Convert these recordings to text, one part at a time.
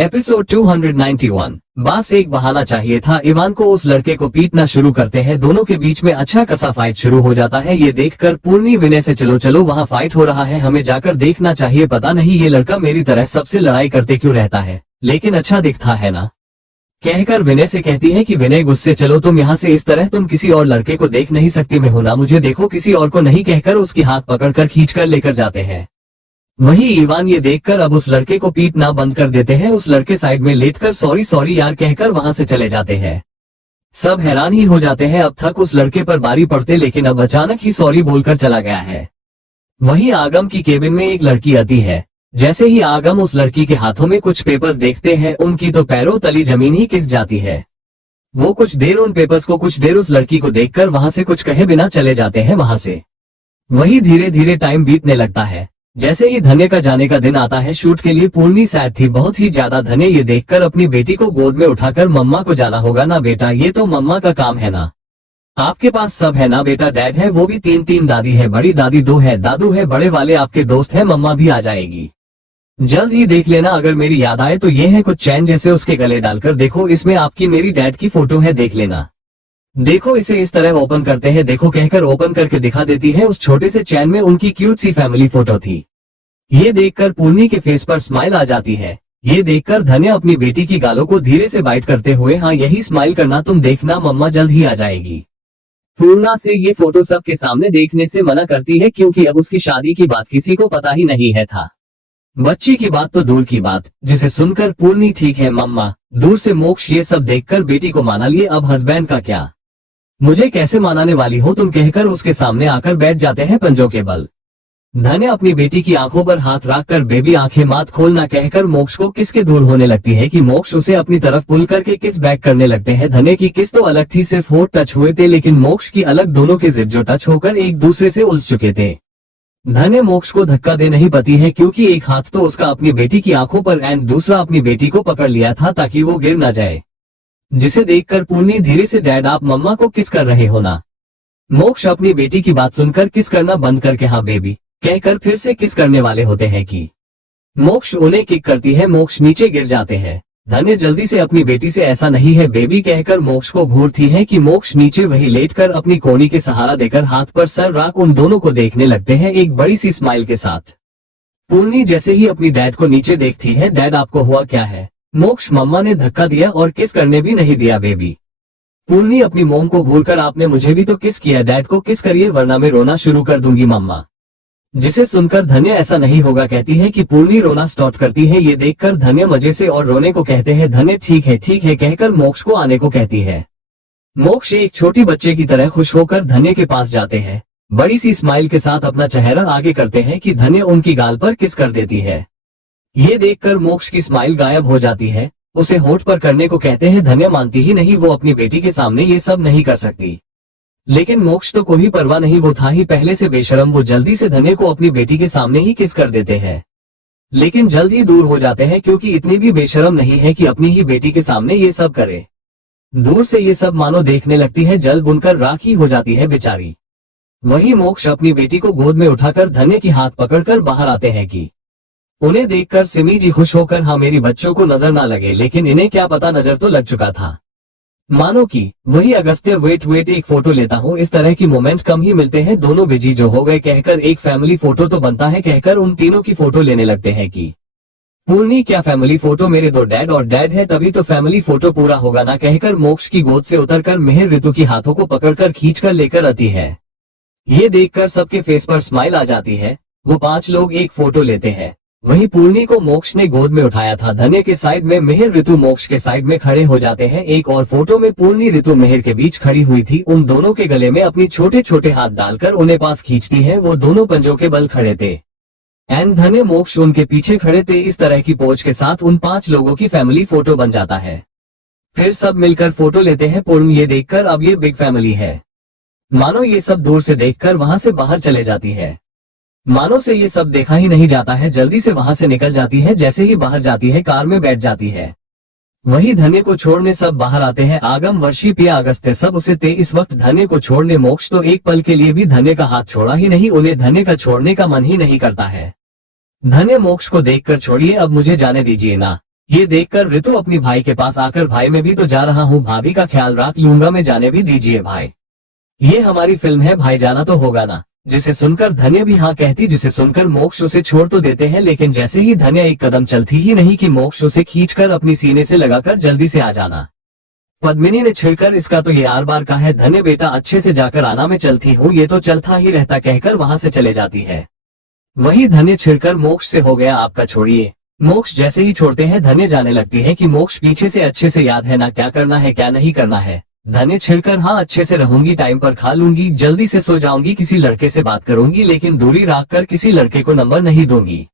Episode 291। बस एक बहाना चाहिए था। इवान को उस लड़के को पीटना शुरू करते हैं। दोनों के बीच में अच्छा खासा फाइट शुरू हो जाता है। ये देखकर पूर्णी विनय से चलो चलो वहाँ फाइट हो रहा है, हमें जाकर देखना चाहिए। पता नहीं ये लड़का मेरी तरह सबसे लड़ाई करते क्यों रहता है, लेकिन अच्छा दिखता है ना, कहकर विनय से कहती है कि विनय गुस्से चलो तुम यहाँ से, इस तरह तुम किसी और लड़के को देख नहीं सकती, मैं हूं ना, मुझे देखो किसी और को नहीं, कहकर उसकी हाथ पकड़कर खींचकर लेकर जाते हैं। वहीं इवान ये देखकर अब उस लड़के को पीटना बंद कर देते हैं। उस लड़के साइड में लेटकर सॉरी सॉरी यार कहकर वहां से चले जाते हैं। सब हैरान ही हो जाते हैं, अब तक उस लड़के पर बारी पड़ते लेकिन अब अचानक ही सॉरी बोलकर चला गया है। वहीं आगम की केबिन में एक लड़की आती है। जैसे ही आगम उस लड़की के हाथों में कुछ पेपर्स देखते हैं, उनकी तो पैरों तली जमीन ही खिसक जाती है। वो कुछ देर उन पेपर्स को, कुछ देर उस लड़की को देखकर वहां से कुछ कहे बिना चले जाते हैं वहां से। वहीं धीरे धीरे टाइम बीतने लगता है। जैसे ही धन्य का जाने का दिन आता है शूट के लिए, पूर्णी सैड थी बहुत ही ज्यादा। धन्य ये देखकर अपनी बेटी को गोद में उठाकर, मम्मा को जाना होगा ना बेटा, ये तो मम्मा का काम है ना, आपके पास सब है ना बेटा, डैड है वो भी तीन दादी है, बड़ी दादी 2 है, दादू है, बड़े वाले आपके दोस्त है, मम्मा भी आ जाएगी, जल्द ही देख लेना, अगर मेरी याद आए तो ये है कुछ चैन जैसे उसके गले डालकर, देखो इसमें आपकी मेरी डैड की फोटो है, देख लेना, देखो इसे इस तरह ओपन करते हैं, देखो कहकर ओपन करके दिखा देती है। उस छोटे से चैन में उनकी क्यूट सी फैमिली फोटो थी। ये देखकर पूर्णी के फेस पर स्माइल आ जाती है। ये देखकर धन्य अपनी बेटी की गालों को धीरे से बाइट करते हुए, हाँ यही स्माइल करना, तुम देखना मम्मा जल्द ही आ जाएगी। पूर्णा से ये फोटो सबके सामने देखने से मना करती है क्योंकि अब उसकी शादी की बात किसी को पता ही नहीं है था। बच्ची की बात तो दूर की बात, जिसे सुनकर पूर्णी ठीक है मम्मा, दूर से मोक्ष ये सब देखकर बेटी को माना लिए, अब हस्बैंड का क्या, मुझे कैसे मनाने वाली हो तुम, कहकर उसके सामने आकर बैठ जाते हैं पंजों के बल। धन्य अपनी बेटी की आंखों पर हाथ रखकर, बेबी आंखें मत खोलना, कहकर मोक्ष को किसके दूर होने लगती है कि मोक्ष उसे अपनी तरफ पुल करके किस बैक करने लगते हैं। धन्य की किस तो अलग थी, सिर्फ होठ टच हुए थे, लेकिन मोक्ष की अलग, दोनों के जिप जो टच होकर एक दूसरे से उलझ चुके थे। धन्य मोक्ष को धक्का दे नहीं पाती है क्योंकि एक हाथ तो उसका अपनी बेटी की आंखों पर एंड दूसरा अपनी बेटी को पकड़ लिया था ताकि वो गिर न जाए, जिसे देखकर पूर्णी धीरे से, डैड आप मम्मा को किस कर रहे हो ना। मोक्ष अपनी बेटी की बात सुनकर किस करना बंद करके हाँ बेबी कहकर फिर से किस करने वाले होते हैं कि मोक्ष उन्हें किक करती है, मोक्ष नीचे गिर जाते हैं। धन्य जल्दी से अपनी बेटी से, ऐसा नहीं है बेबी कहकर मोक्ष को घूरती है कि मोक्ष नीचे वही लेटकर अपनी कोहनी के सहारा देकर हाथ पर सर रख उन दोनों को देखने लगते हैं एक बड़ी सी स्माइल के साथ। पूर्णी जैसे ही अपनी डैड को नीचे देखती है, डैड आपको हुआ क्या है, मोक्ष मम्मा ने धक्का दिया और किस करने भी नहीं दिया बेबी। पूर्णी अपनी मोम को भूलकर, आपने मुझे भी तो किस किया, डैड को किस करिए वरना मैं रोना शुरू कर दूंगी मम्मा, जिसे सुनकर धन्य ऐसा नहीं होगा कहती है कि पूर्णी रोना स्टार्ट करती है। ये देखकर धन्य मजे से और रोने को कहते हैं। धन्य ठीक है कहकर मोक्ष को आने को कहती है। मोक्ष एक छोटी बच्चे की तरह खुश होकर धन्य के पास जाते हैं। बड़ी सी स्माइल के साथ अपना चेहरा आगे करते हैं कि धन्य उनकी गाल पर किस कर देती है। ये देखकर मोक्ष की स्माइल गायब हो जाती है। उसे होठ पर करने को कहते हैं। धन्य मानती ही नहीं, वो अपनी बेटी के सामने ये सब नहीं कर सकती, लेकिन मोक्ष तो कोई परवाह नहीं, वो था ही पहले से बेशरम। वो जल्दी से धन्य को अपनी बेटी के सामने ही किस कर देते हैं, लेकिन जल्द ही दूर हो जाते हैं क्योंकि इतनी भी बेशरम नहीं है कि अपनी ही बेटी के सामने ये सब करे। दूर से ये सब मानो देखने लगती है, जल बुनकर राख ही हो जाती है बेचारी। वही मोक्ष अपनी बेटी को गोद में उठाकर धन्य की हाथ पकड़कर बाहर आते हैं कि उन्हें देखकर सिमी जी खुश होकर, हाँ मेरी बच्चों को नजर ना लगे, लेकिन इन्हें क्या पता नजर तो लग चुका था। मानो कि वही अगस्त्य, वेट एक फोटो लेता हूँ, इस तरह की मोमेंट कम ही मिलते हैं, दोनों बिजी जो हो गए, कहकर एक फैमिली फोटो तो बनता है, कहकर उन तीनों की फोटो लेने लगते हैं कि पूर्णी क्या फैमिली फोटो, मेरे 2 डैड और डैड है तभी तो फैमिली फोटो पूरा होगा ना, कहकर मोक्ष की गोद से उतरकर मेहर ऋतु की हाथों को पकड़कर खींचकर लेकर आती है। ये देखकर सबके फेस पर स्माइल आ जाती है। वो 5 लोग एक फोटो लेते हैं। वहीं पूर्णी को मोक्ष ने गोद में उठाया था। धन्य के साइड में मेहर, ऋतु मोक्ष के साइड में खड़े हो जाते हैं। एक और फोटो में पूर्णी ऋतु मेहर के बीच खड़ी हुई थी। उन दोनों के गले में अपनी छोटे छोटे हाथ डालकर उन्हें पास खींचती है। वो दोनों पंजों के बल खड़े थे एंड धन्य मोक्ष उनके पीछे खड़े थे। इस तरह की पोज के साथ उन 5 लोगों की फैमिली फोटो बन जाता है। फिर सब मिलकर फोटो लेते हैं। पूर्णी ये देखकर अब ये बिग फैमिली है, मानो ये सब दूर से देखकर वहां से बाहर चले जाती है। मानो से ये सब देखा ही नहीं जाता है, जल्दी से वहां से निकल जाती है। जैसे ही बाहर जाती है कार में बैठ जाती है। वही धन्य को छोड़ने सब बाहर आते हैं। आगम, वर्षी, पिया, अगस्त्य सब उसे थे। इस वक्त धन्य को छोड़ने मोक्ष तो एक पल के लिए भी धन्य का हाथ छोड़ा ही नहीं, उन्हें धन्य का छोड़ने का मन ही नहीं करता है। धन्य मोक्ष को देखकर, छोड़िए अब मुझे जाने दीजिए ना, ये देखकर ऋतु अपनी भाई के पास आकर, भाई मैं भी तो जा रहा हूँ, भाभी का ख्याल रख लूंगा, मैं जाने भी दीजिए भाई, ये हमारी फिल्म है भाई, जाना तो होगा ना। जिसे सुनकर धन्य भी हाँ कहती, जिसे सुनकर मोक्ष उसे छोड़ तो देते हैं, लेकिन जैसे ही धन्य एक कदम चलती ही नहीं कि मोक्ष उसे खींचकर अपनी सीने से लगाकर जल्दी से आ जाना। पद्मिनी ने छिड़कर, इसका तो ये आर बार का है, धन्य बेटा अच्छे से जाकर आना, मैं चलती हूँ, ये तो चलता ही रहता कहकर वहां से चले जाती है। वही धन्य छिड़कर, मोक्ष से हो गया आपका, छोड़िए। मोक्ष जैसे ही छोड़ते हैं धन्य जाने लगती है कि मोक्ष पीछे से अच्छे से याद है ना क्या करना है क्या नहीं करना है। धन्य छिड़कर, हाँ अच्छे से रहूंगी, टाइम पर खा लूंगी, जल्दी से सो जाऊंगी, किसी लड़के से बात करूंगी लेकिन दूरी रख कर, किसी लड़के को नंबर नहीं दूंगी,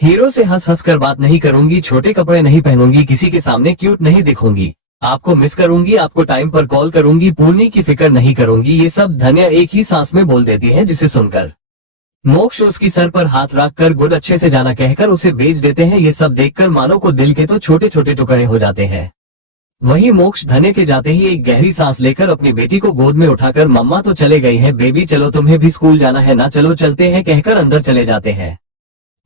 हीरो से हंस हंस कर बात नहीं करूंगी, छोटे कपड़े नहीं पहनूंगी, किसी के सामने क्यूट नहीं दिखूंगी, आपको मिस करूंगी, आपको टाइम पर कॉल करूंगी, पूर्णी की फिक्र नहीं करूंगी। ये सब धन्य एक ही सांस में बोल देती है, जिसे सुनकर मोक्ष उसकी सर पर हाथ रख कर, गुड अच्छे से जाना कहकर उसे भेज देते हैं। ये सब देखकर मानो को दिल के तो छोटे छोटे टुकड़े हो जाते हैं। वही मोक्ष धन्य के जाते ही एक गहरी सांस लेकर अपनी बेटी को गोद में उठाकर, मम्मा तो चले गई है, बेबी चलो तुम्हें भी स्कूल जाना है ना, चलो चलते हैं कहकर अंदर चले जाते हैं।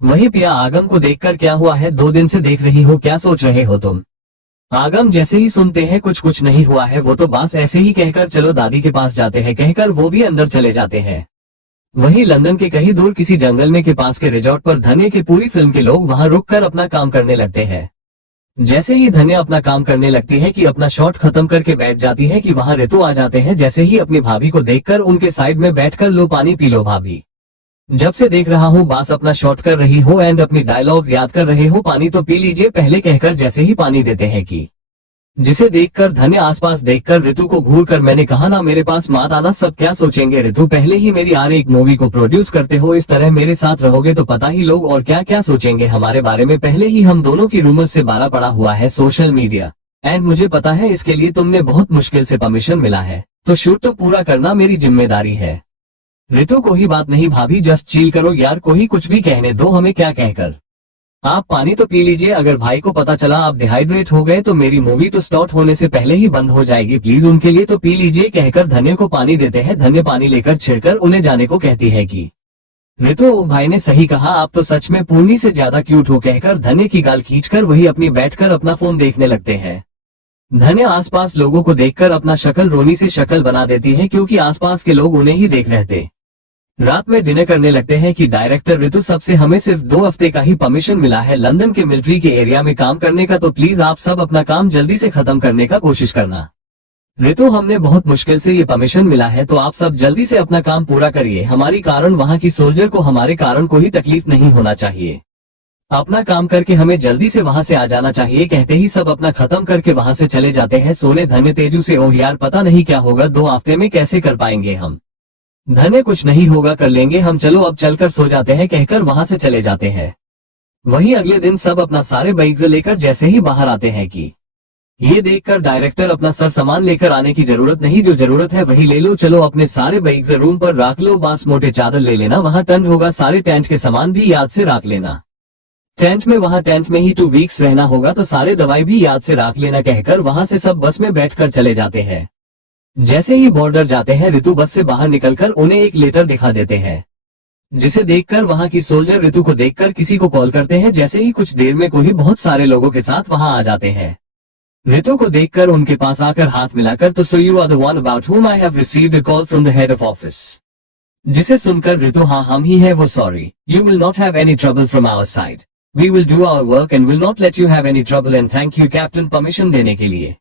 वही पिया आगम को देखकर, क्या हुआ है, 2 दिन से देख रही हो, क्या सोच रहे हो तुम। आगम जैसे ही सुनते हैं कुछ कुछ नहीं हुआ है, वो तो बस ऐसे ही कहकर, चलो दादी के पास जाते हैं कहकर वो भी अंदर चले जाते हैं। वहीं लंदन के कहीं दूर किसी जंगल में के पास के रिजॉर्ट पर धन्य के पूरी फिल्म के लोग वहां रुककर अपना काम करने लगते हैं। जैसे ही धन्य अपना काम करने लगती है कि अपना शॉट खत्म करके बैठ जाती है कि वहां ऋतु आ जाते हैं। जैसे ही अपनी भाभी को देखकर उनके साइड में बैठकर, लो पानी पी लो भाभी, जब से देख रहा हूँ बस अपना शॉट कर रही हो एंड अपनी डायलॉग्स याद कर रहे हो, पानी तो पी लीजिए पहले कहकर जैसे ही पानी देते हैं कि जिसे देखकर धन्य आसपास देखकर ऋतु को घूर कर, मैंने कहा ना मेरे पास मत आना, सब क्या सोचेंगे, ऋतु पहले ही मेरी आर एक मूवी को प्रोड्यूस करते हो, इस तरह मेरे साथ रहोगे तो पता ही लोग और क्या क्या सोचेंगे हमारे बारे में, पहले ही हम दोनों की रूमर्स से बारा पड़ा हुआ है सोशल मीडिया, एंड मुझे पता है इसके लिए तुमने बहुत मुश्किल से परमिशन मिला है, तो शूट तो पूरा करना मेरी जिम्मेदारी है। ऋतु को ही बात नहीं भाभी, जस्ट चिल करो यार, कोई कुछ भी कहने दो हमें क्या कहकर, आप पानी तो पी लीजिए, अगर भाई को पता चला आप डिहाइड्रेट हो गए तो मेरी मूवी तो स्टार्ट होने से पहले ही बंद हो जाएगी, प्लीज उनके लिए तो पी लीजिए कहकर धन्य को पानी देते हैं। धन्य पानी लेकर छिड़कर उन्हें जाने को कहती है कि ऋतु भाई ने सही कहा, आप तो सच में पूर्णी से ज्यादा क्यूट हो कहकर धन्य की गाल खींचकर वही अपनी बैठकर अपना फोन देखने लगते हैं। धन्य आसपास लोगों को देखकर अपना शक्ल रोनी से शक्ल बना देती है, क्योंकि आसपास के लोग उन्हें ही देख रहते। रात में डिनर करने लगते हैं कि डायरेक्टर ऋतु, सबसे हमें सिर्फ 2 हफ्ते का ही परमिशन मिला है लंदन के मिलिट्री के एरिया में काम करने का, तो प्लीज आप सब अपना काम जल्दी से खत्म करने का कोशिश करना। ऋतु हमने बहुत मुश्किल से ये परमिशन मिला है, तो आप सब जल्दी से अपना काम पूरा करिए, हमारी कारण वहाँ की सोल्जर को हमारे कारण कोई तकलीफ नहीं होना चाहिए, अपना काम करके हमें जल्दी से वहाँ से आ जाना चाहिए। कहते ही सब अपना खत्म करके वहाँ से चले जाते हैं सोने। धन्य तेजू से, ओह यार पता नहीं क्या होगा, 2 हफ्ते में कैसे कर पाएंगे हम। धन्य कुछ नहीं होगा, कर लेंगे हम, चलो अब चलकर सो जाते हैं कहकर वहां से चले जाते हैं। वहीं अगले दिन सब अपना सारे बैग्स लेकर जैसे ही बाहर आते हैं कि ये देखकर डायरेक्टर, अपना सर सामान लेकर आने की जरूरत नहीं, जो जरूरत है वही ले लो, चलो अपने सारे बैग्स रूम पर रख लो, बस मोटे चादर ले लेना, वहां ठंड होगा, सारे टेंट के सामान भी याद से रख लेना, टेंट में वहां टेंट में ही 2 वीक्स रहना होगा, तो सारे दवाई भी याद से रख लेना कहकर वहां से सब बस में बैठकर चले जाते हैं। जैसे ही बॉर्डर जाते हैं ऋतु बस से बाहर निकलकर उन्हें एक लेटर दिखा देते हैं, जिसे देखकर वहां की सोल्जर ऋतु को देखकर किसी को कॉल करते हैं। जैसे ही कुछ देर में कोई बहुत सारे लोगों के साथ वहां आ जाते हैं। ऋतु को देखकर उनके पास आकर हाथ मिलाकर, तो so you are the one about whom I have received a call from the head of office, जिसे सुनकर ऋतु, हाँ हम ही है वो, sorry you will not have any trouble from our side, we will do our work and will not let you have any trouble, and thank you captain permission देने के लिए।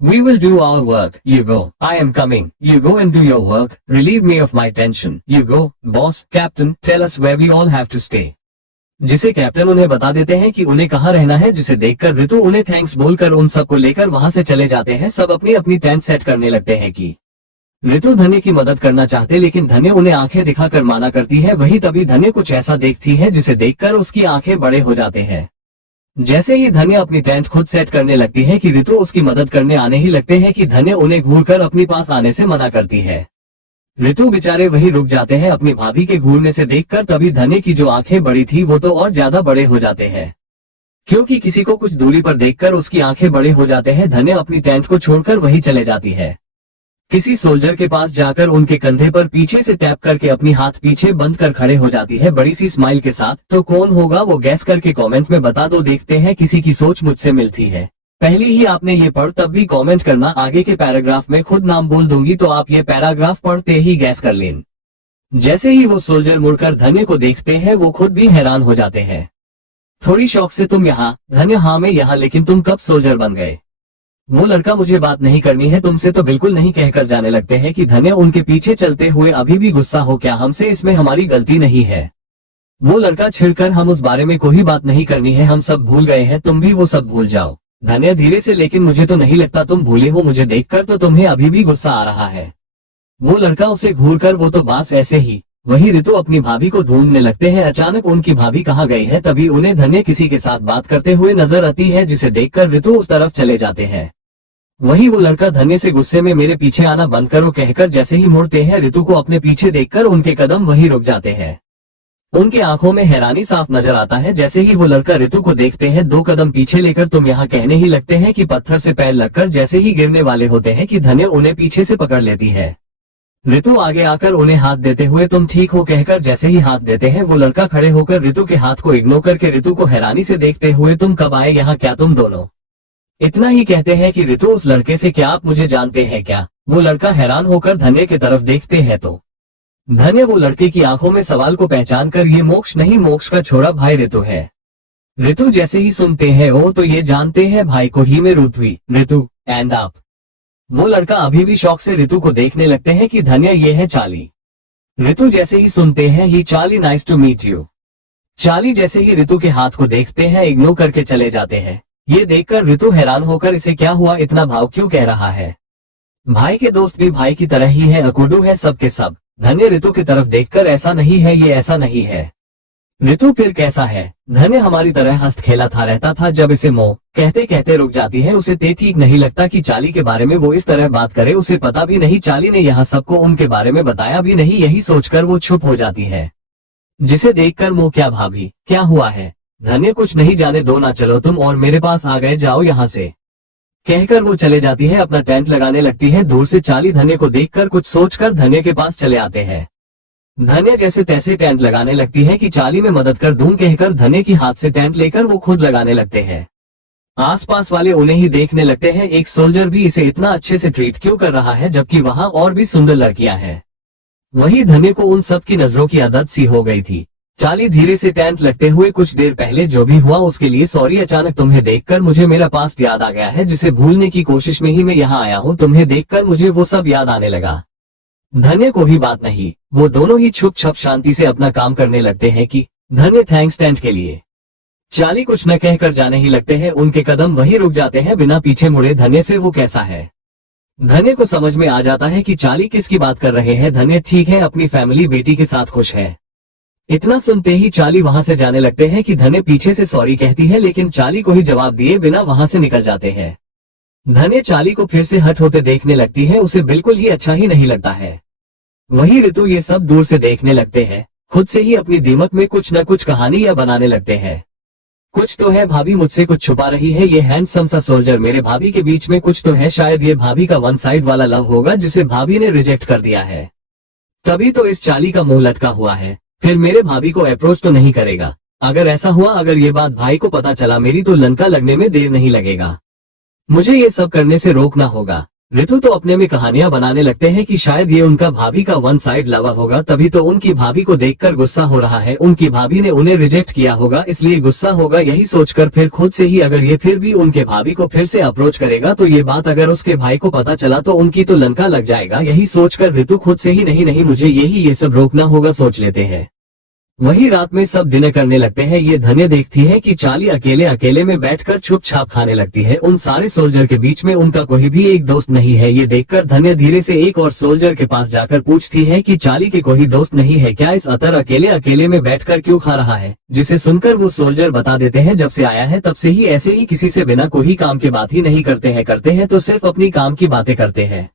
We will do our work, you go. I am coming, you go and do your work, relieve me of my tension, you go. Boss, captain, tell us where we all have to stay. जिसे captain उन्हें बता देते हैं कि उन्हें कहाँ रहना है, जिसे देखकर ऋतु उन्हें थैंक्स बोलकर उन सबको लेकर वहां से चले जाते हैं। सब अपनी अपनी टेंट सेट करने लगते हैं कि ऋतु धन्य की मदद करना चाहते, लेकिन धन्य उन्हें आंखें दिखाकर माना करती है। वही तभी धन्य कुछ ऐसा देखती है जिसे देखकर उसकी आंखें बड़े हो जाते हैं। जैसे ही धन्य अपनी टेंट खुद सेट करने लगती है कि ऋतु उसकी मदद करने आने ही लगते हैं कि धन्य उन्हें घूरकर अपने पास आने से मना करती है। ऋतु बेचारे वही रुक जाते हैं अपनी भाभी के घूरने से देखकर। तभी धन्य की जो आंखें बड़ी थी वो तो और ज्यादा बड़े हो जाते हैं, क्योंकि किसी को कुछ दूरी पर देखकर उसकी आंखें बड़े हो जाते हैं। धन्य अपनी टेंट को छोड़कर वही चले जाती है। किसी सोल्जर के पास जाकर उनके कंधे पर पीछे से टैप करके अपनी हाथ पीछे बंद कर खड़े हो जाती है बड़ी सी स्माइल के साथ। तो कौन होगा वो गैस करके कमेंट में बता दो। देखते हैं किसी की सोच मुझसे मिलती है। पहले ही आपने ये पढ़ तब भी कमेंट करना। आगे के पैराग्राफ में खुद नाम बोल दूंगी तो आप ये पैराग्राफ पढ़ते ही गैस कर लें। जैसे ही वो सोल्जर मुड़कर धन्य को देखते हैं वो खुद भी हैरान हो जाते हैं। थोड़ी शौक से तुम यहाँ, धन्य हाँ मैं यहाँ, लेकिन तुम कब सोल्जर बन गए? वो लड़का मुझे बात नहीं करनी है तुमसे तो बिल्कुल नहीं कहकर जाने लगते हैं कि धन्य उनके पीछे चलते हुए अभी भी गुस्सा हो क्या हमसे, इसमें हमारी गलती नहीं है। वो लड़का छिड़कर हम उस बारे में कोई बात नहीं करनी है, हम सब भूल गए हैं, तुम भी वो सब भूल जाओ। धन्य धीरे से, लेकिन मुझे तो नहीं लगता तुम भूले हो, मुझे देखकर तो तुम्हें अभी भी गुस्सा आ रहा है। वो लड़का उसे घूरकर वो तो बस ऐसे ही। वहीं ऋतु अपनी भाभी को ढूंढने लगते हैं। अचानक उनकी भाभी कहाँ गई है तभी उन्हें धन्य किसी के साथ बात करते हुए नजर आती है, जिसे देखकर ऋतु उस तरफ चले जाते हैं। वहीं वो लड़का धन्य से गुस्से में मेरे पीछे आना बंद करो कहकर जैसे ही मुड़ते हैं ऋतु को अपने पीछे देखकर उनके कदम वहीं रुक जाते हैं। उनके आंखों में हैरानी साफ नजर आता है। जैसे ही वो लड़का ऋतु को देखते हैं 2 कदम पीछे लेकर तुम यहाँ कहने ही लगते हैं कि पत्थर से पैर लगकर जैसे ही गिरने वाले होते हैं कि धन्य उन्हें पीछे से पकड़ लेती है। ऋतु आगे आकर उन्हें हाथ देते हुए तुम ठीक हो कहकर जैसे ही हाथ देते हैं वो लड़का खड़े होकर ऋतु के हाथ को इग्नोर करके ऋतु को हैरानी से देखते हुए तुम कब आए यहाँ, क्या तुम दोनों? इतना ही कहते हैं कि ऋतु उस लड़के से क्या आप मुझे जानते हैं क्या? वो लड़का हैरान होकर धन्य की तरफ देखते हैं तो धन्य वो लड़के की आंखों में सवाल को पहचान कर ये मोक्ष नहीं, मोक्ष का छोरा भाई ऋतु है। ऋतु जैसे ही सुनते हैं ओ तो ये जानते हैं भाई को ही में ऋत्वी, ऋतु एंड आप। वो लड़का अभी भी शौक से ऋतु को देखने लगते हैं कि धन्य ये है चार्ली। ऋतु जैसे ही सुनते हैं ही Charlie nice to meet you. Charlie जैसे ही ऋतु के हाथ को देखते हैं इग्नोर करके चले जाते हैं। ये देखकर ऋतु हैरान होकर इसे क्या हुआ, इतना भाव क्यों कह रहा है? भाई के दोस्त भी भाई की तरह ही है, अकुडू है सब के सब। धन्य ऋतु की तरफ देखकर ऐसा नहीं है, ये ऐसा नहीं है। ऋतु फिर कैसा है? धन्य हमारी तरह हंस खेला था रहता था, जब इसे मोह कहते कहते रुक जाती है। उसे ते ठीक नहीं लगता कि चार्ली के बारे में वो इस तरह बात करे। उसे पता भी नहीं चार्ली ने यहाँ सबको उनके बारे में बताया भी नहीं, यही सोचकर वो चुप हो जाती है। जिसे देखकर मोह क्या भाभी क्या हुआ है? धन्य कुछ नहीं जाने दो ना, चलो तुम और मेरे पास आ गए, जाओ यहाँ से कहकर वो चले जाती है। अपना टेंट लगाने लगती है। दूर से चार्ली धन्य को देखकर कुछ सोचकर धन्य के पास चले आते हैं। धन्य जैसे तैसे टेंट लगाने लगती है कि चार्ली में मदद कर दूं कहकर धन्य की हाथ से टेंट लेकर वो खुद लगाने लगते हैं। आसपास वाले उन्हें ही देखने लगते हैं, एक सोल्जर भी इसे इतना अच्छे से ट्रीट क्यों कर रहा है जबकि वहाँ और भी सुंदर लड़कियां हैं। वही धन्य को उन सब की नजरों की आदत सी हो गई थी। चार्ली धीरे से टेंट लगते हुए कुछ देर पहले जो भी हुआ उसके लिए सॉरी, अचानक तुम्हें देखकर मुझे मेरा पास्ट याद आ गया है, जिसे भूलने की कोशिश में ही मैं यहाँ आया हूँ। तुम्हें देखकर मुझे वो सब याद आने लगा। धन्य को भी बात नहीं, वो दोनों ही छुप छुप शांति से अपना काम करने लगते हैं कि धन्य थैंक्स टेंट के लिए। चार्ली कुछ न कहकर जाने ही लगते हैं। उनके कदम वहीं रुक जाते हैं बिना पीछे मुड़े। धन्य से वो कैसा है? धन्य को समझ में आ जाता है कि चार्ली किसकी बात कर रहे हैं। धन्य ठीक है, अपनी फैमिली बेटी के साथ खुश है। इतना सुनते ही चार्ली वहां से जाने लगते हैं कि धन्य पीछे से सॉरी कहती है, लेकिन चार्ली को ही जवाब दिए बिना वहां से निकल जाते हैं। धन्य चार्ली को फिर से हट होते देखने लगती है, उसे बिल्कुल ही अच्छा ही नहीं लगता है। वही ऋतु ये सब दूर से देखने लगते हैं। खुद से ही अपनी दिमाग में कुछ न कुछ कहानी या बनाने लगते हैं। कुछ तो है, भाभी मुझसे कुछ छुपा रही है, ये हैंडसम सा सोल्जर मेरे भाभी के बीच में कुछ तो है। शायद ये भाभी का वन साइड वाला लव होगा जिसे भाभी ने रिजेक्ट कर दिया है, तभी तो इस चार्ली का मुंह लटका हुआ है। फिर मेरे भाभी को अप्रोच तो नहीं करेगा। अगर ऐसा हुआ, अगर ये बात भाई को पता चला मेरी, तो लंका लगने में देर नहीं लगेगा। मुझे ये सब करने से रोकना होगा। ऋतु तो अपने में कहानियां बनाने लगते हैं कि शायद ये उनका भाभी का वन साइड लवर होगा, तभी तो उनकी भाभी को देखकर गुस्सा हो रहा है। उनकी भाभी ने उन्हें रिजेक्ट किया होगा इसलिए गुस्सा होगा। यही सोचकर फिर खुद से ही अगर ये फिर भी उनके भाभी को फिर से अप्रोच करेगा तो ये बात अगर उसके भाई को पता चला तो उनकी तो लंका लग जाएगा। यही सोचकर ऋतु खुद से ही नहीं मुझे ये सब रोकना होगा सोच लेते हैं। वही रात में सब डिनर करने लगते हैं। ये धन्य देखती है कि चार्ली अकेले अकेले में बैठकर छुप छाप खाने लगती है। उन सारे सोल्जर के बीच में उनका कोई भी एक दोस्त नहीं है। ये देखकर धन्य धीरे से एक और सोल्जर के पास जाकर पूछती है कि चार्ली के कोई दोस्त नहीं है क्या? इस अतर अकेले अकेले में बैठकर क्यों खा रहा है? जिसे सुनकर वो सोल्जर बता देते हैं, जब से आया है तब से ही ऐसे ही किसी से बिना कोई काम की बात ही नहीं करते हैं तो सिर्फ अपनी काम की बातें करते हैं,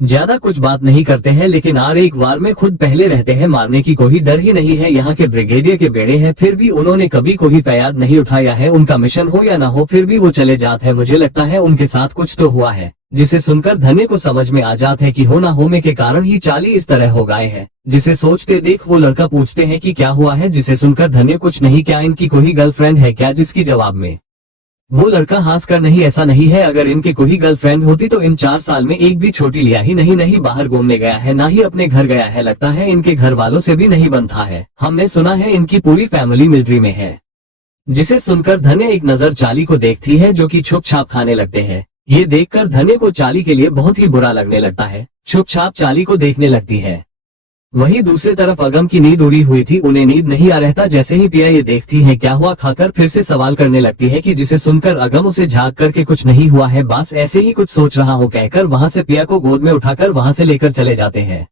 ज्यादा कुछ बात नहीं करते हैं। लेकिन आर एक बार में खुद पहले रहते हैं, मारने की कोई डर ही नहीं है। यहाँ के ब्रिगेडियर के बेड़े हैं, फिर भी उन्होंने कभी कोई फरियाद नहीं उठाया है। उनका मिशन हो या ना हो फिर भी वो चले जाते हैं। मुझे लगता है उनके साथ कुछ तो हुआ है। जिसे सुनकर धन्य को समझ में आ जाता है कि हो ना होने के कारण ही चाली इस तरह हो गए है। जिसे सोचते देख वो लड़का पूछते हैं कि क्या हुआ है, जिसे सुनकर धन्य कुछ नहीं, क्या इनकी कोई गर्लफ्रेंड है क्या, जिसकी जवाब में वो लड़का हंस कर नहीं ऐसा नहीं है, अगर इनकी कोई गर्लफ्रेंड होती तो इन 4 साल में एक भी छोटी लिया ही नहीं बाहर घूमने गया है, ना ही अपने घर गया है, लगता है इनके घर वालों से भी नहीं बनता है, हमने सुना है इनकी पूरी फैमिली मिलिट्री में है। जिसे सुनकर धन्य एक नजर चाली को देखती है जो कि छुप छाप खाने लगते हैं। ये देखकर धन्य को चाली के लिए बहुत ही बुरा लगने लगता है, छुप छाप चाली को देखने लगती है। वहीं दूसरी तरफ अगम की नींद उड़ी हुई थी, उन्हें नींद नहीं आ रहता। जैसे ही पिया ये देखती है क्या हुआ खाकर फिर से सवाल करने लगती है कि जिसे सुनकर अगम उसे झाँक करके कुछ नहीं हुआ है, बस ऐसे ही कुछ सोच रहा हो कहकर वहां से पिया को गोद में उठाकर वहां से लेकर चले जाते हैं।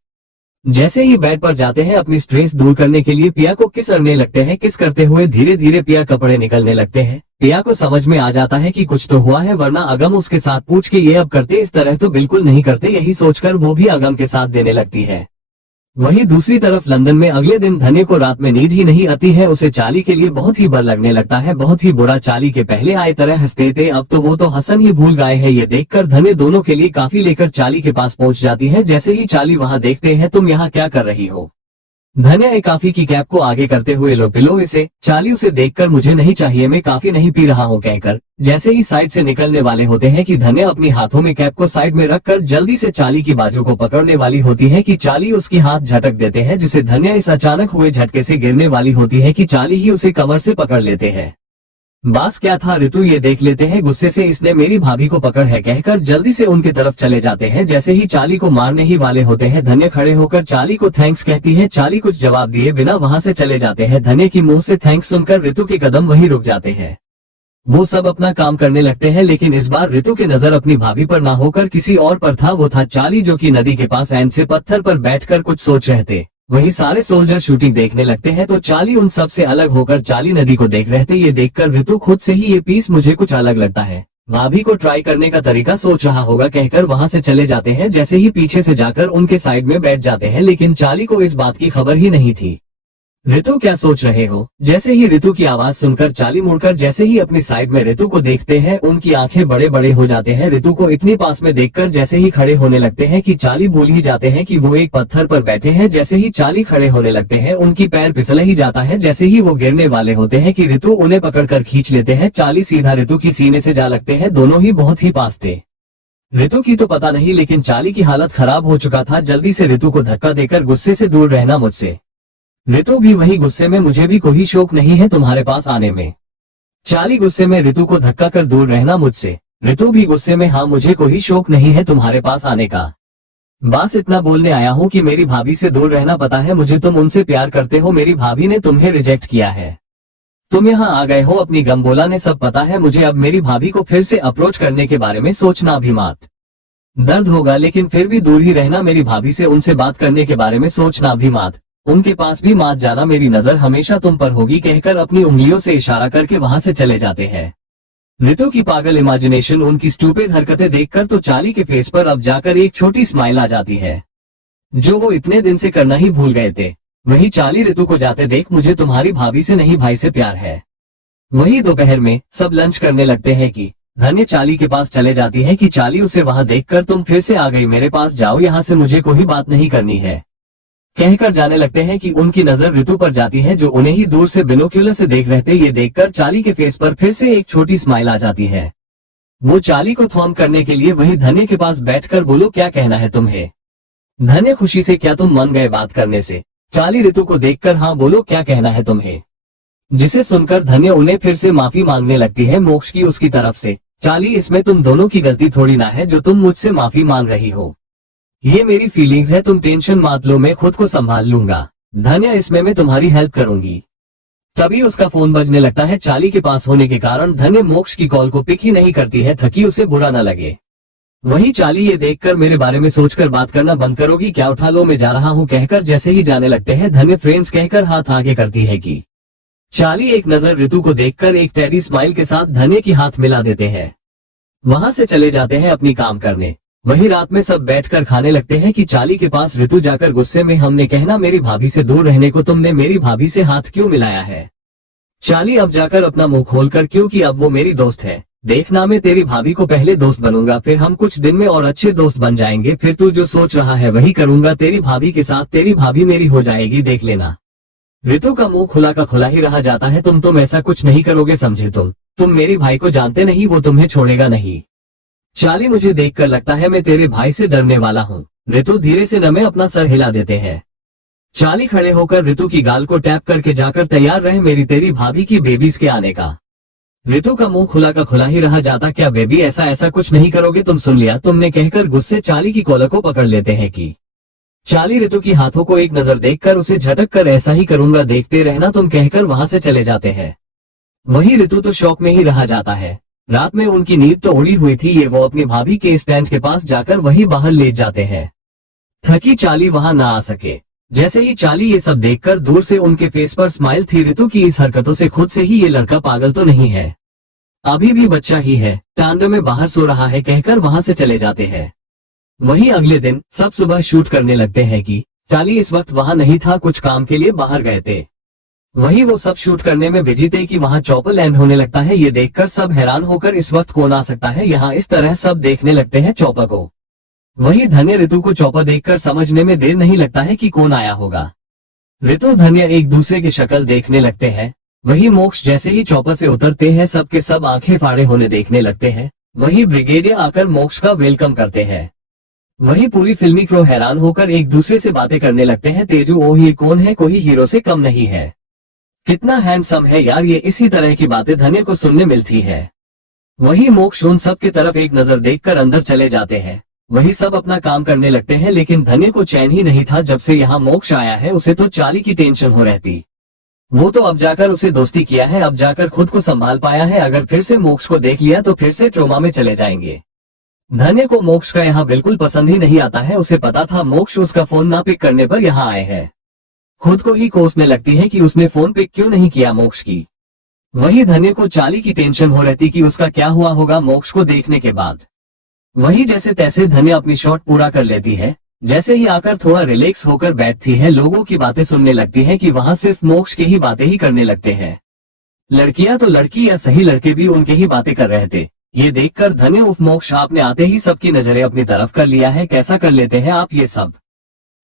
जैसे ही बेड पर जाते हैं अपनी स्ट्रेस दूर करने के लिए पिया को किस करने लगते हैं, किस करते हुए धीरे धीरे पिया कपड़े निकलने लगते हैं। पिया को समझ में आ जाता है कि कुछ तो हुआ है, वरना अगम उसके साथ पूछ के ये अब करते, इस तरह तो बिल्कुल नहीं करते। यही सोचकर वो भी अगम के साथ देने लगती है। वहीं दूसरी तरफ लंदन में अगले दिन धन्य को रात में नींद ही नहीं आती है, उसे चाली के लिए बहुत ही बर लगने लगता है, बहुत ही बुरा। चाली के पहले आए तरह हंसते थे, अब तो वो तो हंसन ही भूल गए हैं। ये देखकर धन्य दोनों के लिए काफी लेकर चाली के पास पहुंच जाती है। जैसे ही चाली वहां देखते हैं, तुम यहाँ क्या कर रही हो? धन्य एक काफी की कैप को आगे करते हुए लो पिलो इसे। चाली उसे देखकर मुझे नहीं चाहिए, मैं काफी नहीं पी रहा हूँ कहकर जैसे ही साइड से निकलने वाले होते हैं कि धन्य अपनी हाथों में कैप को साइड में रखकर जल्दी से चाली की बाजू को पकड़ने वाली होती है कि चाली उसकी हाथ झटक देते हैं, जिसे धन्य इस अचानक हुए झटके से गिरने वाली होती है कि चाली ही उसे कमर से पकड़ लेते हैं। बास क्या था ऋतु, ये देख लेते हैं गुस्से से, इसने मेरी भाभी को पकड़ है कहकर जल्दी से उनकी तरफ चले जाते हैं। जैसे ही चाली को मारने ही वाले होते हैं, धन्य खड़े होकर चाली को थैंक्स कहती है। चाली कुछ जवाब दिए बिना वहां से चले जाते हैं। धन्य की मुंह से थैंक्स सुनकर ऋतु के कदम वहीं रुक जाते हैं। वो सब अपना काम करने लगते हैं, लेकिन इस बार ऋतु की नजर अपनी भाभी पर ना होकर किसी और पर था। वो था चाली, जो कि नदी के पास एंड से पत्थर पर बैठकर कुछ सोच रहे थे। वही सारे सोल्जर शूटिंग देखने लगते हैं तो चाली उन सब से अलग होकर चाली नदी को देख रहे थे। ये देखकर ऋतु खुद से ही ये पीस मुझे कुछ अलग लगता है, भाभी को ट्राई करने का तरीका सोच रहा होगा कहकर वहां से चले जाते हैं। जैसे ही पीछे से जाकर उनके साइड में बैठ जाते हैं, लेकिन चाली को इस बात की खबर ही नहीं थी। ऋतु क्या सोच रहे हो? जैसे ही ऋतु की आवाज सुनकर चाली मुड़कर जैसे ही अपनी साइड में ऋतु को देखते हैं, उनकी आंखें बड़े बड़े हो जाते हैं। ऋतु को इतनी पास में देखकर जैसे ही खड़े होने लगते हैं कि चाली भूल ही जाते हैं कि वो एक पत्थर पर बैठे हैं। जैसे ही चाली खड़े होने लगते हैं, उनकी पैर फिसल ही जाता है। जैसे ही वो गिरने वाले होते हैं कि ऋतु उन्हें पकड़कर खींच लेते हैं। चाली सीधा ऋतु की सीने से जा लगते हैं, दोनों ही बहुत ही पास थे। ऋतु की तो पता नहीं, लेकिन चाली की हालत खराब हो चुका था। जल्दी से ऋतु को धक्का देकर गुस्से से दूर रहना मुझसे। ऋतु भी वही गुस्से में, मुझे भी कोई शौक नहीं है तुम्हारे पास आने में। चाली गुस्से में, ऋतु को धक्का कर दूर रहना मुझसे। ऋतु भी गुस्से में, हाँ मुझे कोई शौक नहीं है तुम्हारे पास आने का। बस इतना बोलने आया हूँ कि मेरी भाभी से दूर रहना, पता है मुझे तुम उनसे प्यार करते हो, मेरी भाभी ने तुम्हें रिजेक्ट किया है। तुम यहाँ आ गए हो अपनी गम बोलाने, सब पता है मुझे। अब मेरी भाभी को फिर से अप्रोच करने के बारे में सोचना भी मत। दर्द होगा लेकिन फिर भी दूर ही रहना मेरी भाभी से, उनसे बात करने के बारे में सोचना भी मत, उनके पास भी मत जाना, मेरी नजर हमेशा तुम पर होगी कहकर अपनी उंगलियों से इशारा करके वहां से चले जाते हैं। ऋतु की पागल इमेजिनेशन, उनकी स्टूपिड हरकतें देखकर तो चाली के फेस पर अब जाकर एक छोटी स्माइल आ जाती है, जो वो इतने दिन से करना ही भूल गए थे। वही चाली ऋतु को जाते देख, मुझे तुम्हारी भाभी से नहीं भाई से प्यार है। वही दोपहर में सब लंच करने लगते हैं कि धन्य चाली के पास चले जाती है कि चाली उसे वहां देखकर, तुम फिर से आ गई, मेरे पास जाओ, यहाँ से मुझे कोई बात नहीं करनी है कहकर जाने लगते हैं कि उनकी नजर ऋतु पर जाती है, जो उन्हें ही दूर से बिनोक्यूलर से देख रहे थे। ये देखकर चाली के फेस पर फिर से एक छोटी स्माइल आ जाती है। वो चाली को थॉम करने के लिए वही धन्य के पास बैठकर, बोलो क्या कहना है तुम्हें? धन्य खुशी से, क्या तुम मन गए बात करने से? चाली ऋतु को देखकर, हाँ बोलो क्या कहना है तुम्हें? जिसे सुनकर धन्य उन्हें फिर से माफी मांगने लगती है मोक्ष की उसकी तरफ से। चाली इसमें तुम दोनों की गलती थोड़ी ना है जो तुम मुझसे माफी मांग रही हो, ये मेरी फीलिंग्स है, तुम टेंशन मत लो, मैं खुद को संभाल लूंगा। धन्य इसमें मैं तुम्हारी हेल्प करूंगी। तभी उसका फोन बजने लगता है। चाली के पास होने के कारण धन्य मोक्ष की कॉल को पिक ही नहीं करती है, थकी उसे बुरा न लगे। वही चाली ये देखकर, मेरे बारे में सोचकर बात करना बंद करोगी क्या? उठा लो मैं जा रहा हूँ कहकर जैसे ही जाने लगते हैं, धन्य फ्रेंड्स कहकर हाथ आगे करती है कि चाली एक नजर ऋतु को देखकर एक टेडी स्माइल के साथ धन्य की हाथ मिला देते हैं। वहां से चले जाते हैं अपनी काम करने। वही रात में सब बैठकर खाने लगते हैं कि चाली के पास ऋतु जाकर गुस्से में, हमने कहना मेरी भाभी से दूर रहने को, तुमने मेरी भाभी से हाथ क्यों मिलाया है? चाली अब जाकर अपना मुंह खोलकर, क्योंकि अब वो मेरी दोस्त है। देखना मैं तेरी भाभी को पहले दोस्त बनूंगा, फिर हम कुछ दिन में और अच्छे दोस्त बन जाएंगे, फिर तू जो सोच रहा है वही करूंगा तेरी भाभी के साथ, तेरी भाभी मेरी हो जाएगी, देख लेना। ऋतु का मुंह खुला का खुला ही रह जाता है। तुम ऐसा कुछ नहीं करोगे, समझे? तुम मेरी भाई को जानते नहीं, वो तुम्हें छोड़ेगा नहीं। चाली, मुझे देखकर लगता है मैं तेरे भाई से डरने वाला हूँ। ऋतु धीरे से नमे अपना सर हिला देते हैं। चाली खड़े होकर ऋतु की गाल को टैप करके जाकर तैयार रहे मेरी तेरी भाभी की बेबीज के आने का। ऋतु का मुंह खुला का खुला ही रह जाता। क्या बेबी, ऐसा कुछ नहीं करोगे? तुम सुन लिया तुमने, कहकर गुस्से चाली की कॉलर को पकड़ लेते हैं कि चाली ऋतु की हाथों को एक नजर देखकर उसे झटक कर ऐसा ही करूंगा, देखते रहना तुम, कहकर वहां से चले जाते हैं। वही ऋतु तो शौक में ही रह जाता है। रात में उनकी नींद तो उड़ी हुई थी, ये वो अपनी भाभी के स्टैंड के पास जाकर वही बाहर लेट जाते हैं। थकी चाली वहां ना आ सके। जैसे ही चाली ये सब देखकर दूर से उनके फेस पर स्माइल थी। ऋतु की इस हरकतों से खुद से ही ये लड़का पागल तो नहीं है, अभी भी बच्चा ही है, टांडे में बाहर सो रहा है, कहकर वहां से चले जाते हैं। वहीं अगले दिन सब सुबह शूट करने लगते हैं कि चाली इस वक्त वहां नहीं था, कुछ काम के लिए बाहर गए थे। वहीं वो सब शूट करने में बिजी थे कि वहां चॉपर लैंड होने लगता है। ये देखकर सब हैरान होकर इस वक्त कौन आ सकता है यहाँ, इस तरह सब देखने लगते हैं चॉपर को। वहीं धन्य ऋतु को चॉपर देखकर समझने में देर नहीं लगता है कि कौन आया होगा। ऋतु धन्य एक दूसरे की शक्ल देखने लगते हैं। वही मोक्ष जैसे ही चॉपर से उतरते हैं सबके सब आंखें फाड़े होने देखने लगते हैं। वही ब्रिगेडियर आकर मोक्ष का वेलकम करते हैं। वही पूरी फिल्मी क्रू हैरान होकर एक दूसरे से बातें करने लगते हैं। तेजू, ओह ये कौन है, कोई हीरो से कम नहीं है, कितना हैंडसम है यार ये, इसी तरह की बातें धन्य को सुनने मिलती है। वही मोक्ष उन सब की तरफ एक नजर देखकर अंदर चले जाते हैं। वही सब अपना काम करने लगते हैं, लेकिन धन्य को चैन ही नहीं था। जब से यहाँ मोक्ष आया है उसे तो चाली की टेंशन हो रहती। वो तो अब जाकर उसे दोस्ती किया है, अब जाकर खुद को संभाल पाया है। अगर फिर से मोक्ष को देख लिया तो फिर से ट्रोमा में चले जाएंगे। धन्य को मोक्ष का यहाँ बिल्कुल पसंद ही नहीं आता है। उसे पता था मोक्ष उसका फोन ना पिक करने पर यहाँ आए हैं। खुद को ही कोसने लगती है कि उसने फोन पिक क्यों नहीं किया मोक्ष की। वही धन्य को चाली की टेंशन हो रहती कि उसका क्या हुआ होगा मोक्ष को देखने के बाद। वही जैसे तैसे धन्य अपनी शॉट पूरा कर लेती है। जैसे ही आकर थोड़ा रिलैक्स होकर बैठती है, लोगों की बातें सुनने लगती है कि वहां सिर्फ मोक्ष की ही बातें ही करने लगते हैं। लड़कियां तो लड़की या सही लड़के भी उनके ही बातें कर रहे थे। ये देखकर धन्य, उफ मोक्ष, आपने आते ही सबकी नजरें अपनी तरफ कर लिया है, कैसा कर लेते हैं आप ये सब।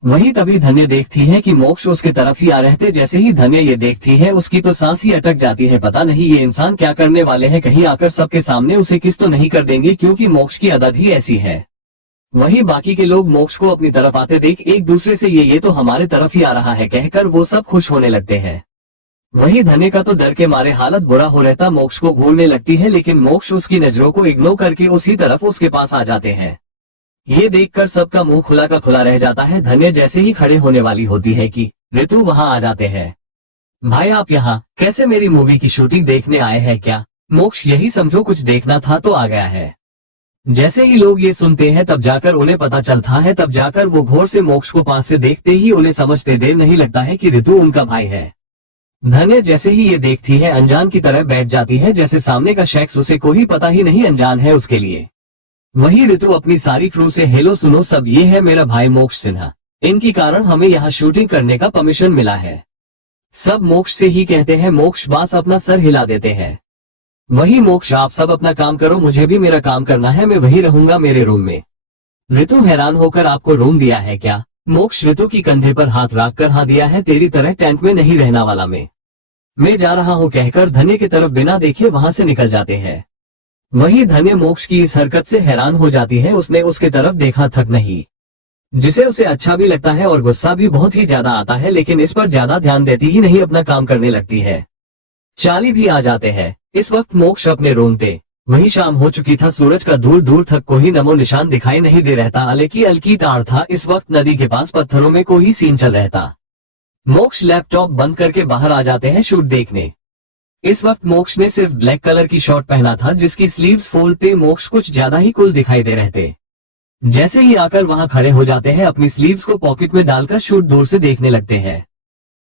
वही तभी धन्य देखती है कि मोक्ष उसके तरफ ही आ रहे थे। जैसे ही धन्य ये देखती है उसकी तो सांस ही अटक जाती है। पता नहीं ये इंसान क्या करने वाले हैं, कहीं आकर सबके सामने उसे किस तो नहीं कर देंगे, क्योंकि मोक्ष की आदत ही ऐसी है। वहीं बाकी के लोग मोक्ष को अपनी तरफ आते देख एक दूसरे से ये तो हमारे तरफ ही आ रहा है कहकर वो सब खुश होने लगते हैं। वहीं धन्य का तो डर के मारे हालत बुरा हो रहता, मोक्ष को घूरने लगती है, लेकिन मोक्ष उसकी नजरों को इग्नोर करके उसी तरफ उसके पास आ जाते हैं। ये देखकर सबका मुंह खुला का खुला रह जाता है। धन्य जैसे ही खड़े होने वाली होती है कि ऋतु वहां आ जाते हैं। भाई आप यहाँ कैसे, मेरी मूवी की शूटिंग देखने आए हैं क्या? मोक्ष, यही समझो कुछ देखना था तो आ गया है। जैसे ही लोग ये सुनते हैं तब जाकर उन्हें पता चलता है, तब जाकर वो घोर से मोक्ष को पास से देखते ही उन्हें समझते देर नहीं लगता है कि ऋतु उनका भाई है। धन्य जैसे ही ये देखती है अनजान की तरह बैठ जाती है, जैसे सामने का शख्स उसे कोई पता ही नहीं अनजान है उसके लिए। वही ऋतु अपनी सारी क्रू से, हेलो सुनो सब, ये है मेरा भाई मोक्ष सिन्हा, इनकी कारण हमें यहाँ शूटिंग करने का परमिशन मिला है। सब मोक्ष से ही कहते हैं। मोक्ष बास अपना सर हिला देते हैं। वही मोक्ष, आप सब अपना काम करो, मुझे भी मेरा काम करना है, मैं वही रहूंगा मेरे रूम में। ऋतु हैरान होकर, आपको रूम दिया है क्या? मोक्ष ऋतु की कंधे पर हाथ रख कर, हाँ दिया है, तेरी तरह टेंट में नहीं रहना वाला मैं जा रहा हूँ कहकर धन्य की तरफ बिना देखे वहां से निकल जाते हैं। वही धन्य मोक्ष की इस हरकत से हैरान हो जाती है। उसने उसके तरफ देखा तक नहीं, जिसे उसे अच्छा भी लगता है और गुस्सा भी बहुत ही ज्यादा आता है, लेकिन इस पर ज्यादा ध्यान देती ही नहीं, अपना काम करने लगती है। चाली भी आ जाते हैं। इस वक्त मोक्ष अपने रूम थे। वहीं शाम हो चुकी था, सूरज का दूर दूर तक कोई नमो निशान दिखाई नहीं दे रहता। अलकी अलकी टाड़ था। इस वक्त नदी के पास पत्थरों में कोई सीन चल रहता। मोक्ष लैपटॉप बंद करके बाहर आ जाते हैं शूट देखने। इस वक्त मोक्ष ने सिर्फ ब्लैक कलर की शर्ट पहना था, जिसकी स्लीव्स फोल्ड थे। मोक्ष कुछ ज्यादा ही कूल दिखाई दे रहे थे। जैसे ही आकर वहां खड़े हो जाते हैं, अपनी स्लीव्स को पॉकेट में डालकर शूट दूर से देखने लगते हैं।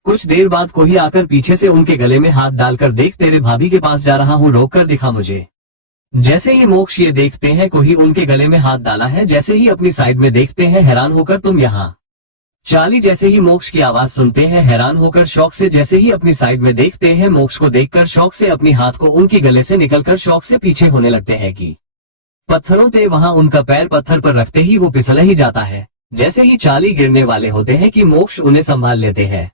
कुछ देर बाद कोई आकर पीछे से उनके गले में हाथ डालकर, देख तेरे भाभी के पास जा रहा हूँ, रोक कर दिखा मुझे। जैसे ही मोक्ष ये देखते हैं कोई उनके गले में हाथ डाला है, जैसे ही अपनी साइड में देखते हैं हैरान होकर, तुम यहाँ चाली जैसे ही मोक्ष की आवाज सुनते हैं हैरान होकर शौक से जैसे ही अपनी साइड में देखते हैं मोक्ष को देखकर शौक से अपनी हाथ को उनकी गले से निकलकर शौक से पीछे होने लगते हैं कि पत्थरों से वहां उनका पैर पत्थर पर रखते ही वो फिसल ही जाता है। जैसे ही चाली गिरने वाले होते हैं कि मोक्ष उन्हें संभाल लेते हैं।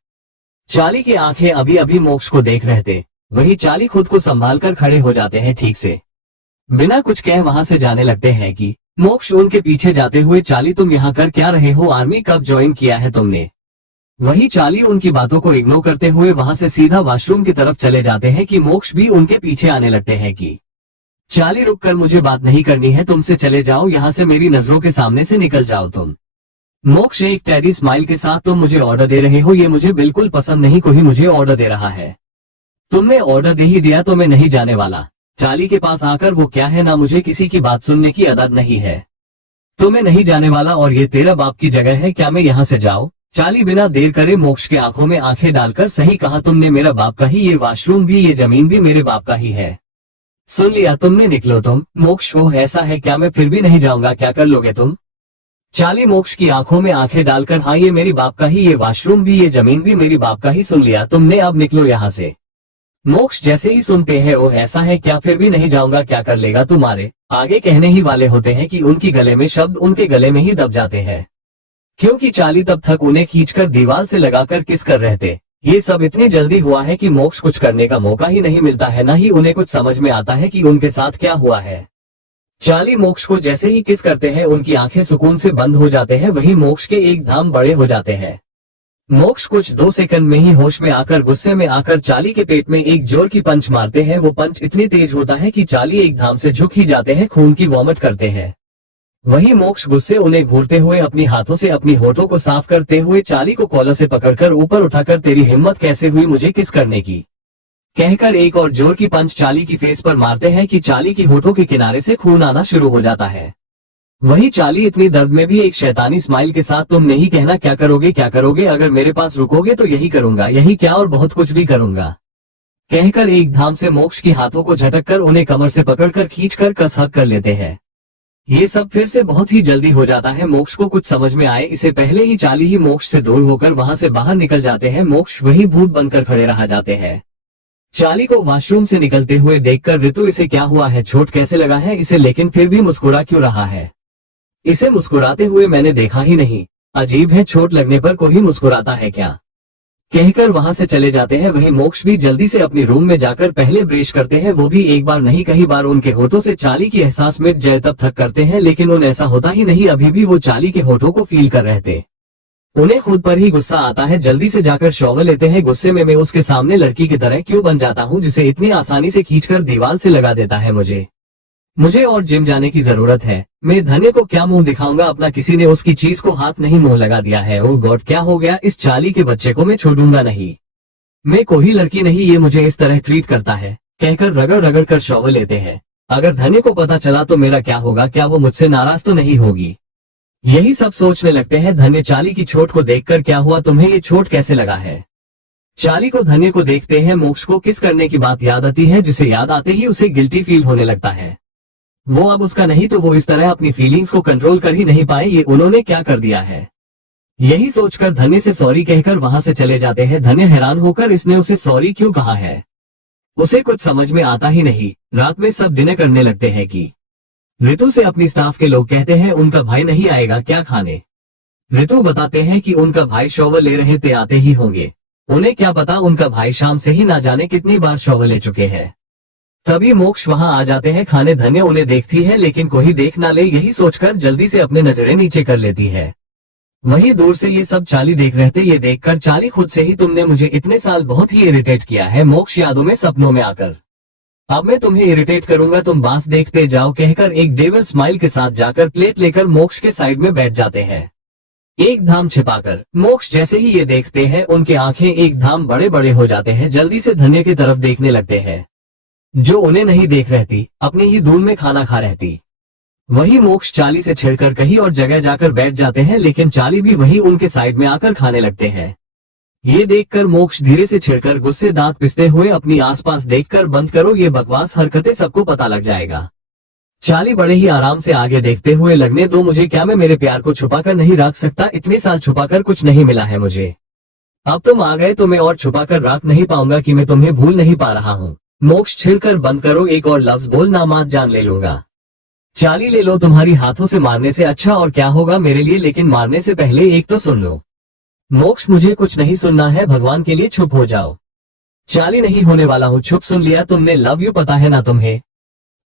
चाली की आंखें अभी अभी मोक्ष को देख रहे थे, वही चाली खुद को संभाल कर खड़े हो जाते हैं ठीक से। बिना कुछ कह वहां से जाने लगते हैं कि मोक्ष उनके पीछे जाते हुए चाली तुम यहाँ कर क्या रहे हो, आर्मी कब ज्वाइन किया है तुमने। वही चाली उनकी बातों को इग्नोर करते हुए वहां से सीधा वॉशरूम की तरफ चले जाते हैं कि मोक्ष भी उनके पीछे आने लगते हैं कि चाली रुक कर मुझे बात नहीं करनी है तुमसे, चले जाओ यहाँ से, मेरी नजरों के सामने से निकल जाओ तुम। मोक्ष एक टेडी स्माइल के साथ तुम मुझे ऑर्डर दे रहे हो, ये मुझे बिल्कुल पसंद नहीं, कोई मुझे ऑर्डर दे रहा है। तुमने ऑर्डर दे ही दिया तो मैं नहीं जाने वाला। चाली के पास आकर वो क्या है ना, मुझे किसी की बात सुनने की आदत नहीं है, तो मैं नहीं जाने वाला और ये तेरा बाप की जगह है, क्या मैं यहाँ से जाऊँ। चाली बिना देर करे मोक्ष के आंखों में आंखें डालकर सही कहा तुमने, मेरा बाप का ही ये वॉशरूम भी, ये जमीन भी मेरे बाप का ही है। सुन लिया तुमने, निकलो तुम। मोक्ष वो ऐसा है क्या, मैं फिर भी नहीं जाऊंगा, क्या कर लोगे तुम। चाली मोक्ष की आंखों में आंखें डालकर हाँ ये मेरी बाप का ही, ये वॉशरूम भी, ये जमीन भी मेरी बाप का ही, सुन लिया तुमने, अब निकलो यहाँ से। मोक्ष जैसे ही सुनते हैं वो ऐसा है क्या, फिर भी नहीं जाऊंगा, क्या कर लेगा तुम्हारे। आगे कहने ही वाले होते हैं कि उनकी गले में शब्द उनके गले में ही दब जाते हैं, क्योंकि चाली तब तक उन्हें खींचकर दीवार से लगाकर किस कर रहे थे। ये सब इतनी जल्दी हुआ है कि मोक्ष कुछ करने का मौका ही नहीं मिलता है, न ही उन्हें कुछ समझ में आता है कि उनके साथ क्या हुआ है। चाली मोक्ष को जैसे ही किस करते हैं उनकी आंखें सुकून से बंद हो जाते हैं, वही मोक्ष के एकदम बड़े हो जाते हैं। मोक्ष कुछ 2 सेकंड में ही होश में आकर गुस्से में आकर चाली के पेट में एक जोर की पंच मारते हैं। वो पंच इतनी तेज होता है कि चाली एकदम से झुक ही जाते हैं, खून की वॉमिट करते हैं। वही मोक्ष गुस्से उन्हें घूरते हुए अपनी हाथों से अपनी होठों को साफ करते हुए चाली को कॉलर से पकड़कर ऊपर उठाकर तेरी हिम्मत कैसे हुई मुझे किस करने की, कहकर एक और जोर की पंच चाली की फेस पर मारते हैं कि चाली की होठों के किनारे से खून आना शुरू हो जाता है। वही चाली इतनी दर्द में भी एक शैतानी स्माइल के साथ तुम नहीं कहना क्या करोगे, क्या करोगे, अगर मेरे पास रुकोगे तो यही करूंगा, यही क्या और बहुत कुछ भी करूंगा, कहकर एकदम से मोक्ष की हाथों को झटक कर उन्हें कमर से पकड़कर खींचकर कस हक कर लेते हैं। ये सब फिर से बहुत ही जल्दी हो जाता है, मोक्ष को कुछ समझ में आए इससे पहले ही चाली ही मोक्ष से दूर होकर वहां से बाहर निकल जाते हैं। मोक्ष वही भूत बनकर खड़े रह जाते हैं। चाली को वॉशरूम से निकलते हुए देखकर ऋतु इसे क्या हुआ है, चोट कैसे लगा है इसे, लेकिन फिर भी मुस्कुरा क्यों रहा है, इसे मुस्कुराते हुए मैंने देखा ही नहीं, अजीब है, चोट लगने पर कोई मुस्कुराता है क्या, कहकर वहां से चले जाते हैं। वही मोक्ष भी जल्दी से अपनी रूम में जाकर पहले ब्रश करते हैं, वो भी एक बार नहीं कई बार उनके होठों से चाली की एहसास मिट जाए तब तक करते हैं, लेकिन उन्हें ऐसा होता ही नहीं, अभी भी वो चाली के होठों को फील कर रहे थे। उन्हें खुद पर ही गुस्सा आता है, जल्दी से जाकर शॉवर लेते हैं। गुस्से में मैं उसके सामने लड़की की तरह क्यों बन जाता हूँ जिसे इतनी आसानी से खींचकर दीवार से लगा देता है। मुझे और जिम जाने की जरूरत है, मैं धन्य को क्या मुंह दिखाऊंगा अपना, किसी ने उसकी चीज को हाथ नहीं मुंह लगा दिया है। ओह गॉड क्या हो गया, इस चाली के बच्चे को मैं छोड़ूंगा नहीं, मैं कोई लड़की नहीं ये मुझे इस तरह ट्रीट करता है, कहकर रगड़ रगड़ कर शॉवर लेते हैं। अगर धन्य को पता चला तो मेरा क्या होगा, क्या वो मुझसे नाराज तो नहीं होगी, यही सब सोचने लगते हैं। धन्य चाली की चोट को देखकर क्या हुआ, तुम्हें ये चोट कैसे लगा है। चाली को धन्य को देखते हैं, मोक्ष को किस करने की बात याद आती है, जिसे याद आते ही उसे गिल्टी फील होने लगता है। वो अब उसका नहीं तो वो इस तरह अपनी फीलिंग्स को कंट्रोल कर ही नहीं पाए, ये उन्होंने क्या कर दिया है। यही सोचकर धन्य से सॉरी कहकर वहां से चले जाते हैं। धन्य हैरान होकर इसने उसे सॉरी क्यों कहा है, उसे कुछ समझ में आता ही नहीं। रात में सब डिनर करने लगते हैं कि ऋतु से अपनी स्टाफ के लोग कहते हैं उनका भाई नहीं आएगा क्या खाने। ऋतु बताते हैं कि उनका भाई शॉवर ले रहे थे, आते ही होंगे। उन्हें क्या पता उनका भाई शाम से ही ना जाने कितनी बार शॉवर ले चुके हैं। तभी मोक्ष वहां आ जाते हैं खाने। धन्य उन्हें देखती है लेकिन कोई देख ना ले, यही सोचकर जल्दी से अपने नजरें नीचे कर लेती है। वहीं दूर से ये सब चाली देख रहे थे। ये देखकर चाली खुद से ही तुमने मुझे इतने साल बहुत ही इरिटेट किया है, मोक्ष यादों में सपनों में आकर अब मैं तुम्हें इरिटेट करूंगा, तुम बांस देखते जाओ, कहकर एक डेविल स्माइल के साथ जाकर प्लेट लेकर मोक्ष के साइड में बैठ जाते हैं एक धाम छिपाकर। मोक्ष जैसे ही ये देखते हैं उनके आंखें एक धाम बड़े बड़े हो जाते हैं, जल्दी से धन्य की तरफ देखने लगते हैं जो उन्हें नहीं देख रहती, अपनी ही धूल में खाना खा रहती। वही मोक्ष चाली से छिड़कर कहीं और जगह जाकर बैठ जाते हैं, लेकिन चाली भी वही उनके साइड में आकर खाने लगते हैं। ये देखकर मोक्ष धीरे से छिड़कर गुस्से दांत पिसते हुए अपनी आसपास देखकर बंद करो ये बकवास हरकतें, सबको पता लग जाएगा। चाली बड़े ही आराम से आगे देखते हुए, लगने दो मुझे, क्या मैं मेरे प्यार को छुपाकर नहीं रख सकता? इतने साल छुपाकर कुछ नहीं मिला है मुझे, अब तुम आ गए तो मैं और छुपाकर रख नहीं पाऊंगा कि मैं तुम्हें भूल नहीं पा रहा हूँ। मोक्ष छिड़कर बंद करो, एक और लफ्ज बोलना मत, जान ले लूंगा। चाली ले लो, तुम्हारी हाथों से मारने से अच्छा और क्या होगा मेरे लिए, लेकिन मारने से पहले एक तो सुन लो। मोक्ष मुझे कुछ नहीं सुनना है, भगवान के लिए चुप हो जाओ। चाली नहीं होने वाला हूँ, चुप, सुन लिया तुमने, लव यू पता है ना तुम्हें।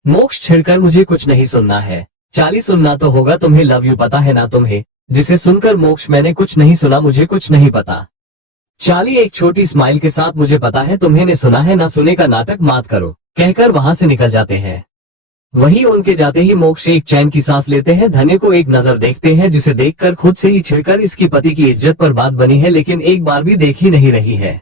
मोक्ष छिड़कर मुझे कुछ नहीं सुनना है। चाली सुनना तो होगा तुम्हें, लव यू पता है ना तुम्हें, जिसे सुनकर मोक्ष मैंने कुछ नहीं सुना, मुझे कुछ नहीं पता। चाली एक छोटी स्माइल के साथ, मुझे पता है तुम्हें ने सुना है, ना सुने का नाटक मत करो, कहकर वहां से निकल जाते हैं। वहीं उनके जाते ही मोक्ष एक चैन की सांस लेते हैं। धन्य को एक नजर देखते हैं, जिसे देखकर खुद से ही छिड़कर इसकी पति की इज्जत पर बात बनी है, लेकिन एक बार भी देख ही नहीं रही है।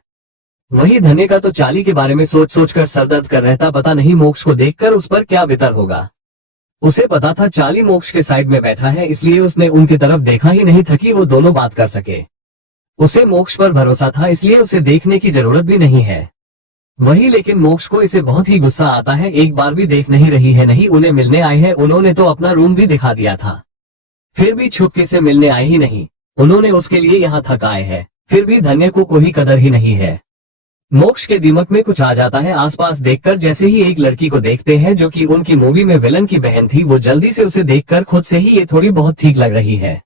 वही धन्य का तो चाली के बारे में सोच सोच कर सरदर्द कर रहता, पता नहीं मोक्ष को देखकर उस पर क्या बितर होगा। उसे पता था चाली मोक्ष के साइड में बैठा है, इसलिए उसने उनकी तरफ देखा ही नहीं था कि वो दोनों बात कर सके। उसे मोक्ष पर भरोसा था, इसलिए उसे देखने की जरूरत भी नहीं है। वही लेकिन मोक्ष को इसे बहुत ही गुस्सा आता है, एक बार भी देख नहीं रही है, नहीं उन्हें मिलने आए हैं, उन्होंने तो अपना रूम भी दिखा दिया था, फिर भी छुपके से मिलने आए ही नहीं, उन्होंने उसके लिए यहाँ थक आए हैं, फिर भी धन्य को कोई कदर ही नहीं है। मोक्ष के दिमाग में कुछ आ जाता है आसपास देखकर, जैसे ही एक लड़की को देखते हैं जो कि उनकी मूवी में विलन की बहन थी, वो जल्दी से उसे देखकर खुद से ही ये थोड़ी बहुत ठीक लग रही है।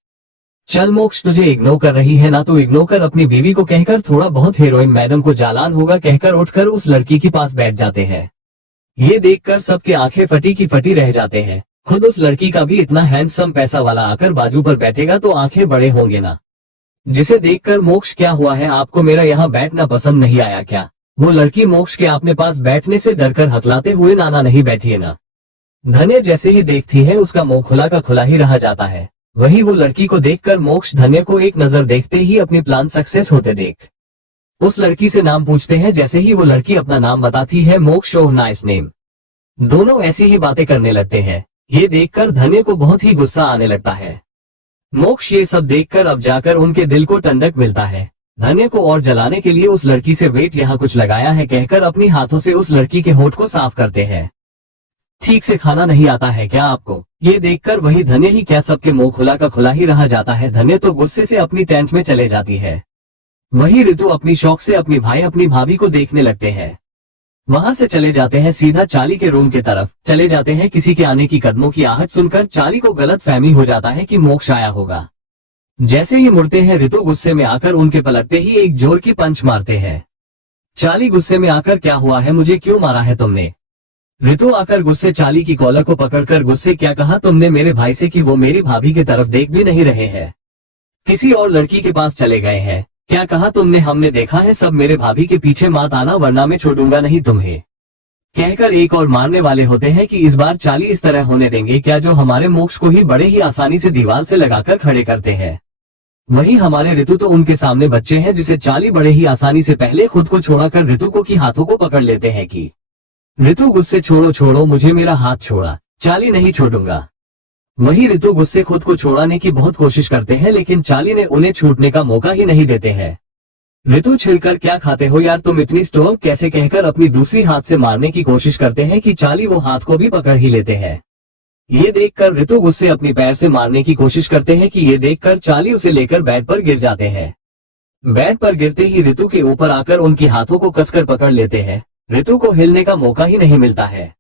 चल मोक्ष, तुझे इग्नोर कर रही है ना, तो इग्नोर कर अपनी बीवी को, कहकर थोड़ा बहुत हीरोइन मैडम को जालान होगा कहकर उठकर उस लड़की के पास बैठ जाते हैं। ये देखकर सबके आंखें फटी की फटी रह जाते हैं। खुद उस लड़की का भी इतना हैंडसम पैसा वाला आकर बाजू पर बैठेगा तो आंखें बड़े होंगे ना। जिसे देखकर मोक्ष, क्या हुआ है आपको, मेरा यहाँ बैठना पसंद नहीं आया क्या? वो लड़की मोक्ष के अपने पास बैठने से डरकर हकलाते हुए, नाना नहीं बैठिए ना। धन्य जैसे ही देखती है उसका मुंह खुला का खुला ही रह जाता है। वही वो लड़की को देखकर मोक्ष धन्य को एक नजर देखते ही अपनी प्लान सक्सेस होते देख उस लड़की से नाम पूछते हैं। जैसे ही वो लड़की अपना नाम बताती है, मोक्ष ओह नाइस नेम, दोनों ऐसी ही बातें करने लगते हैं। ये देखकर धन्य को बहुत ही गुस्सा आने लगता है। मोक्ष ये सब देखकर अब जाकर उनके दिल को ठंडक मिलता है। धन्य को और जलाने के लिए उस लड़की से, वेट यहाँ कुछ लगाया है, कहकर अपनी हाथों से उस लड़की के होठ को साफ करते हैं। ठीक से खाना नहीं आता है क्या आपको? ये देखकर वही धन्य ही, क्या सबके मुंह खुला का खुला ही रह जाता है। धन्य तो गुस्से से अपनी टेंट में चले जाती है। वही ऋतु अपनी शौक से अपनी भाई अपनी भाभी को देखने लगते हैं। वहां से चले जाते हैं सीधा चाली के रूम के तरफ चले जाते हैं। किसी के आने की कदमों की आहट सुनकर चाली को गलत फहमी हो जाता है कि मोक्ष आया होगा। जैसे ही मुड़ते हैं, ऋतु गुस्से में आकर उनके पलटते ही एक जोर की पंच मारते हैं। चाली गुस्से में आकर, क्या हुआ है, मुझे क्यों मारा है तुमने? ऋतु आकर गुस्से चाली की कॉलर को पकड़कर, गुस्से, क्या कहा तुमने मेरे भाई से कि वो मेरी भाभी की तरफ देख भी नहीं रहे हैं, किसी और लड़की के पास चले गए हैं? क्या कहा तुमने? हमने देखा है सब, मेरे भाभी के पीछे मत आना वरना मैं छोड़ूंगा नहीं तुम्हें, कहकर एक और मारने वाले होते हैं कि इस बार चाली इस तरह होने देंगे क्या, जो हमारे मोक्ष को ही बड़े ही आसानी से दीवार से लगाकर खड़े करते हैं। वहीं हमारे ऋतु तो उनके सामने बच्चे हैं, जिसे चाली बड़े ही आसानी से पहले खुद को छोड़ाकर ऋतु को की हाथों को पकड़ लेते हैं कि ऋतु गुस्से, छोड़ो छोड़ो मुझे, मेरा हाथ छोड़ा, चाली नहीं छोड़ूंगा। वही ऋतु गुस्से खुद को छोड़ाने की बहुत कोशिश करते हैं, लेकिन चाली ने उन्हें छूटने का मौका ही नहीं देते हैं। ऋतु छिड़कर, क्या खाते हो यार तुम इतनी स्ट्रॉन्ग कैसे, कहकर अपनी दूसरी हाथ से मारने की कोशिश करते हैं कि चाली वो हाथ को भी पकड़ ही लेते हैं। ये देखकर ऋतु गुस्से अपनी पैर से मारने की कोशिश करते हैं कि ये देखकर चाली उसे लेकर बेड पर गिर जाते हैं। बेड पर गिरते ही ऋतु के ऊपर आकर उनकी हाथों को कसकर पकड़ लेते हैं। ऋतु को हिलने का मौका ही नहीं मिलता है।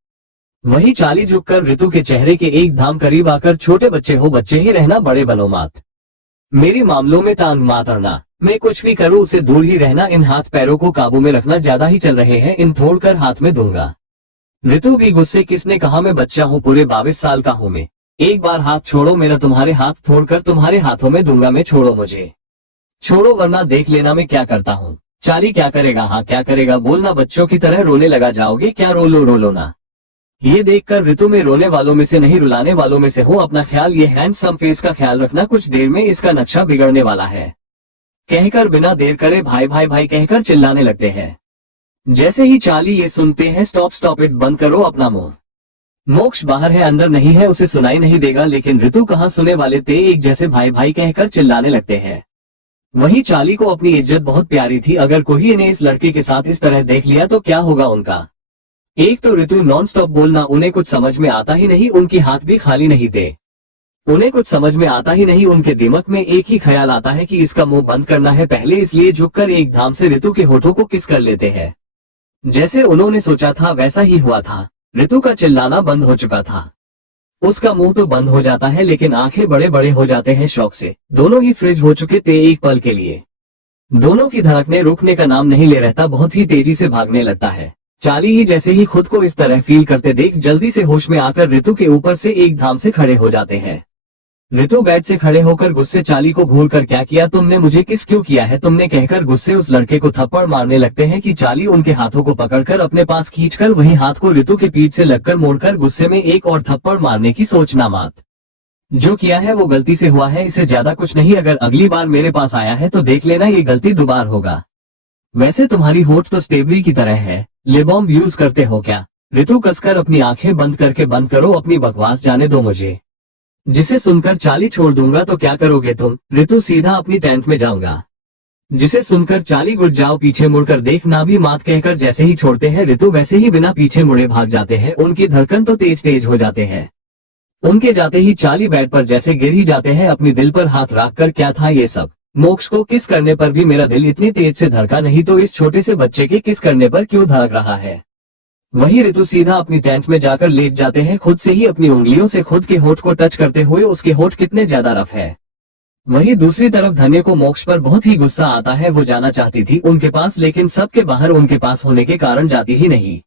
वही चाली झुककर ऋतु के चेहरे के एक धाम करीब आकर, छोटे बच्चे हो, बच्चे ही रहना, बड़े बनो मत, मेरी मामलों में टांग मत अड़ना, मैं कुछ भी करूँ उसे दूर ही रहना, इन हाथ पैरों को काबू में रखना, ज्यादा ही चल रहे हैं, इन तोड़कर हाथ में दूंगा। ऋतु भी गुस्से, किसने कहा मैं बच्चा हूँ, पूरे 22 साल का हूँ मैं, एक बार हाथ छोड़ो मेरा, तुम्हारे हाथ तोड़कर तुम्हारे हाथों में दूंगा मैं, छोड़ो मुझे, छोड़ो वरना देख लेना मैं क्या करता हूँ। चाली, क्या करेगा? हाँ क्या करेगा, बोलना, बच्चों की तरह रोने लगा जाओगे क्या, रो लो ना। ये देखकर ऋतु में रोने वालों में से नहीं रुलाने वालों में से हो, अपना ख्याल, ये हैंडसम फेस का ख्याल रखना, कुछ देर में इसका नक्शा बिगड़ने वाला है, कहकर बिना देर करे भाई भाई भाई कहकर चिल्लाने लगते हैं। जैसे ही चाली ये सुनते हैं, स्टॉप इट, बंद करो अपना मुंह। मोक्ष बाहर है, अंदर नहीं है, उसे सुनाई नहीं देगा, लेकिन ऋतु कहाँ सुने वाले थे, एक जैसे भाई भाई कहकर चिल्लाने लगते हैं। वही चाली को अपनी इज्जत बहुत प्यारी थी, अगर कोई इन्हें इस लड़के के साथ इस तरह देख लिया तो क्या होगा उनका। एक तो ऋतु नॉन स्टॉप बोलना, उन्हें कुछ समझ में आता ही नहीं, उनकी हाथ भी खाली नहीं थे। उन्हें कुछ समझ में आता ही नहीं, उनके दिमाग में एक ही ख्याल आता है कि इसका मुंह बंद करना है पहले, इसलिए झुककर एक धाम से ऋतु के होठों को किस कर लेते हैं। जैसे उन्होंने सोचा था वैसा ही हुआ था। ऋतु का चिल्लाना बंद हो चुका था। उसका मुंह तो बंद हो जाता है लेकिन आंखें बड़े बड़े हो जाते हैं शौक से। दोनों ही फ्रिज हो चुके थे एक पल के लिए। दोनों की धड़कने रुकने का नाम नहीं ले रहता, बहुत ही तेजी से भागने लगता है। चाली ही जैसे ही खुद को इस तरह फील करते देख जल्दी से होश में आकर ऋतु के ऊपर से एक धाम से खड़े हो जाते हैं। ऋतु बेड से खड़े होकर गुस्से चाली को घूर कर, क्या किया तुमने, मुझे किस क्यों किया है तुमने, कहकर गुस्से उस लड़के को थप्पड़ मारने लगते हैं कि चाली उनके हाथों को पकड़कर अपने पास खींचकर वही हाथ को ऋतु के पीठ से लगकर मोड़कर गुस्से में एक और थप्पड़ मारने की सोचना मत। जो किया है वो गलती से हुआ है, इससे ज्यादा कुछ नहीं। अगर अगली बार मेरे पास आया है तो देख लेना ये गलती दोबारा होगा। वैसे तुम्हारी होठ तो स्ट्रॉबेरी की तरह है, लिप बाम यूज करते हो क्या। ऋतु कसकर अपनी आंखें बंद करके, बंद करो अपनी बकवास, जाने दो मुझे। जिसे सुनकर चाली छोड़ दूंगा तो क्या करोगे तुम। ऋतु सीधा अपनी टेंट में जाऊंगा। जिसे सुनकर चाली गुट जाओ, पीछे मुड़कर देखना भी मत, कहकर जैसे ही छोड़ते हैं ऋतु वैसे ही बिना पीछे मुड़े भाग जाते हैं। उनकी धड़कन तो तेज तेज हो जाते हैं। उनके जाते ही चाली बेड पर जैसे गिर ही जाते हैं, अपनी दिल पर हाथ रखकर। क्या था ये सब। मोक्ष को किस करने पर भी मेरा दिल इतनी तेज से धड़का नहीं, तो इस छोटे से बच्चे के किस करने पर क्यों धड़क रहा है। वही ऋतु सीधा अपनी टेंट में जाकर लेट जाते हैं, खुद से ही अपनी उंगलियों से खुद के होठ को टच करते हुए। उसके होठ कितने ज्यादा रफ है। वही दूसरी तरफ धन्य को मोक्ष पर बहुत ही गुस्सा आता है। वो जाना चाहती थी उनके पास, लेकिन सबके बाहर उनके पास होने के कारण जाती ही नहीं।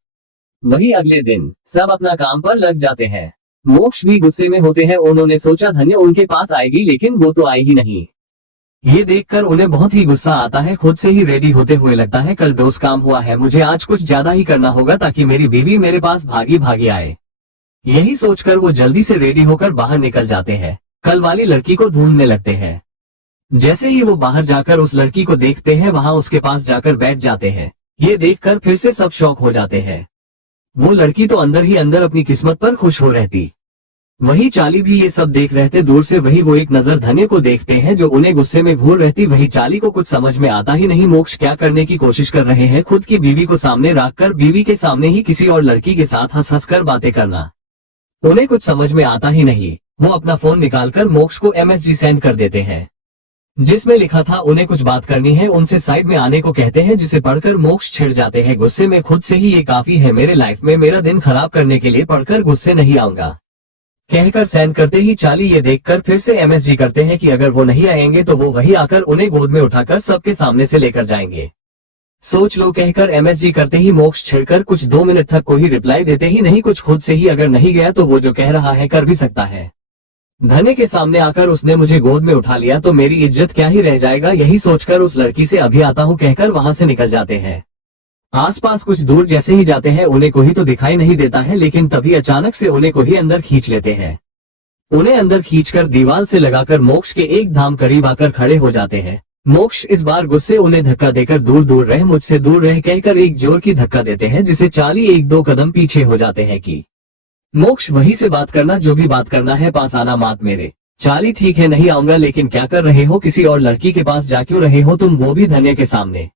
वही अगले दिन सब अपना काम पर लग जाते हैं। मोक्ष भी गुस्से में होते हैं। उन्होंने सोचा धन्य उनके पास आएगी, लेकिन वो तो आई ही नहीं। ये देखकर उन्हें बहुत ही गुस्सा आता है। खुद से ही रेडी होते हुए लगता है कल डोस काम हुआ है, मुझे आज कुछ ज्यादा ही करना होगा ताकि मेरी बीवी मेरे पास भागी भागी आए। यही सोचकर वो जल्दी से रेडी होकर बाहर निकल जाते हैं। कल वाली लड़की को ढूंढने लगते हैं। जैसे ही वो बाहर जाकर उस लड़की को देखते हैं, वहां उसके पास जाकर बैठ जाते हैं। ये देखकर फिर से सब शॉक हो जाते हैं। वो लड़की तो अंदर ही अंदर अपनी किस्मत पर खुश हो रहती। वही चाली भी ये सब देख रहते दूर से। वही वो एक नजर धन्य को देखते हैं जो उन्हें गुस्से में घूर रहती। वही चाली को कुछ समझ में आता ही नहीं, मोक्ष क्या करने की कोशिश कर रहे हैं। खुद की बीवी को सामने रखकर बीवी के सामने ही किसी और लड़की के साथ हंस हंस कर बातें करना, उन्हें कुछ समझ में आता ही नहीं। वो अपना फोन निकालकर मोक्ष को MSG सेंड कर देते हैं, जिसमें लिखा था उन्हें कुछ बात करनी है, उनसे साइड में आने को कहते हैं। जिसे पढ़कर मोक्ष छिड़ जाते हैं गुस्से में, खुद से ही ये काफी है मेरे लाइफ में, मेरा दिन खराब करने के लिए पढ़कर गुस्से नहीं आऊंगा, कहकर सेंड करते ही चाली ये देखकर फिर से MSG करते हैं कि अगर वो नहीं आएंगे तो वो वही आकर उन्हें गोद में उठाकर सबके सामने से लेकर जाएंगे। सोच लो, कहकर MSG करते ही मोक्ष छिड़कर कुछ 2 मिनट तक कोई रिप्लाई देते ही नहीं कुछ। खुद से ही अगर नहीं गया तो वो जो कह रहा है कर भी सकता है। धन्य के सामने आकर उसने मुझे गोद में उठा लिया तो मेरी इज्जत क्या ही रह जाएगा, यही सोचकर उस लड़की से अभी आता हूँ कहकर वहां से निकल जाते हैं। आसपास कुछ दूर जैसे ही जाते हैं उन्हें कोई तो दिखाई नहीं देता है, लेकिन तभी अचानक से उन्हें कोई अंदर खींच लेते हैं। उन्हें अंदर खींचकर दीवार से लगाकर मोक्ष के एक धाम करीब आकर खड़े हो जाते हैं। मोक्ष इस बार गुस्से उन्हें धक्का देकर दूर दूर रह, मुझसे दूर रह कहकर एक जोर की धक्का देते हैं, जिसे चाली 1-2 कदम पीछे हो जाते हैं कि मोक्ष वहीं से बात करना, जो भी बात करना है, पास आना मत मेरे। चाली ठीक है नहीं आऊंगा, लेकिन क्या कर रहे हो, किसी और लड़की के पास जा क्यों रहे हो तुम, वो भी धन्य के सामने।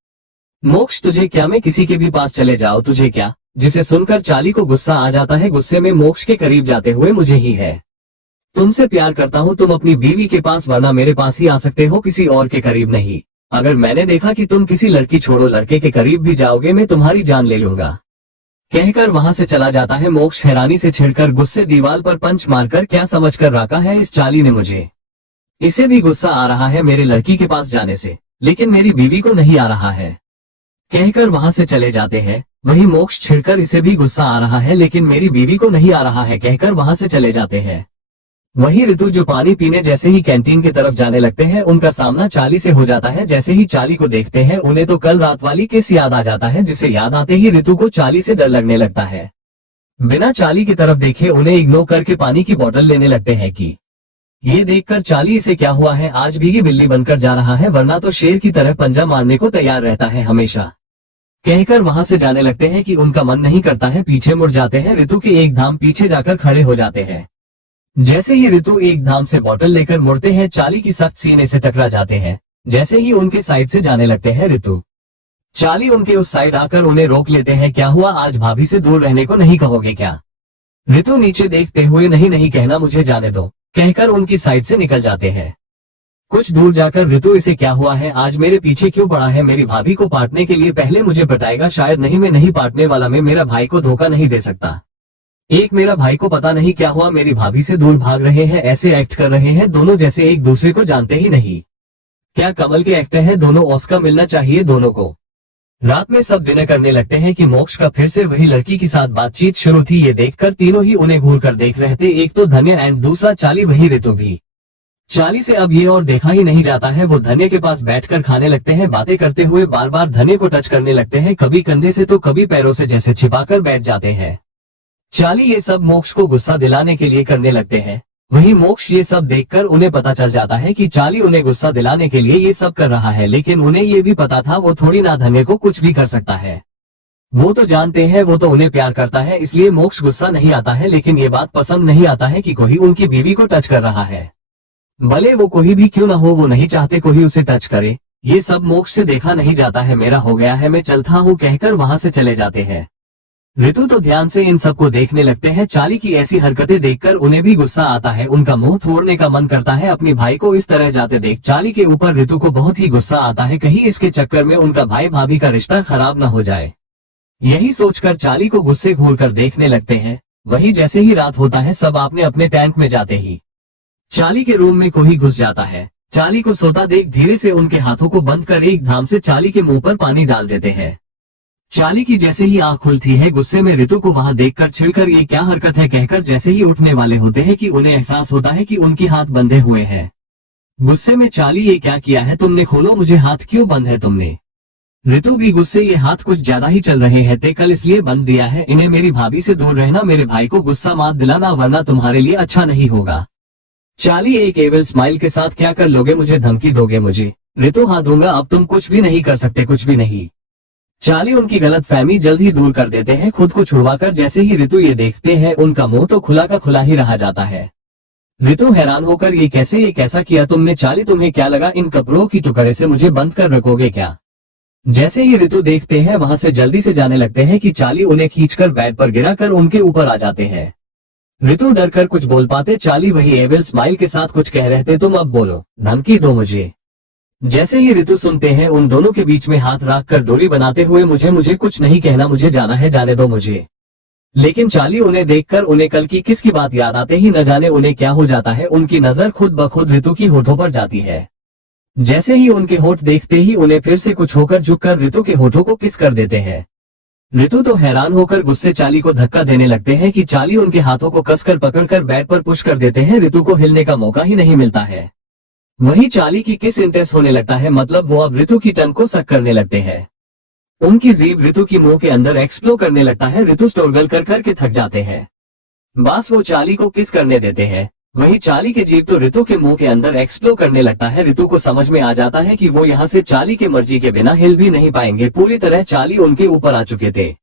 मोक्ष तुझे क्या, मैं किसी के भी पास चले जाओ तुझे क्या। जिसे सुनकर चाली को गुस्सा आ जाता है। गुस्से में मोक्ष के करीब जाते हुए, मुझे ही है, तुमसे प्यार करता हूँ, तुम अपनी बीवी के पास वरना मेरे पास ही आ सकते हो, किसी और के करीब नहीं। अगर मैंने देखा कि तुम किसी लड़की छोड़ो लड़के के करीब भी जाओगे मैं तुम्हारी जान ले लूंगा, कहकर वहां से चला जाता है। मोक्ष हैरानी से छिड़कर गुस्से दीवार पर पंच मारकर क्या समझ कर रखा है इस चाली ने मुझे। इसे भी गुस्सा आ रहा है मेरे लड़की के पास जाने से, लेकिन मेरी बीवी को नहीं आ रहा है, कहकर वहां से चले जाते हैं। वही मोक्ष छिड़कर इसे भी गुस्सा आ रहा है, लेकिन मेरी बीवी को नहीं आ रहा है, कहकर वहां से चले जाते हैं। वही ऋतु जो पानी पीने जैसे ही कैंटीन की तरफ जाने लगते हैं, उनका सामना चाली से हो जाता है। जैसे ही चाली को देखते हैं उन्हें तो कल रात वाली किस याद आ जाता है, जिसे याद आते ही ऋतु को चाली से डर लगने लगता है। बिना चाली की तरफ देखे उन्हें इग्नोर करके पानी की बोतल लेने लगते हैं कि ये देखकर चाली इसे क्या हुआ है, आज भीगी बिल्ली बनकर जा रहा है, वरना तो शेर की तरह पंजा मारने को तैयार रहता है हमेशा, कहकर वहां से जाने लगते हैं कि उनका मन नहीं करता है। पीछे मुड़ जाते हैं, ऋतु के एक धाम पीछे जाकर खड़े हो जाते हैं। जैसे ही ऋतु एक धाम से बोतल लेकर मुड़ते हैं, चाली की सख्त सीने से टकरा जाते हैं। जैसे ही उनके साइड से जाने लगते हैं, ऋतु चाली उनके उस साइड आकर उन्हें रोक लेते हैं। क्या हुआ, आज भाभी से दूर रहने को नहीं कहोगे क्या? ऋतु नीचे देखते हुए नहीं नहीं कहना, मुझे जाने दो कहकर उनकी साइड से निकल जाते हैं। कुछ दूर जाकर ऋतु, इसे क्या हुआ है, आज मेरे पीछे क्यों पड़ा है? मेरी भाभी को पाटने के लिए पहले मुझे बताएगा। शायद नहीं, मैं नहीं पाटने वाला, मैं मेरा भाई को धोखा नहीं दे सकता। एक मेरा भाई को पता नहीं क्या हुआ, मेरी भाभी से दूर भाग रहे हैं, ऐसे एक्ट कर रहे हैं दोनों जैसे एक दूसरे को जानते ही नहीं। क्या कमल के एक्टर हैं दोनों, ऑस्कर मिलना चाहिए दोनों को। रात में सब डिनर करने लगते हैं कि मोक्ष का फिर से वही लड़की के साथ बातचीत शुरू थी। ये देखकर तीनों ही उन्हें घूर कर देख रहे थे, एक तो धन्य एंड दूसरा चाली, वही ऋतु भी। चाली से अब ये और देखा ही नहीं जाता है। वो धन्य के पास बैठकर खाने लगते हैं, बातें करते हुए बार बार धन्य को टच करने लगते हैं, कभी कंधे से तो कभी पैरों से, जैसे छिपाकर बैठ जाते हैं। चाली ये सब मोक्ष को गुस्सा दिलाने के लिए करने लगते हैं। वहीं मोक्ष ये सब देखकर उन्हें पता चल जाता है कि चाली उन्हें गुस्सा दिलाने के लिए ये सब कर रहा है, लेकिन उन्हें ये भी पता था वो थोड़ी ना धन्य को कुछ भी कर सकता है। वो तो जानते हैं वो तो उन्हें प्यार करता है, इसलिए मोक्ष गुस्सा नहीं आता है, लेकिन ये बात पसंद नहीं आता है कि कोई उनकी बीवी को टच कर रहा है। भले वो कोई भी क्यों ना हो, वो नहीं चाहते कोई उसे टच करे। ये सब मोक्ष से देखा नहीं जाता है। मेरा हो गया है, मैं चलता हूँ कहकर वहां से चले जाते हैं। ऋतु तो ध्यान से इन सबको देखने लगते हैं। चाली की ऐसी हरकतें देखकर उन्हें भी गुस्सा आता है, उनका मुंह तोड़ने का मन करता है। अपने भाई को इस तरह जाते देख चाली के ऊपर ऋतु को बहुत ही गुस्सा आता है, कहीं इसके चक्कर में उनका भाई भाभी का रिश्ता खराब न हो जाए। यही सोचकर चाली को गुस्से घूर कर देखने लगते हैं। वही जैसे ही रात होता है, सब अपने अपने टैंक में जाते ही चाली के रूम में कोई घुस जाता है। चाली को सोता देख धीरे से उनके हाथों को बंद कर एक धाम से चाली के मुंह पर पानी डाल देते हैं। चाली की जैसे ही आंख खुलती है, गुस्से में ऋतु को वहां देखकर छिड़कर ये क्या हरकत है कहकर जैसे ही उठने वाले होते हैं कि उन्हें एहसास होता है कि उनके हाथ बंधे हुए हैं। गुस्से में चाली, ये क्या किया है तुमने, खोलो मुझे, हाथ क्यों बंद है तुमने? ऋतु भी गुस्से, ये हाथ कुछ ज्यादा ही चल रहे हैं, ते कल इसलिए बंद दिया है इन्हें, मेरी भाभी से दूर रहना, मेरे भाई को गुस्सा मत दिलाना वरना तुम्हारे लिए अच्छा नहीं होगा। चाली एक एविल स्माइल के साथ, क्या कर लोगे, मुझे धमकी दोगे मुझे? ऋतु, हाँ दूंगा, अब तुम कुछ भी नहीं कर सकते, कुछ भी नहीं। चाली उनकी गलत फहमी जल्द ही दूर कर देते हैं खुद को छुड़वाकर। जैसे ही ऋतु ये देखते हैं, उनका मुंह तो खुला का खुला ही रह जाता है। ऋतु हैरान होकर, ये कैसा किया तुमने चाली, तुम्हें क्या लगा इन कपड़ों की टुकड़े से मुझे बंद कर रखोगे क्या? जैसे ही ऋतु देखते हैं, वहां से जल्दी से जाने लगते हैं कि चाली उन्हें खींचकर बेड पर गिराकर उनके ऊपर आ जाते हैं। ऋतु डर कर कुछ बोल पाते, चाली वही एविल स्माइल के साथ कुछ कह रहे थे, तुम अब बोलो, धमकी दो मुझे। जैसे ही ऋतु सुनते हैं, उन दोनों के बीच में हाथ रख कर दूरी बनाते हुए, मुझे कुछ नहीं कहना, मुझे जाना है, जाने दो मुझे। लेकिन चाली उन्हें देखकर उन्हें कल की किसकी बात याद आते ही न जाने उन्हें क्या हो जाता है, उनकी नजर खुद ब खुद ऋतु की होठों पर जाती है। जैसे ही उनके होठ देखते ही उन्हें फिर से कुछ होकर झुककर ऋतु के होठों को किस कर देते हैं। ऋतु तो हैरान होकर गुस्से चाली को धक्का देने लगते हैं कि चाली उनके हाथों को कसकर पकड़कर बेड पर पुश कर देते हैं। ऋतु को हिलने का मौका ही नहीं मिलता है। वहीं चाली की किस इंटेंस होने लगता है, मतलब वो अब ऋतु की टंग को सक करने लगते हैं। उनकी जीभ ऋतु की मुंह के अंदर एक्सप्लोर करने लगता है। ऋतु स्टोरगल कर करके थक जाते हैं। बस वो चाली को किस करने देते हैं। वहीं चाली के जीभ तो ऋतु के मुंह के अंदर एक्सप्लोर करने लगता है। ऋतु को समझ में आ जाता है कि वो यहाँ से चाली के मर्जी के बिना हिल भी नहीं पाएंगे। पूरी तरह चाली उनके ऊपर आ चुके थे,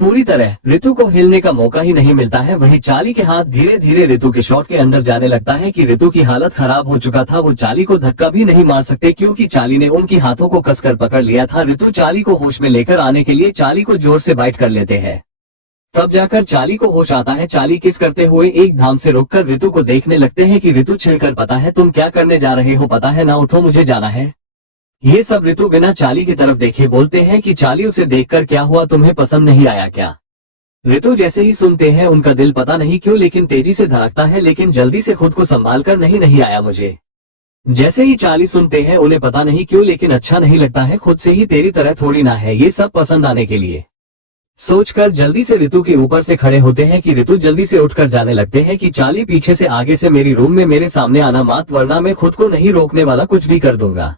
पूरी तरह ऋतु को हिलने का मौका ही नहीं मिलता है। वहीं चाली के हाथ धीरे धीरे ऋतु के शॉट के अंदर जाने लगता है कि ऋतु की हालत खराब हो चुका था। वो चाली को धक्का भी नहीं मार सकते क्योंकि चाली ने उनकी हाथों को कसकर पकड़ लिया था। ऋतु चाली को होश में लेकर आने के लिए चाली को जोर से बाइट कर लेते हैं। तब जाकर चाली को होश आता है। चाली किस करते हुए एक धाम से रुककर ऋतु को देखने लगते हैं कि ऋतु छिड़कर, पता है तुम क्या करने जा रहे हो, पता है ना, उठो मुझे जाना है। ये सब ऋतु बिना चाली की तरफ देखे बोलते हैं कि चाली, उसे देखकर क्या हुआ, तुम्हें पसंद नहीं आया क्या? ऋतु जैसे ही सुनते हैं, उनका दिल पता नहीं क्यों लेकिन तेजी से धड़कता है, लेकिन जल्दी से खुद को संभाल कर, नहीं आया मुझे। जैसे ही चाली सुनते हैं, उन्हें पता नहीं क्यों लेकिन अच्छा नहीं लगता है, खुद से ही तेरी तरह थोड़ी ना है ये सब पसंद आने के लिए। सोचकर जल्दी से ऋतु के ऊपर से खड़े होते हैं कि ऋतु जल्दी से उठकर जाने लगते हैं कि चाली, पीछे से आगे से मेरी रूम में मेरे सामने आना मत, वरना मैं खुद को नहीं रोकने वाला, कुछ भी कर दूंगा।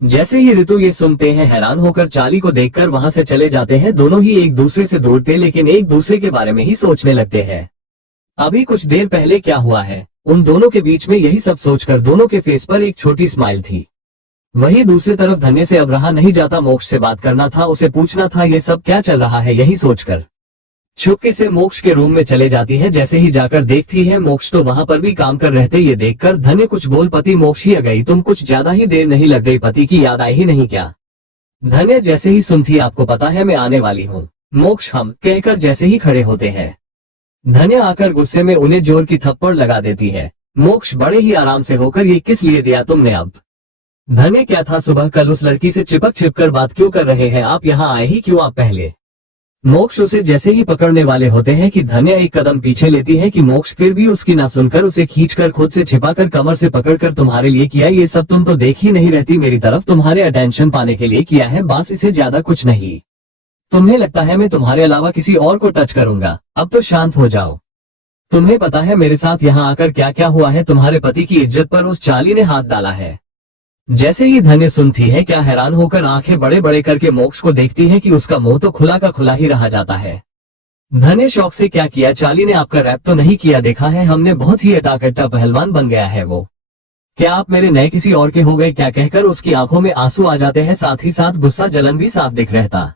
जैसे ही ऋतु ये सुनते हैं, हैरान होकर चाली को देखकर वहां से चले जाते हैं। दोनों ही एक दूसरे से दूर थे लेकिन एक दूसरे के बारे में ही सोचने लगते हैं। अभी कुछ देर पहले क्या हुआ है, उन दोनों के बीच में यही सब सोचकर दोनों के फेस पर एक छोटी स्माइल थी। वहीं दूसरी तरफ धन्य से अब रहा नहीं जाता, मोक्ष से बात करना था, उसे पूछना था ये सब क्या चल रहा है। यही सोचकर छुपके से मोक्ष के रूम में चले जाती है। जैसे ही जाकर देखती है, मोक्ष तो वहां पर भी काम कर रहे थे। ये देखकर धन्य कुछ बोल, पति मोक्ष ही आ गई, तुम कुछ ज्यादा ही देर नहीं लग गई, पति की याद आई ही नहीं क्या? धन्य जैसे ही सुनती आपको पता है मैं आने वाली हूँ, मोक्ष हम कहकर जैसे ही खड़े होते हैं, धन्य आकर गुस्से में उन्हें जोर की थप्पड़ लगा देती है। मोक्ष बड़े ही आराम से होकर ये किस लिए दिया तुमने अब? धन्य क्या था, सुबह कल उस लड़की से चिपक छिपकर बात क्यों कर रहे हैं आप, यहाँ आए ही क्यों आप पहले? मोक्ष उसे जैसे ही पकड़ने वाले होते हैं कि धन्य एक कदम पीछे लेती है कि मोक्ष फिर भी उसकी ना सुनकर उसे खींचकर खुद से छिपाकर कमर से पकड़कर तुम्हारे लिए किया ये सब, तुम तो देख ही नहीं रहती मेरी तरफ, तुम्हारे अटेंशन पाने के लिए किया है बस, इसे ज्यादा कुछ नहीं। तुम्हें लगता है मैं तुम्हारे अलावा किसी और को टच करूंगा? अब तो शांत हो जाओ। तुम्हें पता है मेरे साथ यहाँ आकर क्या क्या हुआ है? तुम्हारे पति की इज्जत पर उस चाली ने हाथ डाला है। जैसे ही धन्य सुनती है क्या हैरान होकर आंखें बड़े बड़े करके मोक्ष को देखती है कि उसका मुंह तो खुला का खुला ही रह जाता है। धन्य शौक से क्या किया, चाली ने आपका रैप तो नहीं किया, देखा है हमने, बहुत ही अटाकट्टा पहलवान बन गया है वो। क्या आप मेरे नए किसी और के हो गए क्या? कहकर उसकी आंखों में आंसू आ जाते हैं, साथ ही साथ गुस्सा जलन भी साफ दिख रहता।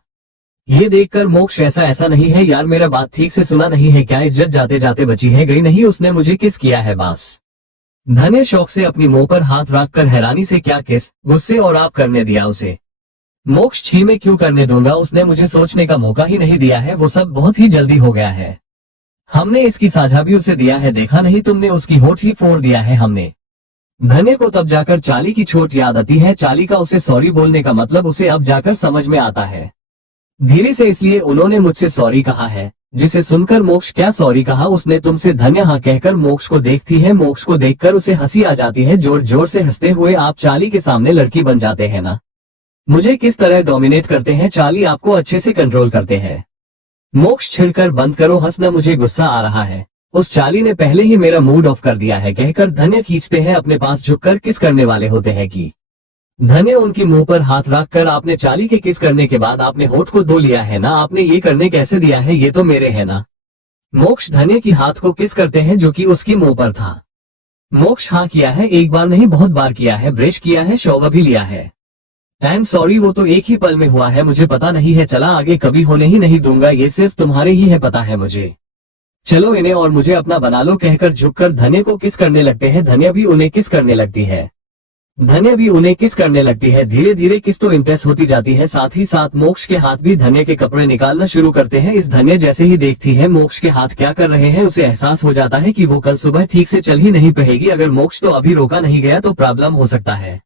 ये देखकर मोक्ष ऐसा नहीं है यार, मेरा बात ठीक से सुना नहीं है क्या? इज्जत जाते जाते बची है, गई नहीं, उसने मुझे किस किया है बस। धन्य शौक से अपनी मुंह पर हाथ रखकर हैरानी से क्या किस, गुस्से और आप करने दिया उसे? मोक्ष छी में क्यों करने दूंगा, उसने मुझे सोचने का मौका ही नहीं दिया है, वो सब बहुत ही जल्दी हो गया है। हमने इसकी साझा भी उसे दिया है, देखा नहीं तुमने, उसकी होठ ही फोड़ दिया है हमने। धन्य को तब जाकर चाली की चोट याद आती है, चाली का उसे सॉरी बोलने का मतलब उसे अब जाकर समझ में आता है। धीरे से इसलिए उन्होंने मुझसे सॉरी कहा है, जिसे सुनकर मोक्ष क्या सॉरी कहा उसने तुमसे? धन्य हाँ कहकर मोक्ष को देखती है, मोक्ष को देखकर उसे हंसी आ जाती है, जोर जोर से हंसते हुए आप चाली के सामने लड़की बन जाते हैं ना, मुझे किस तरह डोमिनेट करते हैं, चाली आपको अच्छे से कंट्रोल करते हैं। मोक्ष छिड़कर बंद करो हंसना, मुझे गुस्सा आ रहा है, उस चाली ने पहले ही मेरा मूड ऑफ कर दिया है, कहकर धन्य खींचते हैं अपने पास, झुककर किस करने वाले होते हैं कि धन्य उनकी मुंह पर हाथ रखकर आपने चाली के किस करने के बाद आपने होठ को धो लिया है ना, आपने ये करने कैसे दिया है, ये तो मेरे है ना। मोक्ष धन्य की हाथ को किस करते हैं जो कि उसकी मुंह पर था। मोक्ष हाँ किया है, एक बार नहीं बहुत बार किया है, ब्रश किया है, शॉवर भी लिया है। आई एम सॉरी, वो तो एक ही पल में हुआ है, मुझे पता नहीं है, चला आगे कभी होने ही नहीं दूंगा, ये सिर्फ तुम्हारे ही है पता है मुझे, चलो इन्हें और मुझे अपना बना लो, कहकर झुककर धन्य को किस करने लगते हैं। धन्य भी उन्हें किस करने लगती है, धन्य भी उन्हें किस करने लगती है, धीरे धीरे किस तो इंप्रेस होती जाती है, साथ ही साथ मोक्ष के हाथ भी धन्य के कपड़े निकालना शुरू करते हैं। इस धन्य जैसे ही देखती है मोक्ष के हाथ क्या कर रहे हैं, उसे एहसास हो जाता है कि वो कल सुबह ठीक से चल ही नहीं पाएगी, अगर मोक्ष तो अभी रोका नहीं गया तो प्रॉब्लम हो सकता है,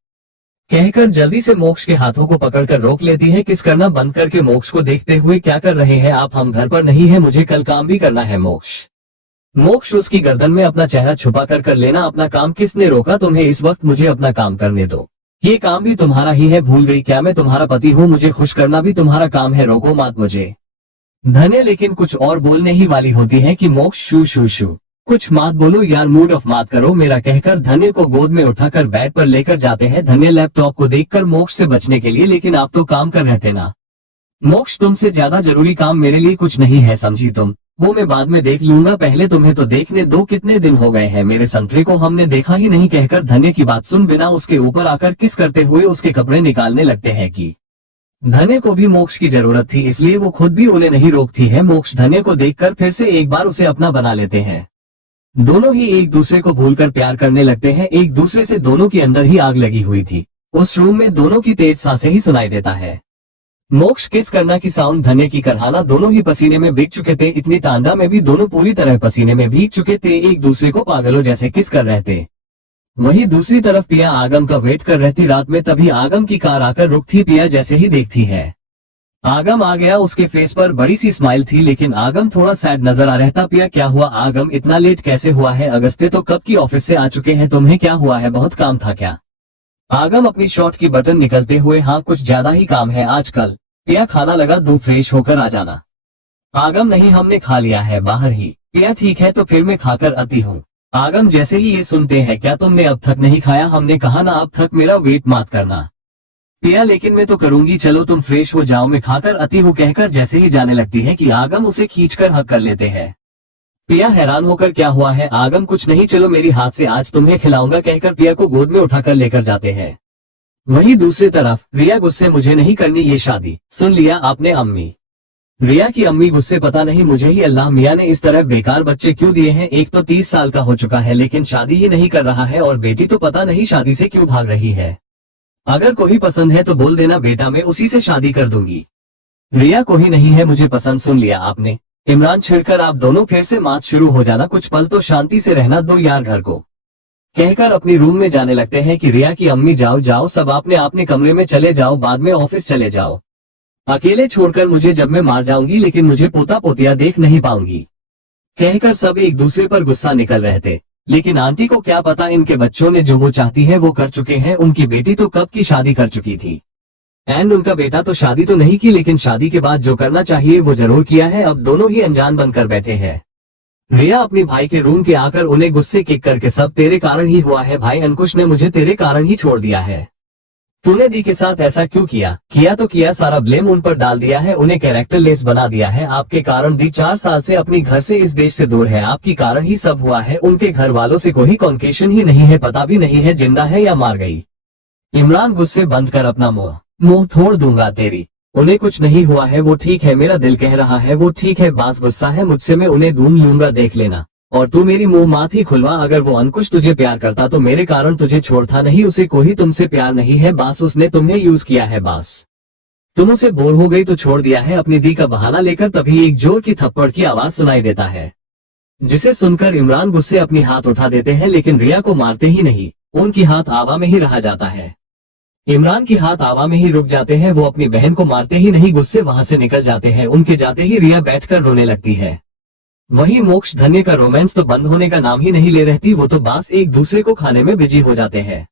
कहकर जल्दी से मोक्ष के हाथों को पकड़कर रोक लेती है। किस करना बंद करके मोक्ष को देखते हुए क्या कर रहे हैं आप, हम घर पर नहीं है, मुझे कल काम भी करना है। मोक्ष उसकी गर्दन में अपना चेहरा छुपा कर लेना, अपना काम किसने रोका तुम्हें, इस वक्त मुझे अपना काम करने दो, ये काम भी तुम्हारा ही है, भूल गई क्या मैं तुम्हारा पति हूँ, मुझे खुश करना भी तुम्हारा काम है, रोको मत मुझे। धन्य लेकिन कुछ और बोलने ही वाली होती है कि मोक्ष शू शू शू, कुछ मत बोलो यार, मूड ऑफ मत करो मेरा, कहकर धन्य को गोद में उठाकर बेड पर लेकर जाते हैं। धन्य लैपटॉप को देखकर मोक्ष से बचने के लिए, लेकिन आप तो काम कर रहे थे ना मोक्ष, तुमसे ज्यादा जरूरी काम मेरे लिए कुछ नहीं है, समझी तुम, वो मैं बाद में देख लूंगा, पहले तुम्हें तो देखने दो, कितने दिन हो गए हैं मेरे संतरे को हमने देखा ही नहीं, कहकर धन्य की बात सुन बिना उसके ऊपर आकर किस करते हुए उसके कपड़े निकालने लगते हैं कि धन्य को भी मोक्ष की जरूरत थी, इसलिए वो खुद भी उन्हें नहीं रोकती है। मोक्ष धन्य को देखकर फिर से एक बार उसे अपना बना लेते हैं, दोनों ही एक दूसरे को भूलकर प्यार करने लगते हैं, एक दूसरे से दोनों के अंदर ही आग लगी हुई थी, उस रूम में दोनों की तेज सांसें ही सुनाई देता है। मोक्ष किस करना की साउंड, धन्य की करहाना, दोनों ही पसीने में भीग चुके थे, इतनी तांडा में भी दोनों पूरी तरह पसीने में भीग चुके थे, एक दूसरे को पागलों जैसे किस कर रहे थे। वहीं दूसरी तरफ पिया आगम का वेट कर रहती रात में, तभी आगम की कार आकर रुकती, पिया जैसे ही देखती है आगम आ गया, उसके फेस पर बड़ी सी स्माइल थी, लेकिन आगम थोड़ा सैड नजर आ रहता। पिया क्या हुआ आगम, इतना लेट कैसे हुआ है, अगस्त्य तो कब की ऑफिस से आ चुके हैं, तुम्हें क्या हुआ है, बहुत काम था क्या? आगम अपनी शॉर्ट की बटन निकलते हुए, हाँ कुछ ज्यादा ही काम है आजकल। पिया खाना लगा दूं, फ्रेश होकर आ जाना। आगम नहीं हमने खा लिया है बाहर ही। पिया ठीक है तो फिर मैं खाकर आती हूँ। आगम जैसे ही ये सुनते हैं क्या तुमने अब तक नहीं खाया, हमने कहा ना अब तक मेरा वेट मत करना। पिया लेकिन मैं तो करूंगी, चलो तुम फ्रेश हो जाओ मैं खाकर आती हूँ, कहकर जैसे ही जाने लगती है कि आगम उसे खींचकर हक कर लेते हैं। पिया हैरान होकर क्या हुआ है आगम, कुछ नहीं चलो मेरी हाथ से आज तुम्हें खिलाऊंगा, कहकर पिया को गोद में उठाकर लेकर जाते हैं। वहीं दूसरी तरफ रिया गुस्से, मुझे नहीं करनी ये शादी, सुन लिया आपने अम्मी। रिया की अम्मी गुस्से, पता नहीं मुझे ही अल्लाह मियाँ ने इस तरह बेकार बच्चे क्यों दिए हैं, एक तो 30 साल का हो चुका है लेकिन शादी ही नहीं कर रहा है, और बेटी तो पता नहीं शादी से क्यों भाग रही है। अगर कोई पसंद है तो बोल देना बेटा, मैं उसी से शादी कर दूंगी। रिया, कोई नहीं है मुझे पसंद, सुन लिया आपने। इमरान छिड़कर, आप दोनों फिर से मात शुरू हो जाना, कुछ पल तो शांति से रहना दो यार घर को। कहकर अपनी रूम में जाने लगते हैं कि रिया की अम्मी जाओ जाओ, सब आपने अपने कमरे में चले जाओ, बाद में ऑफिस चले जाओ, अकेले छोड़कर मुझे जब मैं मार जाऊंगी, लेकिन मुझे पोता पोतिया देख नहीं पाऊंगी। कहकर सब एक दूसरे पर गुस्सा निकल रहे थे, लेकिन आंटी को क्या पता इनके बच्चों ने जो वो चाहती है वो कर चुके हैं। उनकी बेटी तो कब की शादी कर चुकी थी, एंड उनका बेटा तो शादी तो नहीं की, लेकिन शादी के बाद जो करना चाहिए वो जरूर किया है। अब दोनों ही अनजान बनकर बैठे हैं। रिया अपने भाई के रूम के आकर उन्हें गुस्से किक करके, सब तेरे कारण ही हुआ है भाई, अंकुश ने मुझे तेरे कारण ही छोड़ दिया है। तूने दी के साथ ऐसा क्यों किया? किया तो किया, सारा ब्लेम उन पर डाल दिया है, उन्हें कैरेक्टरलेस बना दिया है। आपके कारण दी 4 साल से अपनी घर से इस देश से दूर है, आपके कारण ही सब हुआ है। उनके घर वालों से कोई कॉन्केशन ही नहीं है, पता भी नहीं है जिंदा है या मार गई। इमरान, गुस्से बंद कर अपना मुंह तोड़ दूंगा तेरी। उन्हें कुछ नहीं हुआ है, वो ठीक है, मेरा दिल कह रहा है वो ठीक है, बास गुस्सा है मुझसे, मैं उन्हें ढूंढ लूंगा, देख लेना। और तू मेरी मुंह मात ही खुलवा, अगर वो अंकुश तुझे प्यार करता तो मेरे कारण तुझे छोड़ता नहीं, उसे कोई तुमसे प्यार नहीं है बास, उसने तुम्हें यूज किया है बास। तुम उसे बोर हो गई तो छोड़ दिया है अपनी दी का बहाना लेकर। तभी एक जोर की थप्पड़ की आवाज सुनाई देता है, जिसे सुनकर इमरान गुस्से अपनी हाथ उठा देते हैं, लेकिन रिया को मारते ही नहीं, उनकी हाथ हवा में ही रह जाता है। इमरान की हाथ हवा में ही रुक जाते हैं, वो अपनी बहन को मारते ही नहीं, गुस्से वहां से निकल जाते हैं। उनके जाते ही रिया बैठकर रोने लगती है। वहीं मोक्ष धन्य का रोमांस तो बंद होने का नाम ही नहीं ले रहती, वो तो बस एक दूसरे को खाने में बिजी हो जाते हैं।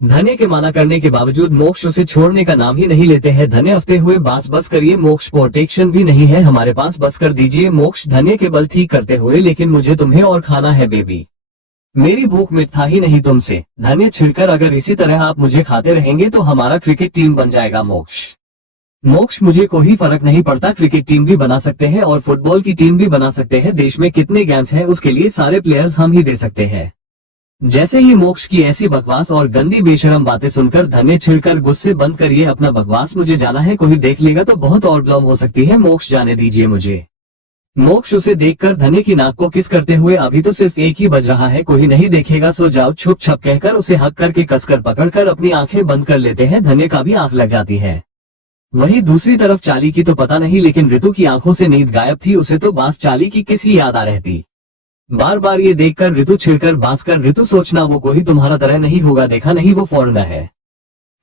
धन्य के मना करने के बावजूद मोक्ष उसे छोड़ने का नाम ही नहीं लेते हैं। धन्य हफ्ते हुए, बस करिए मोक्ष, प्रोटेक्शन भी नहीं है हमारे पास, बस कर दीजिए मोक्ष। धन्य के बल ठीक करते हुए, लेकिन मुझे तुम्हें और खाना है बेबी, मेरी भूख मिटता ही नहीं तुमसे। धन्य छिड़कर, अगर इसी तरह आप मुझे खाते रहेंगे तो हमारा क्रिकेट टीम बन जाएगा मोक्ष, मुझे कोई फर्क नहीं पड़ता, क्रिकेट टीम भी बना सकते हैं और फुटबॉल की टीम भी बना सकते हैं। देश में कितने गेम्स हैं, उसके लिए सारे प्लेयर्स हम ही दे सकते हैं। जैसे ही मोक्ष की ऐसी बकवास और गंदी बेशरम बातें सुनकर धन्य छिड़कर, गुस्से बंद करिए अपना बकवास, मुझे जाना है, कोई देख लेगा तो बहुत और प्रॉब्लम हो सकती है, मोक्ष जाने दीजिए मुझे। मोक्ष उसे देखकर धन्य की नाक को किस करते हुए, अभी तो सिर्फ एक ही बज रहा है, कोई नहीं देखेगा, सो जाओ छुप छप कहकर उसे हक करके कसकर पकड़कर अपनी आंखें बंद कर लेते हैं। धन्य का भी आंख लग जाती है। वहीं दूसरी तरफ चाली की तो पता नहीं, लेकिन ऋतु की आंखों से नींद गायब थी, उसे तो बास चाली की किसी याद आ रहती। बार बार ये देखकर ऋतु छिड़कर बास कर, ऋतु सोचना वो कोई तुम्हारा तरह नहीं होगा, देखा नहीं वो फॉरेनर है,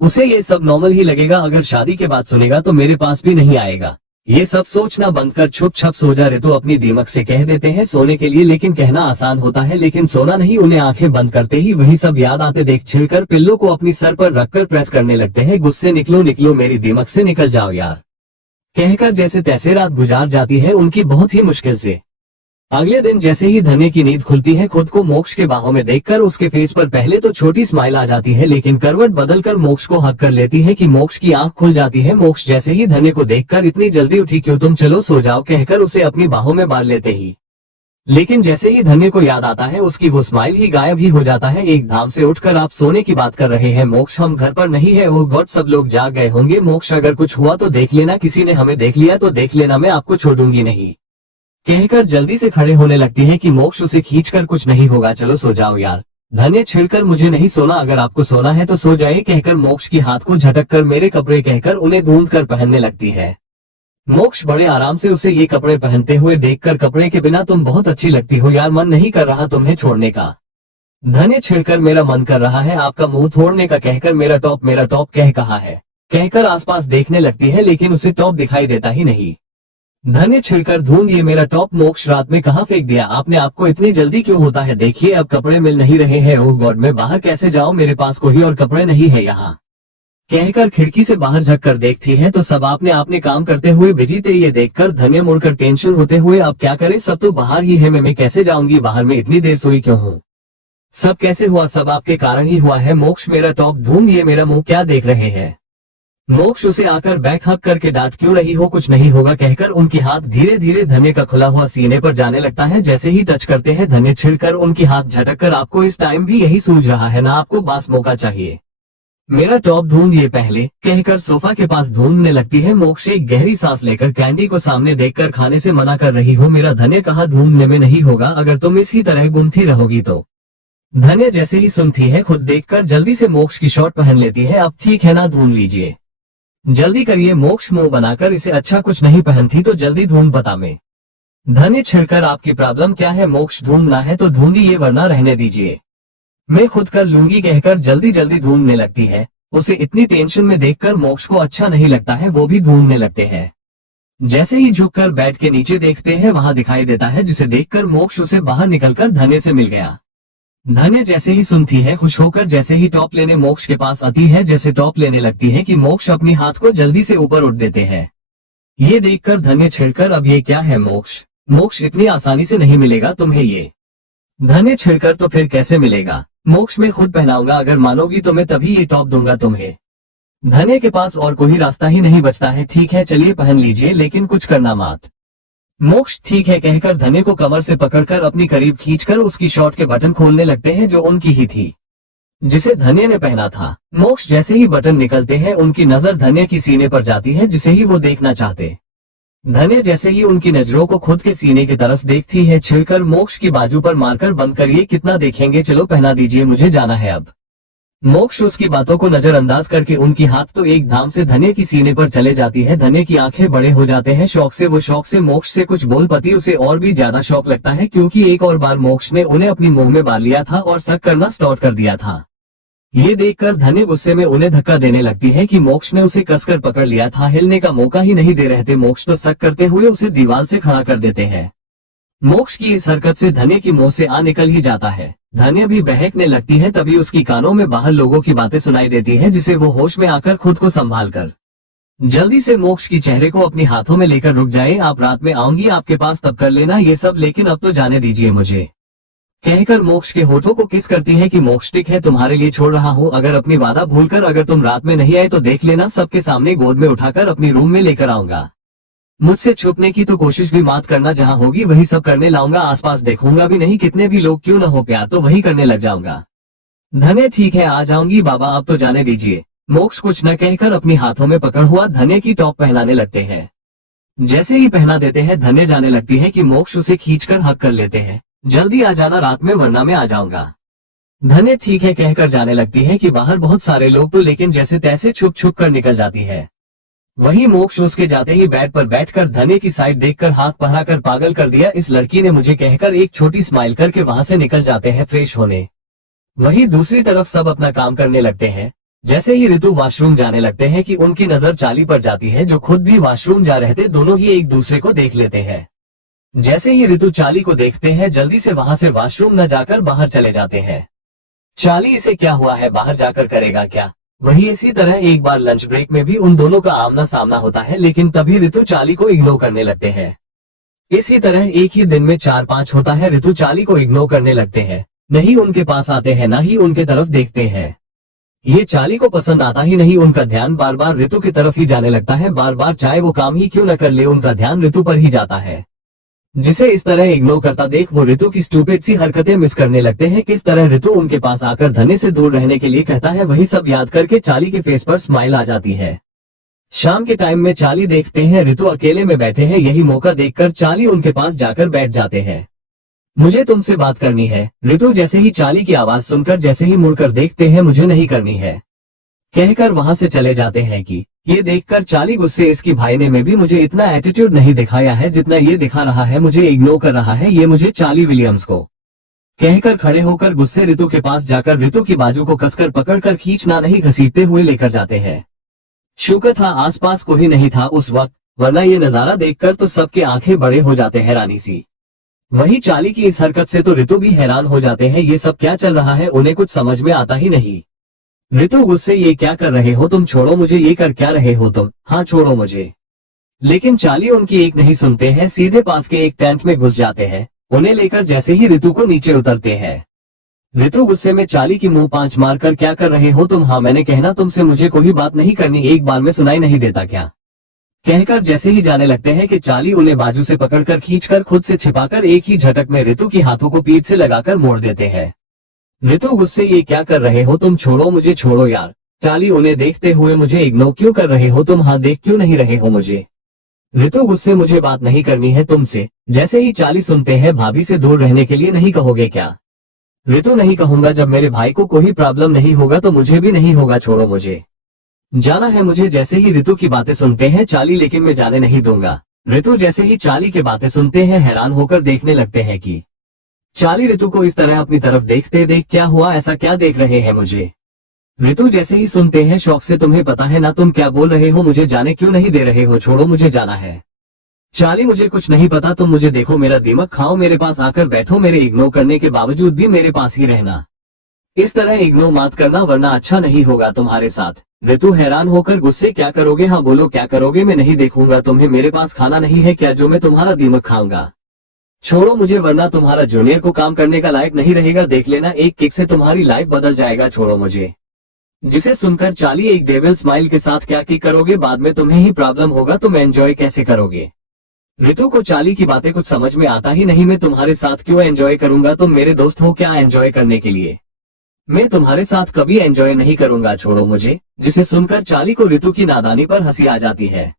उसे ये सब नॉर्मल ही लगेगा, अगर शादी के बाद सुनेगा तो मेरे पास भी नहीं आएगा। ये सब सोचना बंद कर छुप छप सो जा ऋतु, अपनी दीमक से कह देते हैं सोने के लिए, लेकिन कहना आसान होता है, लेकिन सोना नहीं। उन्हें आंखें बंद करते ही वही सब याद आते देख छिड़कर पिल्लों को अपनी सर पर रखकर प्रेस करने लगते हैं। गुस्से, निकलो निकलो मेरी दीमक से, निकल जाओ यार कहकर जैसे तैसे रात गुजार जाती है उनकी बहुत ही मुश्किल से। अगले दिन जैसे ही धन्य की नींद खुलती है, खुद को मोक्ष के बाहों में देखकर उसके फेस पर पहले तो छोटी स्माइल आ जाती है, लेकिन करवट बदलकर मोक्ष को हक कर लेती है कि मोक्ष की आंख खुल जाती है। मोक्ष जैसे ही धन्य को देखकर, इतनी जल्दी उठी क्यों तुम, चलो सो जाओ कहकर उसे अपनी बाहों में बांध लेते ही, लेकिन जैसे ही धन्य को याद आता है उसकी वो स्माइल ही गायब ही हो जाता है। एकदम से उठकर, आप सोने की बात कर रहे हैं मोक्ष, हम घर पर नहीं है, ओह गॉड सब लोग जाग गए होंगे। मोक्ष, अगर कुछ हुआ तो देख लेना, किसी ने हमें देख लिया तो देख लेना, मैं आपको छोड़ूंगी नहीं कहकर जल्दी से खड़े होने लगती है कि मोक्ष उसे खींचकर, कुछ नहीं होगा चलो सो जाओ यार। धन्य छिड़कर, मुझे नहीं सोना, अगर आपको सोना है तो सो जाए कहकर मोक्ष की हाथ को झटक कर मेरे कपड़े कहकर उन्हें ढूंढ कर पहनने लगती है। मोक्ष बड़े आराम से उसे ये कपड़े पहनते हुए देखकर, कपड़े के बिना तुम बहुत अच्छी लगती हो यार, मन नहीं कर रहा तुम्हें छोड़ने का। धन्य छिड़कर, मेरा मन कर रहा है आपका मुंह तोड़ने का कहकर, मेरा टॉप कह कहा है कहकर आसपास देखने लगती है, लेकिन उसे टॉप दिखाई देता ही नहीं। धन्य छिड़कर, ढूंढ ये मेरा टॉप। मोक्ष, रात में कहाँ फेंक दिया आपने, आपको इतनी जल्दी क्यों होता है, देखिए अब कपड़े मिल नहीं रहे हैं, ओह गॉड मैं बाहर कैसे जाऊं, मेरे पास कोई और कपड़े नहीं है यहाँ कहकर खिड़की से बाहर झककर देखती है तो सब आपने काम करते हुए बिजी थे। ये देखकर धन्य मुड़कर टेंशन होते हुए, अब क्या करे, सब तो बाहर ही है, मैं कैसे जाऊंगी बाहर में, इतनी देर सोई क्यों हूँ, सब कैसे हुआ, सब आपके कारण ही हुआ है। मोक्ष, मेरा टॉप ढूंढ, ये मेरा मुंह क्या देख रहे हैं। मोक्ष उसे आकर बैक हक करके, डांट क्यों रही हो, कुछ नहीं होगा कहकर उनकी हाथ धीरे धीरे धन्य का खुला हुआ सीने पर जाने लगता है। जैसे ही टच करते हैं धन्य छिड़कर उनकी हाथ झटक कर, आपको इस टाइम भी यही सूझ रहा है ना, आपको बस मौका चाहिए, मेरा टॉप ढूंढ ये पहले कहकर सोफा के पास ढूंढने लगती है। मोक्ष एक गहरी सांस लेकर कैंडी को सामने देखकर खाने से मना कर रही हो, मेरा धन्य कहा ढूंढने में नहीं होगा, अगर तुम इसी तरह गुमती रहोगी तो धन्य जैसे ही सुनती है खुद देखकर जल्दी से मोक्ष की शॉर्ट पहन लेती है। अब ठीक है ना, ढूंढ लीजिए, जल्दी करिए। मोक्ष मुंह बनाकर इसे अच्छा कुछ नहीं पहनती तो जल्दी ढूंढ बता में। धन्य छिड़कर आपकी प्रॉब्लम क्या है? मोक्ष ढूंढना है तो ढूंढिए वरना रहने दीजिए, मैं खुद कर लूंगी कहकर जल्दी जल्दी ढूंढने लगती है। उसे इतनी टेंशन में देखकर मोक्ष को अच्छा नहीं लगता है, वो भी ढूंढने लगते हैं। जैसे ही झुककर बेड के नीचे देखते हैं वहां दिखाई देता है, जिसे देखकर मोक्ष उसे बाहर निकलकर धन्य से मिल गया। धन्य जैसे ही सुनती है खुश होकर जैसे ही टॉप लेने मोक्ष के पास आती है, जैसे टॉप लेने लगती है कि मोक्ष अपनी हाथ को जल्दी से ऊपर उठ देते हैं। ये देखकर धन्य छिड़कर अब ये क्या है मोक्ष? मोक्ष इतनी आसानी से नहीं मिलेगा तुम्हें ये। धन्य छिड़कर तो फिर कैसे मिलेगा? मोक्ष में खुद पहनाऊंगा, अगर मानोगी तो मैं तभी ये टॉप दूंगा तुम्हें। धन्य के पास और कोई रास्ता ही नहीं बचता है। ठीक है चलिए पहन लीजिए, लेकिन कुछ करना मत। मोक्ष ठीक है कहकर धन्य को कमर से पकड़कर अपनी करीब खींचकर उसकी शॉर्ट के बटन खोलने लगते हैं, जो उनकी ही थी, जिसे धन्य ने पहना था। मोक्ष जैसे ही बटन निकलते हैं उनकी नजर धन्य की सीने पर जाती है, जिसे ही वो देखना चाहते। धन्य जैसे ही उनकी नजरों को खुद के सीने की तरफ देखती है, छिड़कर मोक्ष की बाजू पर मारकर बंद करिए, कितना देखेंगे, चलो पहना दीजिए, मुझे जाना है अब। मोक्ष उसकी बातों को नजरअंदाज करके उनकी हाथ तो एक धाम से धन्य की सीने पर चले जाती है। धन्य की आंखें बड़े हो जाते हैं शौक से, वो शौक से मोक्ष से कुछ बोल पाती, उसे और भी ज्यादा शौक लगता है, क्योंकि एक और बार मोक्ष ने उन्हें अपनी मुंह में बांध लिया था और शक करना स्टार्ट कर दिया था। ये देखकर धन्य गुस्से में उन्हें धक्का देने लगती है कि मोक्ष ने उसे कसकर पकड़ लिया था, हिलने का मौका ही नहीं दे रहे थे। मोक्ष तो शक करते हुए उसे दीवार से खड़ा कर देते हैं। मोक्ष की इस हरकत से धन्य की मुंह से आ निकल ही जाता है। धन्य भी बहकने लगती है, तभी उसकी कानों में बाहर लोगों की बातें सुनाई देती है, जिसे वो होश में आकर खुद को संभाल कर जल्दी से मोक्ष की चेहरे को अपनी हाथों में लेकर रुक जाए, आप रात में आऊंगी आपके पास, तब कर लेना ये सब, लेकिन अब तो जाने दीजिए मुझे, कहकर मोक्ष के होठों को किस करती है कि मोक्ष ठीक है तुम्हारे लिए छोड़ रहा हूँ, अगर अपनी वादा भूलकर अगर तुम रात में नहीं आए तो देख लेना, सबके सामने गोद में उठाकर अपनी रूम में लेकर आऊंगा। मुझसे छुपने की तो कोशिश भी मत करना, जहाँ होगी वही सब करने लाऊंगा, आसपास देखूंगा भी नहीं, कितने भी लोग क्यों न हो प्यार तो वही करने लग जाऊंगा। धन्य ठीक है आ जाऊंगी बाबा, अब तो जाने दीजिए। मोक्ष कुछ न कहकर अपनी हाथों में पकड़ हुआ धन्य की टॉप पहनाने लगते हैं। जैसे ही पहना देते हैं धन्य जाने लगती है कि मोक्ष उसे खींचकर हक कर लेते हैं, जल्दी आ जाना रात में वरना मैं आ जाऊंगा। धन्य ठीक है कहकर जाने लगती है कि बाहर बहुत सारे लोग तो, लेकिन जैसे तैसे छुप छुप कर निकल जाती है। वही मोक्ष उसके जाते ही बेड पर बैठकर धन्य की साइड देखकर हाथ पहराकर पागल कर दिया इस लड़की ने मुझे, कहकर एक छोटी स्माइल करके वहां से निकल जाते हैं फ्रेश होने। वही दूसरी तरफ सब अपना काम करने लगते हैं। जैसे ही ऋतु वॉशरूम जाने लगते हैं कि उनकी नजर चाली पर जाती है, जो खुद भी वॉशरूम जा रहे थे, दोनों ही एक दूसरे को देख लेते हैं। जैसे ही ऋतु चाली को देखते हैं जल्दी से वहां से वॉशरूम न जाकर बाहर चले जाते हैं। चाली इसे क्या हुआ है, बाहर जाकर करेगा क्या? वही इसी तरह एक बार लंच ब्रेक में भी उन दोनों का आमना सामना होता है, लेकिन तभी ऋतु चाली को इग्नोर करने लगते हैं। इसी तरह एक ही दिन में 4-5 होता है, ऋतु चाली को इग्नोर करने लगते हैं, नहीं उनके पास आते हैं ना ही उनके तरफ देखते हैं। ये चाली को पसंद आता ही नहीं, उनका ध्यान बार बार ऋतु की तरफ ही जाने लगता है, बार बार चाहे वो काम ही क्यों न कर ले उनका ध्यान ऋतु पर ही जाता है। जिसे इस तरह इग्नोर करता देख वो ऋतु की स्टूपिड सी हरकतें मिस करने लगते हैं। किस तरह ऋतु उनके पास आकर धन्य से दूर रहने के लिए कहता है, वही सब याद करके चाली के फेस पर स्माइल आ जाती है। शाम के टाइम में चाली देखते हैं ऋतु अकेले में बैठे हैं, यही मौका देखकर चाली उनके पास जाकर बैठ जाते हैं। मुझे तुमसे बात करनी है। ऋतु जैसे ही चाली की आवाज सुनकर जैसे ही मुड़कर देखते हैं, मुझे नहीं करनी है, कहकर वहां से चले जाते हैं। कि ये देखकर चाली गुस्से, इसकी भाई ने में भी मुझे इतना एटीट्यूड नहीं दिखाया है जितना ये दिखा रहा है, मुझे इग्नोर कर रहा है ये मुझे, चाली विलियम्स को कहकर खड़े होकर गुस्से ऋतु के पास जाकर ऋतु की बाजू को कसकर पकड़कर खींचना नहीं घसीटते हुए लेकर जाते हैं। शुक्र था आसपास कोई नहीं था उस वक्त, वरना ये नजारा देखकर तो सबके आंखें बड़े हो जाते हैरानी सी। वही चाली की इस हरकत से तो ऋतु भी हैरान हो जाते हैं, ये सब क्या चल रहा है, उन्हें कुछ समझ में आता ही नहीं। ऋतु गुस्से, ये क्या कर रहे हो तुम, छोड़ो मुझे, ये कर क्या रहे हो तुम, हाँ छोड़ो मुझे। लेकिन चाली उनकी एक नहीं सुनते हैं, सीधे पास के एक टेंट में घुस जाते हैं। उन्हें लेकर जैसे ही ऋतु को नीचे उतरते हैं, ऋतु गुस्से में चाली की मुंह पांच मारकर, क्या कर रहे हो तुम, हाँ मैंने कहना तुमसे, मुझे कोई बात नहीं करनी, एक बार में सुनाई नहीं देता क्या, कहकर जैसे ही जाने लगते हैं कि चाली उन्हें बाजू से पकड़कर खींचकर खुद से छिपाकर एक ही झटक में ऋतु की हाथों को पीठ से लगाकर मोड़ देते हैं। ऋतु गुस्से, ये क्या कर रहे हो तुम, छोड़ो मुझे, छोड़ो यार। चाली उन्हें देखते हुए, मुझे इग्नोर क्यों कर रहे हो तुम, हाँ देख क्यों नहीं रहे हो मुझे। ऋतु गुस्से, मुझे बात नहीं करनी है तुमसे। जैसे ही चाली सुनते हैं, भाभी से दूर रहने के लिए नहीं कहोगे क्या। ऋतु नहीं कहूंगा, जब मेरे भाई को कोई प्रॉब्लम नहीं होगा तो मुझे भी नहीं होगा, छोड़ो मुझे जाना है मुझे। जैसे ही ऋतु की बातें सुनते हैं चाली, लेकिन मैं जाने नहीं दूंगा। ऋतु जैसे ही चाली की बातें सुनते हैं हैरान होकर देखने लगते हैं कि चाली ऋतु को इस तरह अपनी तरफ देखते देख क्या हुआ, ऐसा क्या देख रहे हैं मुझे। ऋतु जैसे ही सुनते हैं शौक से, तुम्हें पता है ना तुम क्या बोल रहे हो, मुझे जाने क्यों नहीं दे रहे हो, छोड़ो मुझे जाना है। चाली मुझे कुछ नहीं पता, तुम मुझे देखो, मेरा दिमाग खाओ, मेरे पास आकर बैठो, मेरे इग्नोर करने के बावजूद भी मेरे पास ही रहना। इस तरह इग्नोर मत करना वरना अच्छा नहीं होगा तुम्हारे साथ। ऋतु हैरान होकर गुस्से, क्या करोगे, हाँ बोलो क्या करोगे, मैं नहीं देखूंगा तुम्हें, मेरे पास खाना नहीं है क्या जो मैं तुम्हारा दिमाग खाऊंगा, छोड़ो मुझे वरना तुम्हारा जूनियर को काम करने का लायक नहीं रहेगा, देख लेना एक किक से तुम्हारी लाइफ बदल जाएगा, छोड़ो मुझे। जिसे सुनकर चाली एक डेविल स्माइल के साथ, क्या की करोगे, बाद में तुम्हें ही प्रॉब्लम होगा, तुम एंजॉय कैसे करोगे। ऋतु को चाली की बातें कुछ समझ में आता ही नहीं, मैं तुम्हारे साथ क्यों एंजॉय करूंगा, तुम मेरे दोस्त हो क्या एंजॉय करने के लिए, मैं तुम्हारे साथ कभी एंजॉय नहीं करूंगा, छोड़ो मुझे। जिसे सुनकर चाली को ऋतु की नादानी पर हंसी आ जाती है।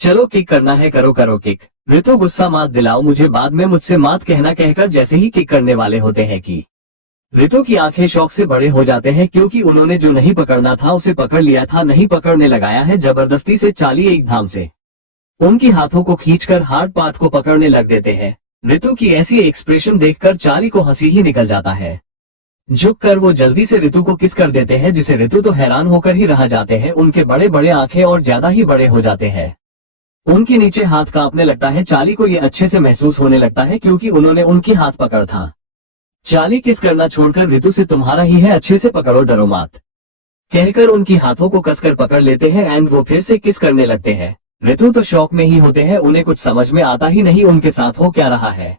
चलो किक करना है, करो करो किक। ऋतु गुस्सा मत दिलाओ मुझे, बाद में मुझसे मत कहना, कहकर जैसे ही किक करने वाले होते हैं कि ऋतु की आंखें शौक से बड़े हो जाते हैं, क्योंकि उन्होंने जो नहीं पकड़ना था उसे पकड़ लिया था, नहीं पकड़ने लगाया है जबरदस्ती से। चाली एक धाम से उनकी हाथों को खींचकर हार्ड पार्ट को पकड़ने लग देते हैं। ऋतु की ऐसी एक्सप्रेशन देखकर चाली को हंसी ही निकल जाता है। झुककर वो जल्दी से ऋतु को किस कर देते हैं, जिसे ऋतु तो हैरान होकर ही रह जाते हैं, उनके बड़े बड़े आंखें और ज्यादा ही बड़े हो जाते हैं। उनके नीचे हाथ कांपने लगता है। चाली को ये अच्छे से महसूस होने लगता है क्योंकि उन्होंने उनकी हाथ पकड़ था। चाली किस करना छोड़कर ऋतु से, तुम्हारा ही है, अच्छे से पकड़ो, डरो मत, कहकर उनकी हाथों को कसकर पकड़ लेते हैं एंड वो फिर से किस करने लगते हैं। ऋतु तो शौक में ही होते हैं, उन्हें कुछ समझ में आता ही नहीं उनके साथ हो क्या रहा है।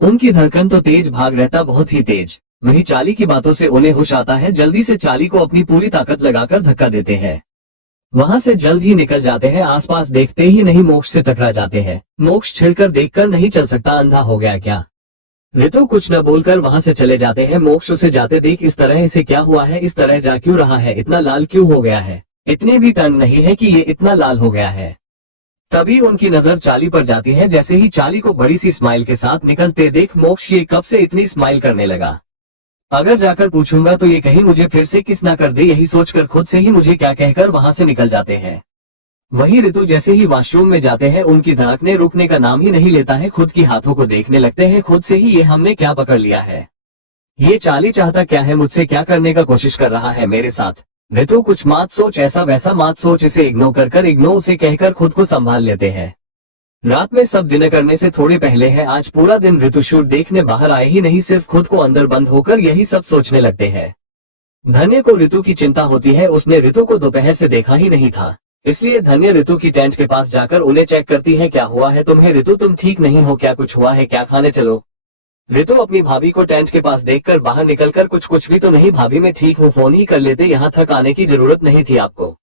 उनकी धड़कन तो तेज भाग रहता, बहुत ही तेज। वही चाली की बातों से उन्हें होश आता है, जल्दी से चाली को अपनी पूरी ताकत लगाकर धक्का देते हैं। वहां से जल्द ही निकल जाते हैं, आसपास देखते ही नहीं मोक्ष से टकरा जाते हैं। मोक्ष छिड़कर देखकर नहीं चल सकता, अंधा हो गया क्या। ऋतु कुछ न बोलकर वहां से चले जाते हैं। मोक्ष उसे जाते देख, इस तरह इसे क्या हुआ है, इस तरह जा क्यों रहा है, इतना लाल क्यों हो गया है, इतनी भी टर्न नहीं है कि ये इतना लाल हो गया है। तभी उनकी नजर चाली पर जाती है। जैसे ही चाली को बड़ी सी स्माइल के साथ निकलते देख मोक्ष, ये कब से इतनी स्माइल करने लगा, अगर जाकर पूछूंगा तो ये कहीं मुझे फिर से किस ना कर दे, यही सोचकर खुद से ही मुझे क्या कहकर वहां से निकल जाते हैं। वही ऋतु जैसे ही वॉशरूम में जाते हैं, उनकी धड़कने रुकने का नाम ही नहीं लेता है। खुद की हाथों को देखने लगते हैं खुद से ही, ये हमने क्या पकड़ लिया है, ये चाली चाहता क्या है मुझसे, क्या करने का कोशिश कर रहा है मेरे साथ। ऋतु कुछ मत सोच, ऐसा वैसा मत सोच, इसे इग्नोर कर इग्नोर उसे कहकर खुद को संभाल लेते हैं। रात में सब डिनर करने से थोड़े पहले है। आज पूरा दिन ऋतु शूट देखने बाहर आए ही नहीं, सिर्फ खुद को अंदर बंद होकर यही सब सोचने लगते हैं। धन्य को ऋतु की चिंता होती है, उसने ऋतु को दोपहर से देखा ही नहीं था, इसलिए धन्य ऋतु की टेंट के पास जाकर उन्हें चेक करती है। क्या हुआ है तुम्हें ऋतु, तुम ठीक नहीं हो क्या, कुछ हुआ है क्या, खाने चलो। ऋतु अपनी भाभी को टेंट के पास देखकर बाहर निकलकर, कुछ भी तो नहीं भाभी, मैं ठीक हूँ, फोन ही कर लेते, यहाँ तक आने की जरूरत नहीं थी आपको,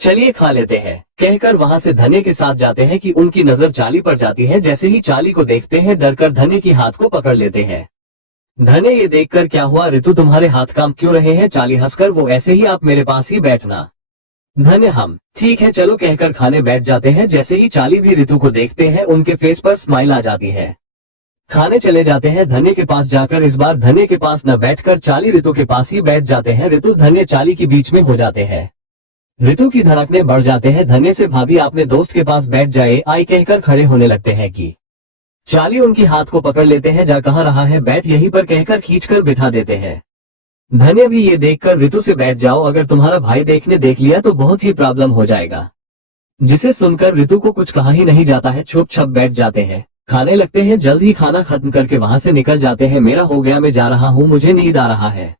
चलिए खा लेते हैं, कहकर वहां से धन्य के साथ जाते हैं कि उनकी नजर चाली पर जाती है। जैसे ही चाली को देखते हैं डरकर धन्य की हाथ को पकड़ लेते हैं। धन्य ये देखकर, क्या हुआ ऋतु, तुम्हारे हाथ काम क्यों रहे हैं। चाली हंसकर, वो ऐसे ही, आप मेरे पास ही बैठना। धन्य, हम ठीक है चलो, कहकर खाने बैठ जाते हैं। जैसे ही चाली भी ऋतु को देखते हैं, उनके फेस पर स्माइल आ जाती है। खाने चले जाते हैं धन्य के पास जाकर, इस बार धन्य के पास न बैठकर चाली ऋतु के पास ही बैठ जाते हैं। ऋतु धन्य चाली के बीच में हो जाते हैं। ऋतु की धड़कने बढ़ जाते हैं। धन्य से, भाभी आपने दोस्त के पास बैठ जाए, आई कहकर खड़े होने लगते हैं कि चाली उनकी हाथ को पकड़ लेते हैं। जा कहाँ रहा है, बैठ यहीं पर, कहकर खींचकर बिठा देते हैं। धन्य भी ये देखकर, ऋतु से बैठ जाओ, अगर तुम्हारा भाई देखने देख लिया तो बहुत ही प्रॉब्लम हो जाएगा। जिसे सुनकर ऋतु को कुछ कहा ही नहीं जाता है, चुपचाप बैठ जाते हैं। खाने लगते हैं, जल्द ही खाना खत्म करके वहां से निकल जाते हैं। मेरा हो गया, मैं जा रहा हूँ, मुझे नींद आ रहा है,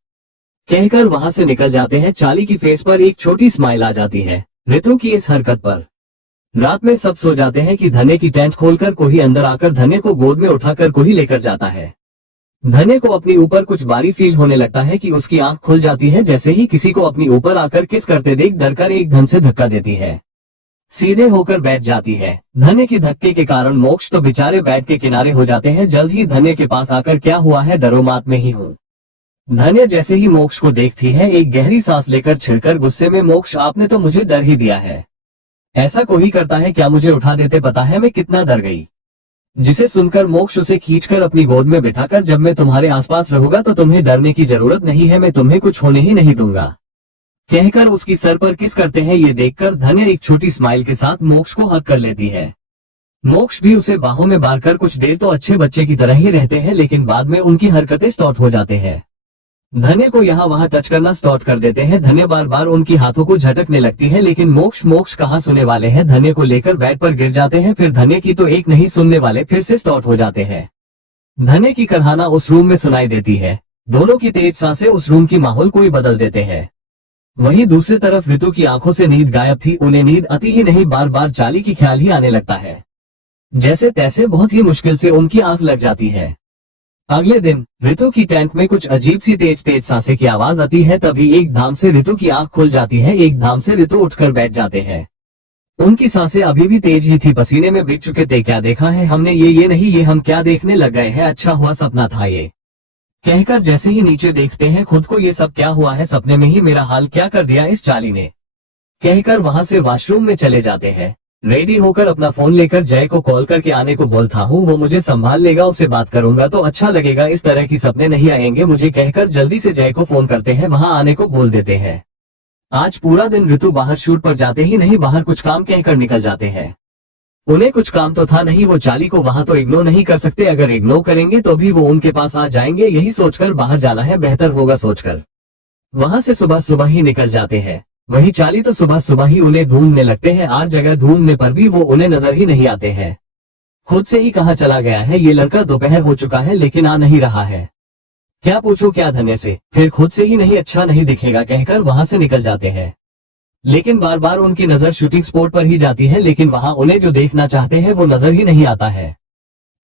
कहकर वहां से निकल जाते हैं। चाली की फेस पर एक छोटी स्माइल आ जाती है ऋतु की इस हरकत पर। रात में सब सो जाते हैं कि धन्य की टेंट खोलकर कोई अंदर आकर धन्य को गोद में उठाकर कोई लेकर जाता है। धन्य को अपनी ऊपर कुछ भारी फील होने लगता है कि उसकी आंख खुल जाती है। जैसे ही किसी को अपनी ऊपर आकर किस करते देख डरकर एक धन से धक्का देती है, सीधे होकर बैठ जाती है। धन्य की धक्के के कारण मोक्ष तो बेचारे बेड के किनारे हो जाते हैं। जल्द ही धन्य के पास आकर, क्या हुआ है, डरो मत, में ही हूँ। धन्य जैसे ही मोक्ष को देखती है, एक गहरी सांस लेकर छिड़कर गुस्से में, मोक्ष आपने तो मुझे डर ही दिया है, ऐसा कोई करता है क्या, मुझे उठा देते, पता है मैं कितना डर गई। जिसे सुनकर मोक्ष उसे खींचकर अपनी गोद में बिठाकर, जब मैं तुम्हारे आसपास रहूंगा तो तुम्हें डरने की जरूरत नहीं है, मैं तुम्हें कुछ होने ही नहीं दूंगा, कहकर उसकी सर पर किस करते हैं। ये देखकर धन्य एक छोटी स्माइल के साथ मोक्ष को हक कर लेती है। मोक्ष भी उसे बाहों में बांधकर कुछ देर तो अच्छे बच्चे की तरह ही रहते हैं, लेकिन बाद में उनकी हरकतें स्टार्ट हो जाते हैं। धन्य को यहाँ वहाँ टच करना स्टार्ट कर देते हैं। धन्य बार बार उनकी हाथों को झटकने लगती है, लेकिन मोक्ष कहाँ सुनने वाले हैं। धन्य को लेकर बेड पर गिर जाते हैं। फिर धन्य की तो एक नहीं सुनने वाले फिर से स्टार्ट हो जाते हैं। धन्य की करहाना उस रूम में सुनाई देती है। दोनों की तेज सांसें उस रूम की माहौल को ही बदल देते हैं। वहीं दूसरी तरफ ऋतु की आंखों से नींद गायब थी। उन्हें नींद आती ही नहीं, बार बार चाली की ख्याल ही आने लगता है। जैसे तैसे बहुत ही मुश्किल से उनकी आंख लग जाती है। अगले दिन ऋतु की टेंट में कुछ अजीब सी तेज तेज सांसें की आवाज आती है। तभी एकदम से ऋतु की आंख खुल जाती है। एकदम से ऋतु उठकर बैठ जाते हैं। उनकी सांसें अभी भी तेज ही थी, पसीने में भीग चुके थे। क्या देखा है हमने, ये नहीं, ये हम क्या देखने लग गए हैं, अच्छा हुआ सपना था ये, कहकर जैसे ही नीचे देखते हैं खुद को, ये सब क्या हुआ है, सपने में ही मेरा हाल क्या कर दिया इस चाली ने, कहकर वहां से वॉशरूम में चले जाते हैं। रेडी होकर अपना फोन लेकर जय को कॉल करके आने को बोलता हूँ, वो मुझे संभाल लेगा, उससे बात करूंगा तो अच्छा लगेगा, इस तरह की सपने नहीं आएंगे मुझे, कहकर जल्दी से जय को फोन करते हैं, वहां आने को बोल देते हैं। आज पूरा दिन ऋतु बाहर शूट पर जाते ही नहीं, बाहर कुछ काम कहकर निकल जाते हैं। उन्हें कुछ काम तो था नहीं, वो चाली को वहां तो इग्नोर नहीं कर सकते, अगर इग्नोर करेंगे तो भी वो उनके पास आ जाएंगे, यही सोचकर बाहर जाना है बेहतर होगा सोचकर वहां से सुबह सुबह ही निकल जाते हैं। वही चाली तो सुबह सुबह ही उन्हें ढूंढने लगते हैं। 8 जगह ढूंढने पर भी वो उन्हें नजर ही नहीं आते हैं। खुद से ही कहाँ चला गया है ये लड़का, दोपहर हो चुका है लेकिन आ नहीं रहा है, क्या पूछूं क्या धन्य से, फिर खुद से ही नहीं, अच्छा नहीं दिखेगा, कहकर वहां से निकल जाते हैं। लेकिन बार बार उनकी नजर शूटिंग स्पॉट पर ही जाती है, लेकिन वहां उन्हें जो देखना चाहते हैं वो नजर ही नहीं आता है।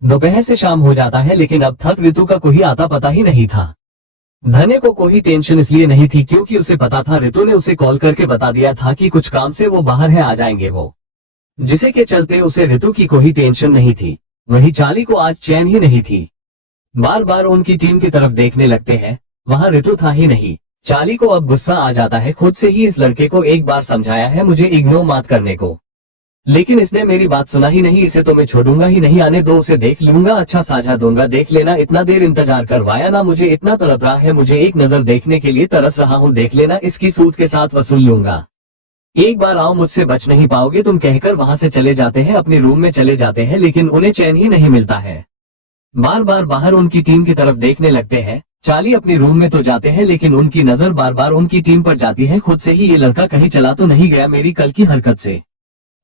दोपहर से शाम हो जाता है, लेकिन अब तक ऋतु का कोई आता पता ही नहीं था। धन्य को कोई टेंशन इसलिए नहीं थी क्योंकि उसे पता था, ऋतु ने उसे कॉल करके बता दिया था कि कुछ काम से वो बाहर है, आ जाएंगे वो, जिसे के चलते उसे ऋतु की कोई टेंशन नहीं थी। वही चाली को आज चैन ही नहीं थी। बार बार उनकी टीम की तरफ देखने लगते हैं, वहां ऋतु था ही नहीं। चाली को अब गुस्सा आ जाता है, खुद से ही इस लड़के को एक बार समझाया है मुझे इग्नोर मत करने को, लेकिन इसने मेरी बात सुना ही नहीं, इसे तो मैं छोड़ूंगा ही नहीं, आने दो, उसे देख लूंगा, अच्छा साझा दूंगा, देख लेना, इतना देर इंतजार करवाया ना मुझे, इतना तड़प रहा है मुझे, एक नजर देखने के लिए तरस रहा हूँ, देख लेना, इसकी सूद के साथ वसूल लूंगा, एक बार आओ मुझसे बच नहीं पाओगे तुम, कहकर वहां से चले जाते हैं, अपने रूम में चले जाते हैं, लेकिन उन्हें चैन ही नहीं मिलता है। बार बार बाहर उनकी टीम की तरफ देखने लगते हैं। चाली अपनी रूम में तो जाते हैं, लेकिन उनकी नजर बार बार उनकी टीम पर जाती है। खुद से ही ये लड़का कहीं चला तो नहीं गया मेरी कल की हरकत से,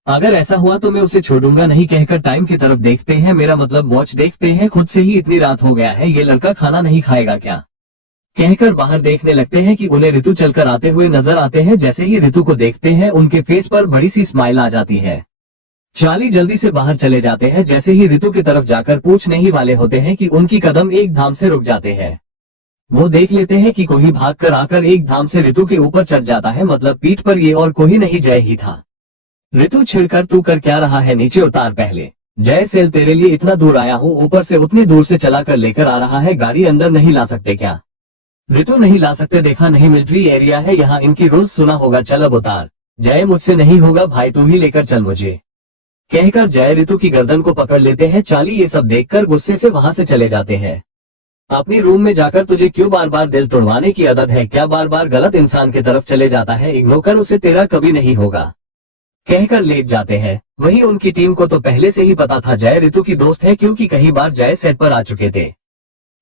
अगर ऐसा हुआ तो मैं उसे छोड़ूंगा नहीं, कहकर टाइम की तरफ देखते हैं, मेरा मतलब वॉच देखते हैं। खुद से ही इतनी रात हो गया है, ये लड़का खाना नहीं खाएगा क्या, कहकर बाहर देखने लगते हैं कि उन्हें ऋतु चलकर आते हुए नजर आते हैं। जैसे ही ऋतु को देखते हैं उनके फेस पर बड़ी सी स्माइल आ जाती है। चाली जल्दी से बाहर चले जाते हैं। जैसे ही ऋतु की तरफ जाकर पूछने ही वाले होते हैं कि उनकी कदम एक धाम से रुक जाते हैं। वो देख लेते हैं कि कोई भागकर आकर एक धाम से ऋतु के ऊपर चढ़ जाता है, मतलब पीठ पर ये और कोई नहीं जय ही था। ऋतु छिड़कर तू कर क्या रहा है, नीचे उतार पहले, जय सेल तेरे लिए इतना दूर आया हूँ, ऊपर से उतनी दूर से चला कर लेकर आ रहा है, गाड़ी अंदर नहीं ला सकते क्या, ऋतु नहीं ला सकते, देखा नहीं मिलिट्री एरिया है यहाँ, इनकी रूल्स सुना होगा, चल अब उतार, जय मुझसे नहीं होगा भाई तू ही लेकर चल मुझे, कहकर जय ऋतु की गर्दन को पकड़ लेते हैं। चाली ये सब देखकर गुस्से से वहां से चले जाते हैं। अपनी रूम में जाकर तुझे क्यों बार बार दिल तोड़वाने की आदत है, क्या बार बार गलत इंसान की तरफ चले जाता है, इग्नोर कर उसे, तेरा कभी नहीं होगा, कहकर लेट जाते हैं। वहीं उनकी टीम को तो पहले से ही पता था जय ऋतु की दोस्त है, क्योंकि कई बार जय सेट पर आ चुके थे,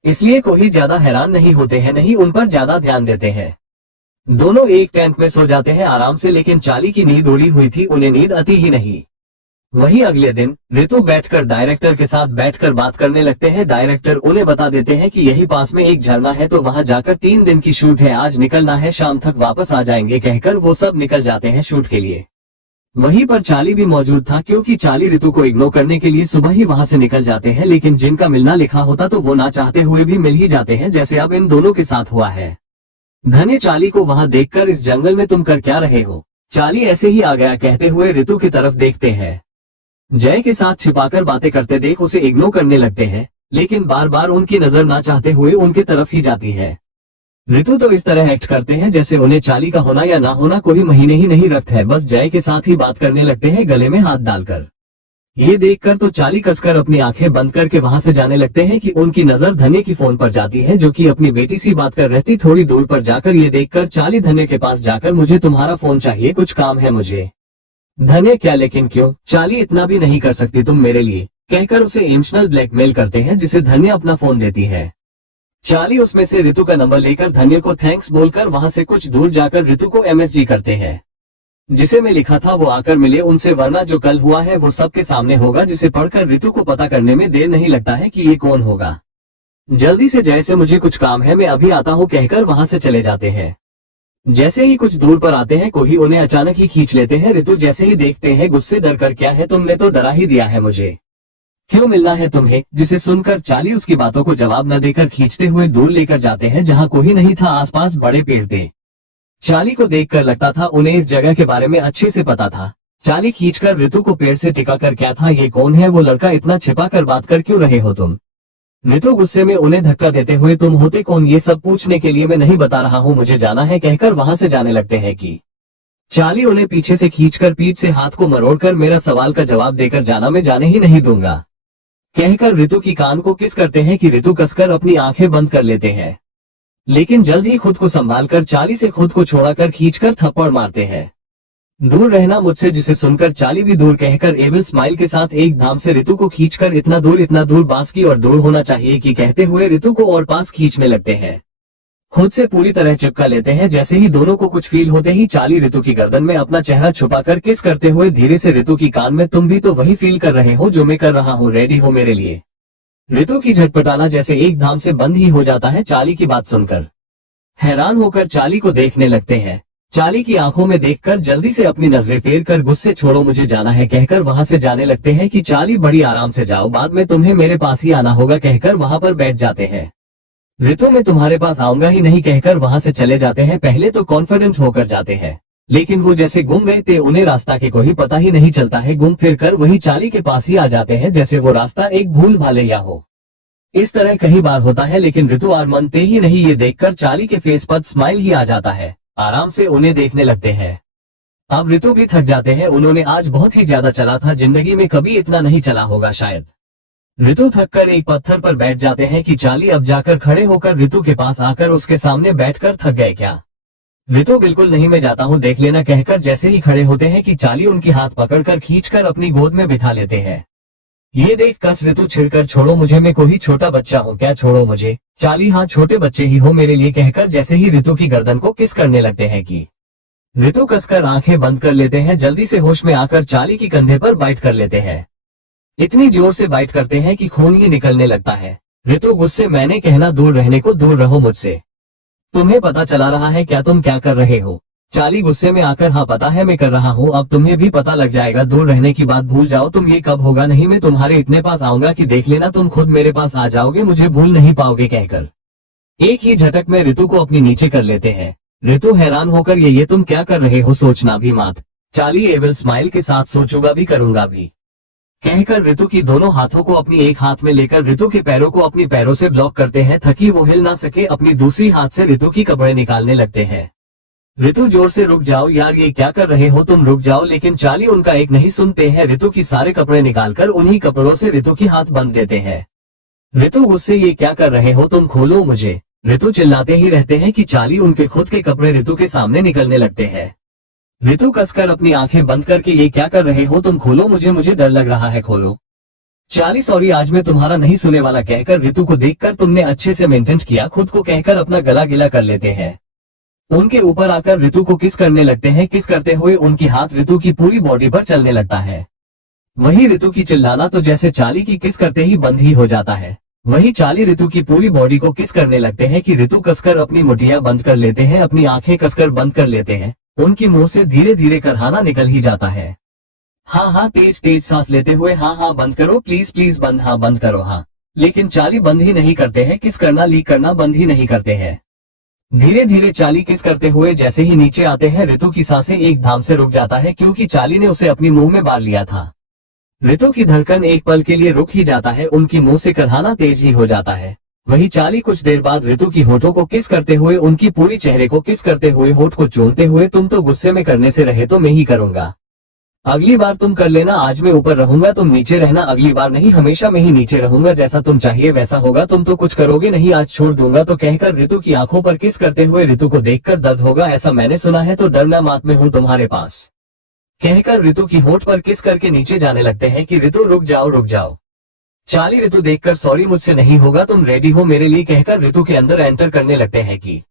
इसलिए कोई ज्यादा हैरान नहीं होते हैं, नहीं उन पर ज्यादा ध्यान देते हैं। दोनों एक टेंट में सो जाते हैं आराम से, लेकिन चाली की नींद उड़ी हुई थी, उन्हें नींद आती ही नहीं। वहीं अगले दिन ऋतु बैठकर डायरेक्टर के साथ बैठकर बात करने लगते हैं। डायरेक्टर उन्हें बता देते हैं कि यही पास में एक झरना है, तो वहां जाकर 3 दिन की शूट है, आज निकलना है, शाम तक वापस आ जाएंगे, कहकर वो सब निकल जाते हैं शूट के लिए। वहीं पर चाली भी मौजूद था, क्योंकि चाली ऋतु को इग्नोर करने के लिए सुबह ही वहां से निकल जाते हैं, लेकिन जिनका मिलना लिखा होता तो वो ना चाहते हुए भी मिल ही जाते हैं, जैसे अब इन दोनों के साथ हुआ है। धन्य चाली को वहां देखकर इस जंगल में तुम कर क्या रहे हो, चाली ऐसे ही आ गया, कहते हुए ऋतु की तरफ देखते हैं। जय के साथ छिपाकर बातें करते देख उसे इग्नोर करने लगते हैं, लेकिन बार बार उनकी नजर ना चाहते हुए उनके तरफ ही जाती है। ऋतु तो इस तरह एक्ट करते हैं जैसे उन्हें चाली का होना या ना होना कोई महीने ही नहीं रखता है, बस जय के साथ ही बात करने लगते हैं, गले में हाथ डालकर। ये देखकर तो चाली कसकर अपनी आंखें बंद करके वहां से जाने लगते हैं कि उनकी नजर धन्य की फोन पर जाती है, जो कि अपनी बेटी सी बात कर रहती। थोड़ी दूर पर जाकर ये देखकर चाली धन्य के पास जाकर, मुझे तुम्हारा फोन चाहिए, कुछ काम है मुझे। धन्य, क्या लेकिन क्यों? चाली, इतना भी नहीं कर सकती तुम मेरे लिए, कहकर उसे इमोशनल ब्लैकमेल करते हैं, जिसे धन्य अपना फोन देती है। चाली उसमें से ऋतु का नंबर लेकर धन्य को थैंक्स बोलकर वहां से कुछ दूर जाकर ऋतु को MSG करते हैं, जिसे मैं लिखा था वो आकर मिले उनसे, वरना जो कल हुआ है वो सबके सामने होगा, जिसे पढ़कर ऋतु को पता करने में देर नहीं लगता है कि ये कौन होगा। जल्दी से जैसे मुझे कुछ काम है, मैं अभी आता हूँ, कहकर वहां से चले जाते हैं। जैसे ही कुछ दूर पर आते हैं, कोई उन्हें अचानक ही खींच लेते हैं। ऋतु जैसे ही देखते हैं, गुस्से डर कर, क्या है, तुमने तो डरा ही दिया है मुझे, क्यों मिलना है तुम्हें? जिसे सुनकर चाली उसकी बातों को जवाब न देकर खींचते हुए दूर लेकर जाते हैं, जहां कोई नहीं था, आसपास बड़े पेड़ थे। चाली को देखकर लगता था उन्हें इस जगह के बारे में अच्छे से पता था। चाली खींचकर ऋतु को पेड़ से टिका कर, क्या था, ये कौन है वो लड़का, इतना छिपा कर बात कर क्यों रहे हो तुम? ऋतु गुस्से में उन्हें धक्का देते हुए, तुम होते कौन? ये सब पूछने के लिए मैं नहीं बता रहा हूँ, मुझे जाना है, कहकर वहां से जाने लगते हैं कि चाली उन्हें पीछे से खींचकर पीठ से हाथ को मरोड़कर, मेरा सवाल का जवाब देकर जाना, मैं जाने ही नहीं दूंगा, कहकर ऋतु की कान को किस करते हैं कि ऋतु कसकर अपनी आंखें बंद कर लेते हैं। लेकिन जल्द ही खुद को संभालकर चाली से खुद को छोड़ाकर खींचकर थप्पड़ मारते हैं। दूर रहना मुझसे, जिसे सुनकर चाली भी दूर कहकर एविल स्माइल के साथ एक धाम से ऋतु को खींचकर, इतना दूर बांस की और दूर होना चाहिए कि कहते हुए ऋतु को और पास खींचने लगते हैं। खुद से पूरी तरह चिपका लेते हैं। जैसे ही दोनों को कुछ फील होते ही चाली ऋतु की गर्दन में अपना चेहरा छुपाकर किस करते हुए धीरे से ऋतु की कान में, तुम भी तो वही फील कर रहे हो जो मैं कर रहा हूँ, रेडी हो मेरे लिए? ऋतु की झटपटाना जैसे एक धाम से बंद ही हो जाता है। चाली की बात सुनकर हैरान होकर चाली को देखने लगते हैं। चाली की आंखों में देखकर जल्दी से अपनी नजरें फेर कर, गुस्से छोड़ो, मुझे जाना है, कहकर वहां से जाने लगते हैं कि चाली बड़ी आराम से जाओ, बाद में तुम्हें मेरे पास ही आना होगा, कहकर वहां पर बैठ जाते हैं। ऋतु, मैं तुम्हारे पास आऊंगा ही नहीं, कहकर वहां से चले जाते हैं। पहले तो कॉन्फिडेंट होकर जाते हैं, लेकिन वो जैसे गुम गए थे, उन्हें रास्ता के कोई पता ही नहीं चलता है। घूम फिर कर वही चाली के पास ही आ जाते हैं, जैसे वो रास्ता एक भूल भाले या हो। इस तरह कई बार होता है, लेकिन ऋतु आर मानते ही नहीं। ये देखकर चाली के फेस पर स्माइल ही आ जाता है। आराम से उन्हें देखने लगते हैं। अब ऋतु भी थक जाते हैं, उन्होंने आज बहुत ही ज्यादा चला था, जिंदगी में कभी इतना नहीं चला होगा शायद। ऋतु थक कर एक पत्थर पर बैठ जाते हैं कि चाली अब जाकर खड़े होकर ऋतु के पास आकर उसके सामने बैठकर, थक गए क्या? ऋतु, बिल्कुल नहीं, मैं जाता हूँ, देख लेना, कहकर जैसे ही खड़े होते हैं कि चाली उनकी हाथ पकड़कर खींचकर अपनी गोद में बिठा लेते हैं। ये देख कस ऋतु छिड़कर, छोड़ो मुझे, मैं कोई छोटा बच्चा हूँ क्या, छोड़ो मुझे। चाली, हाँ छोटे बच्चे ही हो मेरे लिए, कहकर जैसे ही ऋतु की गर्दन को किस करने लगते हैं कि ऋतु कसकर आंखें बंद कर लेते हैं। जल्दी से होश में आकर चाली की कंधे पर बाइट कर लेते हैं। इतनी जोर से बाइट करते हैं कि खून ही निकलने लगता है। ऋतु गुस्से, मैंने कहना दूर रहने को, दूर रहो मुझसे, तुम्हें पता चला रहा है क्या तुम क्या कर रहे हो? चाली गुस्से में आकर, हाँ पता है मैं कर रहा हूँ, अब तुम्हें भी पता लग जाएगा, दूर रहने की बात भूल जाओ तुम, ये कब होगा, नहीं मैं तुम्हारे इतने पास आऊंगा कि देख लेना, तुम खुद मेरे पास आ जाओगे, मुझे भूल नहीं पाओगे, कहकर एक ही झटक में ऋतु को अपनी नीचे कर लेते हैं। ऋतु हैरान होकर, ये तुम क्या कर रहे हो, सोचना भी मत। चाली एविल स्माइल के साथ, सोचूंगा भी करूंगा भी, कहकर ऋतु की दोनों हाथों को अपनी एक हाथ में लेकर ऋतु के पैरों को अपनी पैरों से ब्लॉक करते हैं, ताकि वो हिल ना सके। अपनी दूसरी हाथ से ऋतु की कपड़े निकालने लगते हैं। ऋतु जोर से, रुक जाओ यार, ये क्या कर रहे हो तुम, रुक जाओ, लेकिन चाली उनका एक नहीं सुनते हैं। ऋतु की सारे कपड़े निकालकर उन्हीं कपड़ों से ऋतु की हाथ बांध देते हैं। ऋतु गुस्से, ये क्या कर रहे हो तुम, खोलो मुझे। ऋतु चिल्लाते ही रहते हैं कि चाली उनके खुद के कपड़े ऋतु के सामने निकलने लगते हैं। ऋतु कसकर अपनी आंखें बंद करके, ये क्या कर रहे हो तुम, खोलो मुझे, मुझे डर लग रहा है, खोलो। चाली, सॉरी आज मैं तुम्हारा नहीं सुने वाला, कहकर ऋतु को देखकर, तुमने अच्छे से मेंटेन किया खुद को, कहकर अपना गला गिला कर लेते हैं। उनके ऊपर आकर ऋतु को किस करने लगते हैं। किस करते हुए उनकी हाथ ऋतु की पूरी बॉडी पर चलने लगता है। वही ऋतु की चिल्लाना तो जैसे चाली की किस करते ही बंद ही हो जाता है। वही चाली ऋतु की पूरी बॉडी को किस करने लगते हैं कि ऋतु कसकर अपनी मुठियां बंद कर लेते हैं, अपनी आंखें कसकर बंद कर लेते हैं। उनकी मुंह से धीरे धीरे करहाना निकल ही जाता है। हाँ हाँ, तेज तेज सांस लेते हुए, हाँ हाँ बंद करो प्लीज प्लीज, बंद, हाँ बंद करो, हाँ। लेकिन चाली बंद ही नहीं करते हैं, किस करना लीक करना बंद ही नहीं करते हैं। धीरे धीरे चाली किस करते हुए जैसे ही नीचे आते हैं, ऋतु की सांसें एक धाम से रुक जाता है, क्योंकि चाली ने उसे अपनी मुंह में बांध लिया था। ऋतु की धड़कन एक पल के लिए रुक ही जाता है, उनकी मुंह से करहाना तेज ही हो जाता है। वही चाली कुछ देर बाद ऋतु की होठों को किस करते हुए, उनकी पूरी चेहरे को किस करते हुए, होठ को चूमते हुए, तुम तो गुस्से में करने से रहे तो मैं ही करूंगा। अगली बार तुम कर लेना, आज मैं ऊपर रहूंगा, तुम नीचे रहना। अगली बार नहीं, हमेशा मैं ही नीचे रहूंगा, जैसा तुम चाहिए वैसा होगा। तुम तो कुछ करोगे नहीं, आज छोड़ दूंगा। तो कहकर ऋतु की आंखों पर किस करते हुए ऋतु को देखकर दर्द होगा ऐसा मैंने सुना है, तो डरना मत, मैं हूँ तुम्हारे पास। कहकर ऋतु की होठ पर किस करके नीचे जाने लगते हैं कि ऋतु रुक जाओ रुक जाओ। चाली ऋतु देखकर सॉरी मुझसे नहीं होगा, तुम रेडी हो मेरे लिए, कहकर ऋतु के अंदर एंटर करने लगते हैं कि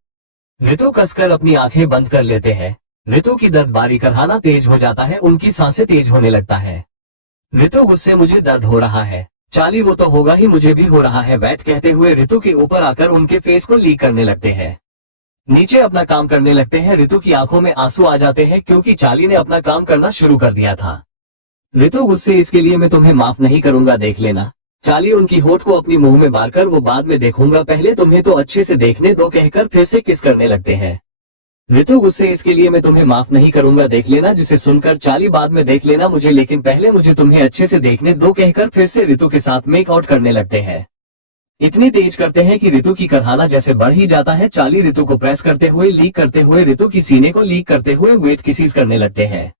ऋतु कसकर अपनी आंखें बंद कर लेते हैं। ऋतु की दर्द बारी करहाना तेज हो जाता है, उनकी सांसें तेज होने लगता है। ऋतु गुस्से, मुझे दर्द हो रहा है। चाली वो तो होगा ही, मुझे भी हो रहा है। बैठ कहते हुए ऋतु के ऊपर आकर उनके फेस को लीक करने लगते हैं। नीचे अपना काम करने लगते हैं। ऋतु की आंखों में आंसू आ जाते हैं क्योंकि चाली ने अपना काम करना शुरू कर दिया था। ऋतु गुस्से, इसके लिए मैं तुम्हें माफ नहीं करूंगा, देख लेना। चाली उनकी होठ को अपनी मुंह में बार कर, वो बाद में देखूंगा, पहले तुम्हें तो अच्छे से देखने दो, कहकर फिर से किस करने लगते हैं। ऋतु गुस्से, इसके लिए मैं तुम्हें माफ नहीं करूंगा, देख लेना। जिसे सुनकर चाली, बाद में देख लेना मुझे, लेकिन पहले मुझे तुम्हें अच्छे से देखने दो, कहकर फिर से ऋतु के साथ मेक आउट करने लगते हैं। इतनी तेज करते हैं कि ऋतु की करहाना जैसे बढ़ ही जाता है। चाली ऋतु को प्रेस करते हुए, लीक करते हुए, ऋतु की सीने को लीक करते हुए वेट किसीज करने लगते हैं।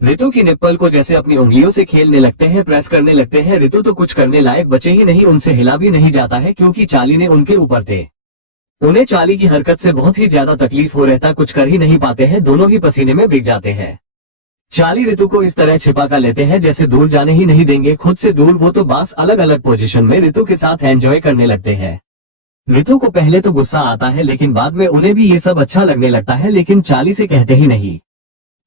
ऋतु की निप्पल को जैसे अपनी उंगलियों से खेलने लगते हैं, प्रेस करने लगते हैं। ऋतु तो कुछ करने लायक बचे ही नहीं, उनसे हिला भी नहीं जाता है क्योंकि चाली ने उनके ऊपर थे। उन्हें चाली की हरकत से बहुत ही ज्यादा तकलीफ हो रहता, कुछ कर ही नहीं पाते हैं, दोनों ही पसीने में भीग जाते हैं। चाली ऋतु को इस तरह छिपा कर लेते हैं जैसे दूर जाने ही नहीं देंगे, खुद से दूर। वो तो बस अलग अलग पोजीशन में ऋतु के साथ एंजॉय करने लगते हैं। ऋतु को पहले तो गुस्सा आता है, लेकिन बाद में उन्हें भी ये सब अच्छा लगने लगता है, लेकिन चाली से कहते ही नहीं।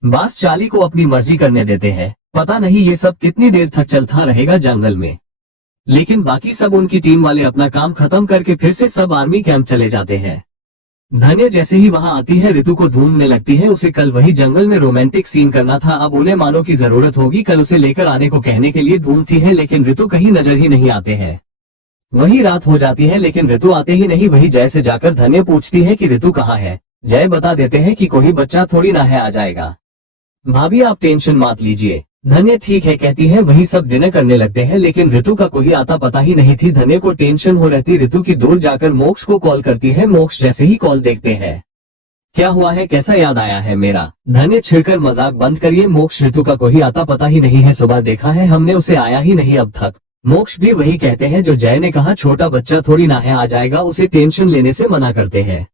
बस चाली को अपनी मर्जी करने देते हैं। पता नहीं ये सब कितनी देर तक चलता रहेगा जंगल में। लेकिन बाकी सब उनकी टीम वाले अपना काम खत्म करके फिर से सब आर्मी कैंप चले जाते हैं। धन्य जैसे ही वहां आती है, ऋतु को ढूंढने लगती है। उसे कल वही जंगल में रोमांटिक सीन करना था, अब उन्हें मानो की जरूरत होगी। कल उसे लेकर आने को कहने के लिए ढूंढती है, लेकिन ऋतु कहीं नजर ही नहीं आते हैं। वही रात हो जाती है, लेकिन ऋतु आते ही नहीं। वही जय से जाकर धन्य पूछती है कि ऋतु कहाँ है। जय बता देते हैं कि कोई बच्चा थोड़ी ना है, आ जाएगा। भाभी आप टेंशन मत लीजिए। धन्य ठीक है कहती है। वही सब डिनर करने लगते हैं, लेकिन ऋतु का कोई आता पता ही नहीं थी। धन्य को टेंशन हो रहती, ऋतु की दूर जाकर मोक्ष को कॉल करती है। मोक्ष जैसे ही कॉल देखते हैं, क्या हुआ है, कैसा याद आया है मेरा। धन्य छिड़कर, मजाक बंद करिए मोक्ष, ऋतु का कोई आता पता ही नहीं है, सुबह देखा है हमने, उसे आया ही नहीं अब तक। मोक्ष भी वही कहते हैं जो जय ने कहा, छोटा बच्चा थोड़ी ना है, आ जाएगा, उसे टेंशन लेने से मना करते हैं।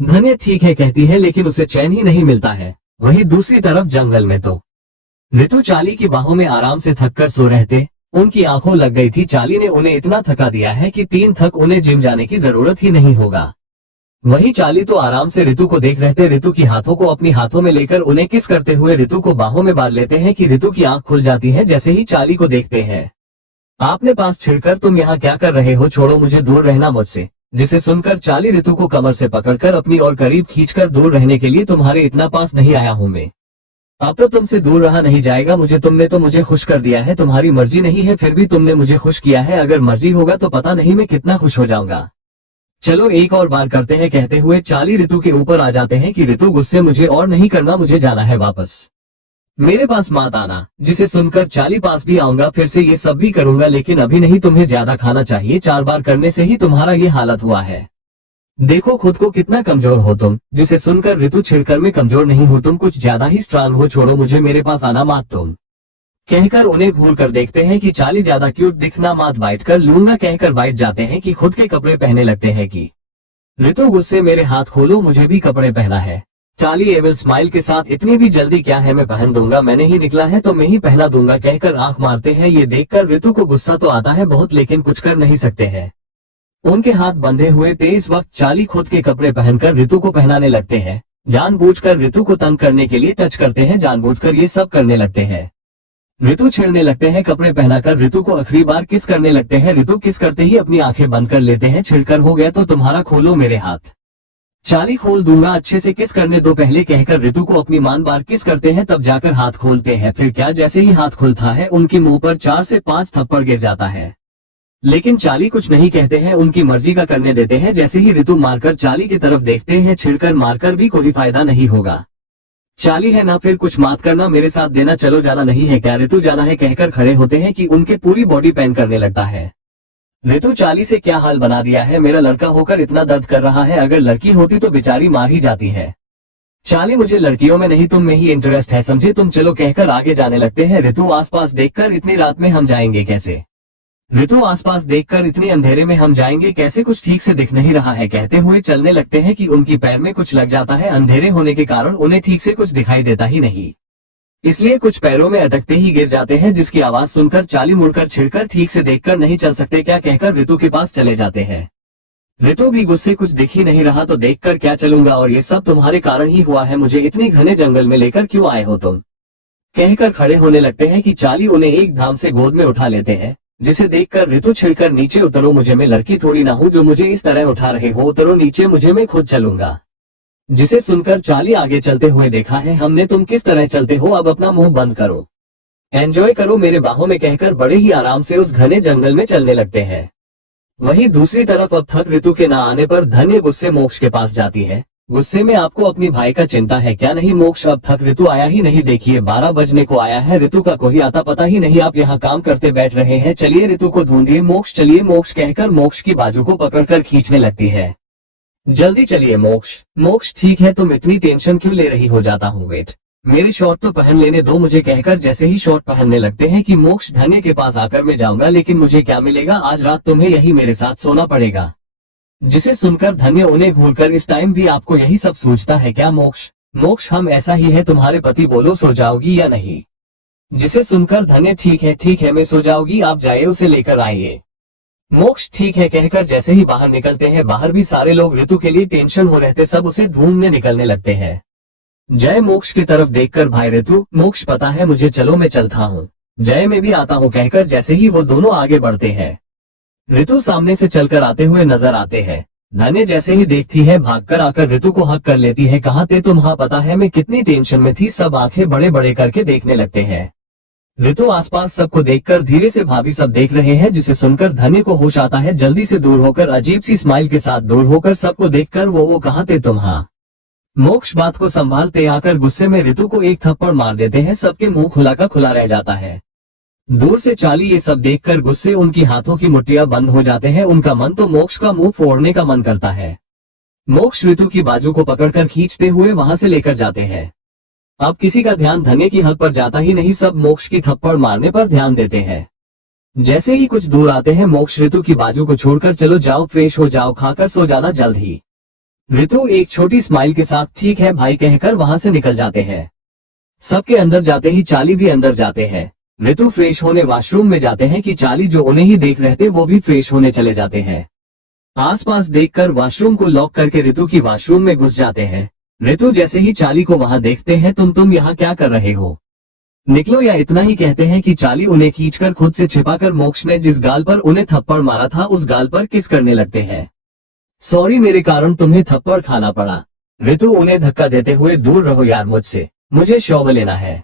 धन्य ठीक है कहती है, लेकिन उसे चैन ही नहीं मिलता है। वही दूसरी तरफ जंगल में तो ऋतु चाली की बाहों में आराम से थक कर सो रहते। उनकी आंखों लग गई थी, चाली ने उन्हें इतना थका दिया है कि 3 तक उन्हें जिम जाने की जरूरत ही नहीं होगा। वही चाली तो आराम से ऋतु को देख रहते, ऋतु की हाथों को अपनी हाथों में लेकर उन्हें किस करते हुए ऋतु को बाहों में बांध लेते हैं कि ऋतु की आंख खुल जाती है जैसे ही चाली को देखते हैं। आपने पास छिड़कर, तुम यहाँ क्या कर रहे हो, छोड़ो मुझे, दूर रहना मुझसे। जिसे सुनकर चाली ऋतु को कमर से पकड़कर अपनी और करीब खींचकर, दूर रहने के लिए तुम्हारे इतना पास नहीं आया हूँ मैं। अब तो तुमसे दूर रहा नहीं जाएगा मुझे, तुमने तो मुझे खुश कर दिया है। तुम्हारी मर्जी नहीं है, फिर भी तुमने मुझे खुश किया है। अगर मर्जी होगा तो पता नहीं मैं कितना खुश हो जाऊंगा। चलो एक और बार करते हैं, कहते हुए चाली ऋतु के ऊपर आ जाते हैं कि ऋतु गुस्से, मुझे और नहीं करना, मुझे जाना है वापस, मेरे पास मत आना। जिसे सुनकर चाली, पास भी आऊंगा, फिर से ये सब भी करूंगा, लेकिन अभी नहीं, तुम्हें ज्यादा खाना चाहिए, 4 बार करने से ही तुम्हारा ये हालत हुआ है। देखो खुद को कितना कमजोर हो तुम। जिसे सुनकर ऋतु छिड़कर, मैं कमजोर नहीं हूँ, तुम कुछ ज्यादा ही स्ट्रांग हो, छोड़ो मुझे, मेरे पास आना मत तुम। कहकर उन्हें घूर कर देखते हैं कि चाली ज्यादा क्यूट दिखना मत, बाइट कर लूंगा, कहकर बाइट जाते हैं कि खुद के कपड़े पहने लगते हैं कि ऋतु गुस्से, मेरे हाथ खोलो, मुझे भी कपड़े पहना है। चाली एविल स्माइल के साथ, इतनी भी जल्दी क्या है, मैं पहन दूंगा, मैंने ही निकला है तो मैं ही पहना दूंगा, कहकर आंख मारते हैं। ये देखकर ऋतु को गुस्सा तो आता है बहुत, लेकिन कुछ कर नहीं सकते हैं। उनके हाथ बंधे हुए थे। इस वक्त चाली खुद के कपड़े पहनकर ऋतु को पहनाने लगते हैं। जानबूझकर ऋतु को तंग करने के लिए टच करते हैं, जानबूझकर ये सब करने लगते हैं। ऋतु छेड़ने लगते हैं, कपड़े पहनाकर ऋतु को आखिरी बार किस करने लगते हैं। ऋतु किस करते ही अपनी आंखें बंद कर लेते हैं। छिड़कर, हो गया तो तुम्हारा, खोलो मेरे हाथ। चाली, खोल दूंगा, अच्छे से किस करने दो पहले, कहकर ऋतु को अपनी मान बार किस करते हैं, तब जाकर हाथ खोलते हैं। फिर क्या, जैसे ही हाथ खुलता है उनके मुंह पर 4 से 5 थप्पड़ गिर जाता है, लेकिन चाली कुछ नहीं कहते हैं, उनकी मर्जी का करने देते हैं। जैसे ही ऋतु मारकर चाली की तरफ देखते हैं, छिड़कर मारकर भी कोई फायदा नहीं होगा। चाली है ना, फिर कुछ मात करना, मेरे साथ देना, चलो जाना नहीं है क्या, ऋतु जाना है, कहकर खड़े होते हैं कि उनके पूरी बॉडी पेन करने लगता है। ऋतु, चाली से क्या हाल बना दिया है, मेरा लड़का होकर इतना दर्द कर रहा है, अगर लड़की होती तो बेचारी मार ही जाती है। चाली मुझे लड़कियों में नहीं तुम में ही इंटरेस्ट है समझे तुम, चलो कहकर आगे जाने लगते हैं। ऋतु आसपास देखकर इतनी रात में हम जाएंगे कैसे? ऋतु आसपास देखकर इतनी अंधेरे में हम जाएंगे कैसे, कुछ ठीक से दिख नहीं रहा है। कहते हुए चलने लगते हैं कि उनकी पैर में कुछ लग जाता है, अंधेरे होने के कारण उन्हें ठीक से कुछ दिखाई देता ही नहीं, इसलिए कुछ पैरों में अटकते ही गिर जाते हैं, जिसकी आवाज सुनकर चाली मुड़कर छिड़कर ठीक से देखकर नहीं चल सकते क्या कहकर ऋतु के पास चले जाते हैं। ऋतु भी गुस्से कुछ दिख ही नहीं रहा तो देखकर क्या चलूंगा, और ये सब तुम्हारे कारण ही हुआ है, मुझे इतनी घने जंगल में लेकर क्यों आए हो तुम, कहकर खड़े होने लगते हैं कि चाली उन्हें एक धाम से गोद में उठा लेते हैं, जिसे देखकर ऋतु छिड़कर नीचे उतरो, मुझे मैं लड़की थोड़ी ना हूँ जो मुझे इस तरह उठा रहे हो, उतरो नीचे, मुझे मैं खुद चलूंगा। जिसे सुनकर चाली आगे चलते हुए देखा है हमने, तुम किस तरह चलते हो, अब अपना मुंह बंद करो, एंजॉय करो मेरे बाहों में, कहकर बड़े ही आराम से उस घने जंगल में चलने लगते हैं। वहीं दूसरी तरफ अब तक ऋतु के न आने पर धन्य गुस्से मोक्ष के पास जाती है। गुस्से में आपको अपनी भाई का चिंता है क्या? नहीं मोक्ष, अब तक ऋतु आया ही नहीं, देखिए 12 बजने को आया है, ऋतु का कोई आता पता ही नहीं, आप यहाँ काम करते बैठ रहे हैं, चलिए ऋतु को ढूंढिए मोक्ष, चलिए मोक्ष, कहकर मोक्ष की बाजू को पकड़कर खींचने लगती है। जल्दी चलिए मोक्ष। मोक्ष ठीक है, तुम इतनी टेंशन क्यों ले रही हो, जाता हूँ, वेट मेरी शॉर्ट तो पहन लेने दो मुझे, कहकर जैसे ही शॉर्ट पहनने लगते हैं कि मोक्ष धन्य के पास आकर मैं जाऊंगा, लेकिन मुझे क्या मिलेगा, आज रात तुम्हें यही मेरे साथ सोना पड़ेगा। जिसे सुनकर धन्य उन्हें भूलकर इस टाइम भी आपको यही सब सोचता है क्या मोक्ष? मोक्ष हम ऐसा ही है, तुम्हारे पति, बोलो सो जाओगी या नहीं? जिसे सुनकर धन्य ठीक है मैं सो जाओगी, आप जाइए उसे लेकर आइए। मोक्ष ठीक है कहकर जैसे ही बाहर निकलते हैं, बाहर भी सारे लोग ऋतु के लिए टेंशन हो रहते, सब उसे ढूंढने निकलने लगते हैं। जय मोक्ष की तरफ देखकर भाई ऋतु, मोक्ष पता है मुझे, चलो मैं चलता हूँ, जय मैं भी आता हूँ, कहकर जैसे ही वो दोनों आगे बढ़ते हैं ऋतु सामने से चलकर आते हुए नजर आते हैं। धन्य जैसे ही देखती है भागकर आकर ऋतु को हक कर लेती है, कहाँ थे तुम, हाँ पता है मैं कितनी टेंशन में थी, सब आंखें बड़े बड़े करके देखने लगते हैं। ऋतु आसपास सबको देखकर धीरे से भाभी सब देख रहे हैं, जिसे सुनकर धन्य को होश आता है, जल्दी से दूर होकर अजीब सी स्माइल के साथ दूर होकर सबको देखकर वो कहाँ थे तुम, हाँ। मोक्ष बात को संभालते आकर गुस्से में ऋतु को एक थप्पड़ मार देते हैं, सबके मुंह खुला का खुला रह जाता है। दूर से चाली ये सब देखकर गुस्से उनकी हाथों की मुट्ठियां बंद हो जाते हैं, उनका मन तो मोक्ष का मुंह फोड़ने का मन करता है। मोक्ष ऋतु की बाजू को पकड़कर खींचते हुए वहां से लेकर जाते हैं। अब किसी का ध्यान धन्य की हक पर जाता ही नहीं, सब मोक्ष की थप्पड़ मारने पर ध्यान देते हैं। जैसे ही कुछ दूर आते हैं मोक्ष ऋतु की बाजू को छोड़कर, चलो जाओ फ्रेश हो जाओ, खाकर सो जाना जल्द ही। ऋतु एक छोटी स्माइल के साथ ठीक है भाई कहकर वहां से निकल जाते हैं। सबके अंदर जाते ही चाली भी अंदर जाते हैं। ऋतु फ्रेश होने वॉशरूम में जाते हैं कि चाली जो उन्हें ही देख रहे थे वो भी फ्रेश होने चले जाते हैं। आसपास देखकर वॉशरूम को लॉक करके ऋतु की वॉशरूम में घुस जाते हैं। ऋतु जैसे ही चाली को वहां देखते हैं, तुम यहाँ क्या कर रहे हो, निकलो, या इतना ही कहते हैं कि चाली उन्हें खींचकर खुद से छिपाकर मोक्ष ने जिस गाल पर उन्हें थप्पड़ मारा था उस गाल पर किस करने लगते हैं। सॉरी मेरे कारण तुम्हें थप्पड़ खाना पड़ा। ऋतु उन्हें धक्का देते हुए, दूर रहो यार मुझसे, मुझे शॉवर लेना है।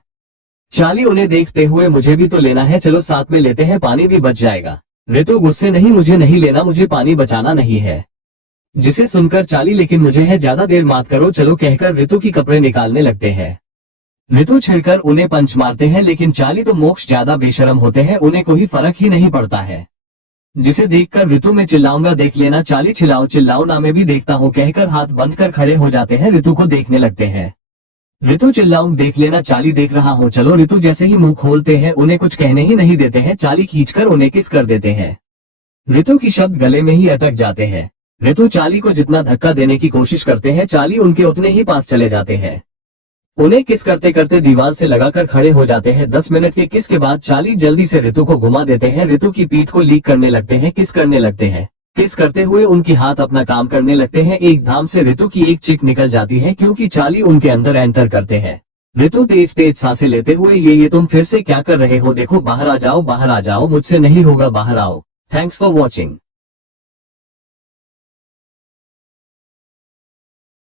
चाली उन्हें देखते हुए, मुझे भी तो लेना है, चलो साथ में लेते हैं, पानी भी बच जाएगा। ऋतु गुस्से, नहीं मुझे नहीं लेना, मुझे पानी बचाना नहीं है। जिसे सुनकर चाली, लेकिन मुझे है, ज्यादा देर मत करो, चलो कहकर ऋतु की कपड़े निकालने लगते हैं। ऋतु छिड़कर उन्हें पंच मारते हैं, लेकिन चाली तो मोक्ष ज्यादा बेशरम होते हैं, उन्हें कोई फर्क ही नहीं पड़ता है। जिसे देखकर ऋतु में चिल्लाऊंगा देख लेना, चाली चिल्लाओ ना मैं भी देखता हूँ, कहकर हाथ बंद कर खड़े हो जाते हैं, ऋतु को देखने लगते हैं। ऋतु चिल्लाऊं देख लेना, चाली देख रहा हूँ, चलो। ऋतु जैसे ही मुंह खोलते हैं उन्हें कुछ कहने ही नहीं देते हैं, चाली खींचकर उन्हें किस कर देते हैं। ऋतु की शब्द गले में ही अटक जाते हैं। ऋतु चाली को जितना धक्का देने की कोशिश करते हैं, चाली उनके उतने ही पास चले जाते हैं। उन्हें किस करते करते दीवार से लगाकर खड़े हो जाते हैं। 10 मिनट के किस के बाद चाली जल्दी से ऋतु को घुमा देते हैं, ऋतु की पीठ को लीक करने लगते हैं, किस करने लगते हैं। किस करते हुए उनकी हाथ अपना काम करने लगते हैं। एक धाम से ऋतु की एक चिक निकल जाती है, क्योंकि चाली उनके अंदर एंटर करते हैं। ऋतु तेज तेज सांसें लेते हुए, ये तुम फिर से क्या कर रहे हो, देखो बाहर आ जाओ, मुझसे नहीं होगा, बाहर आओ। Thanks for watching.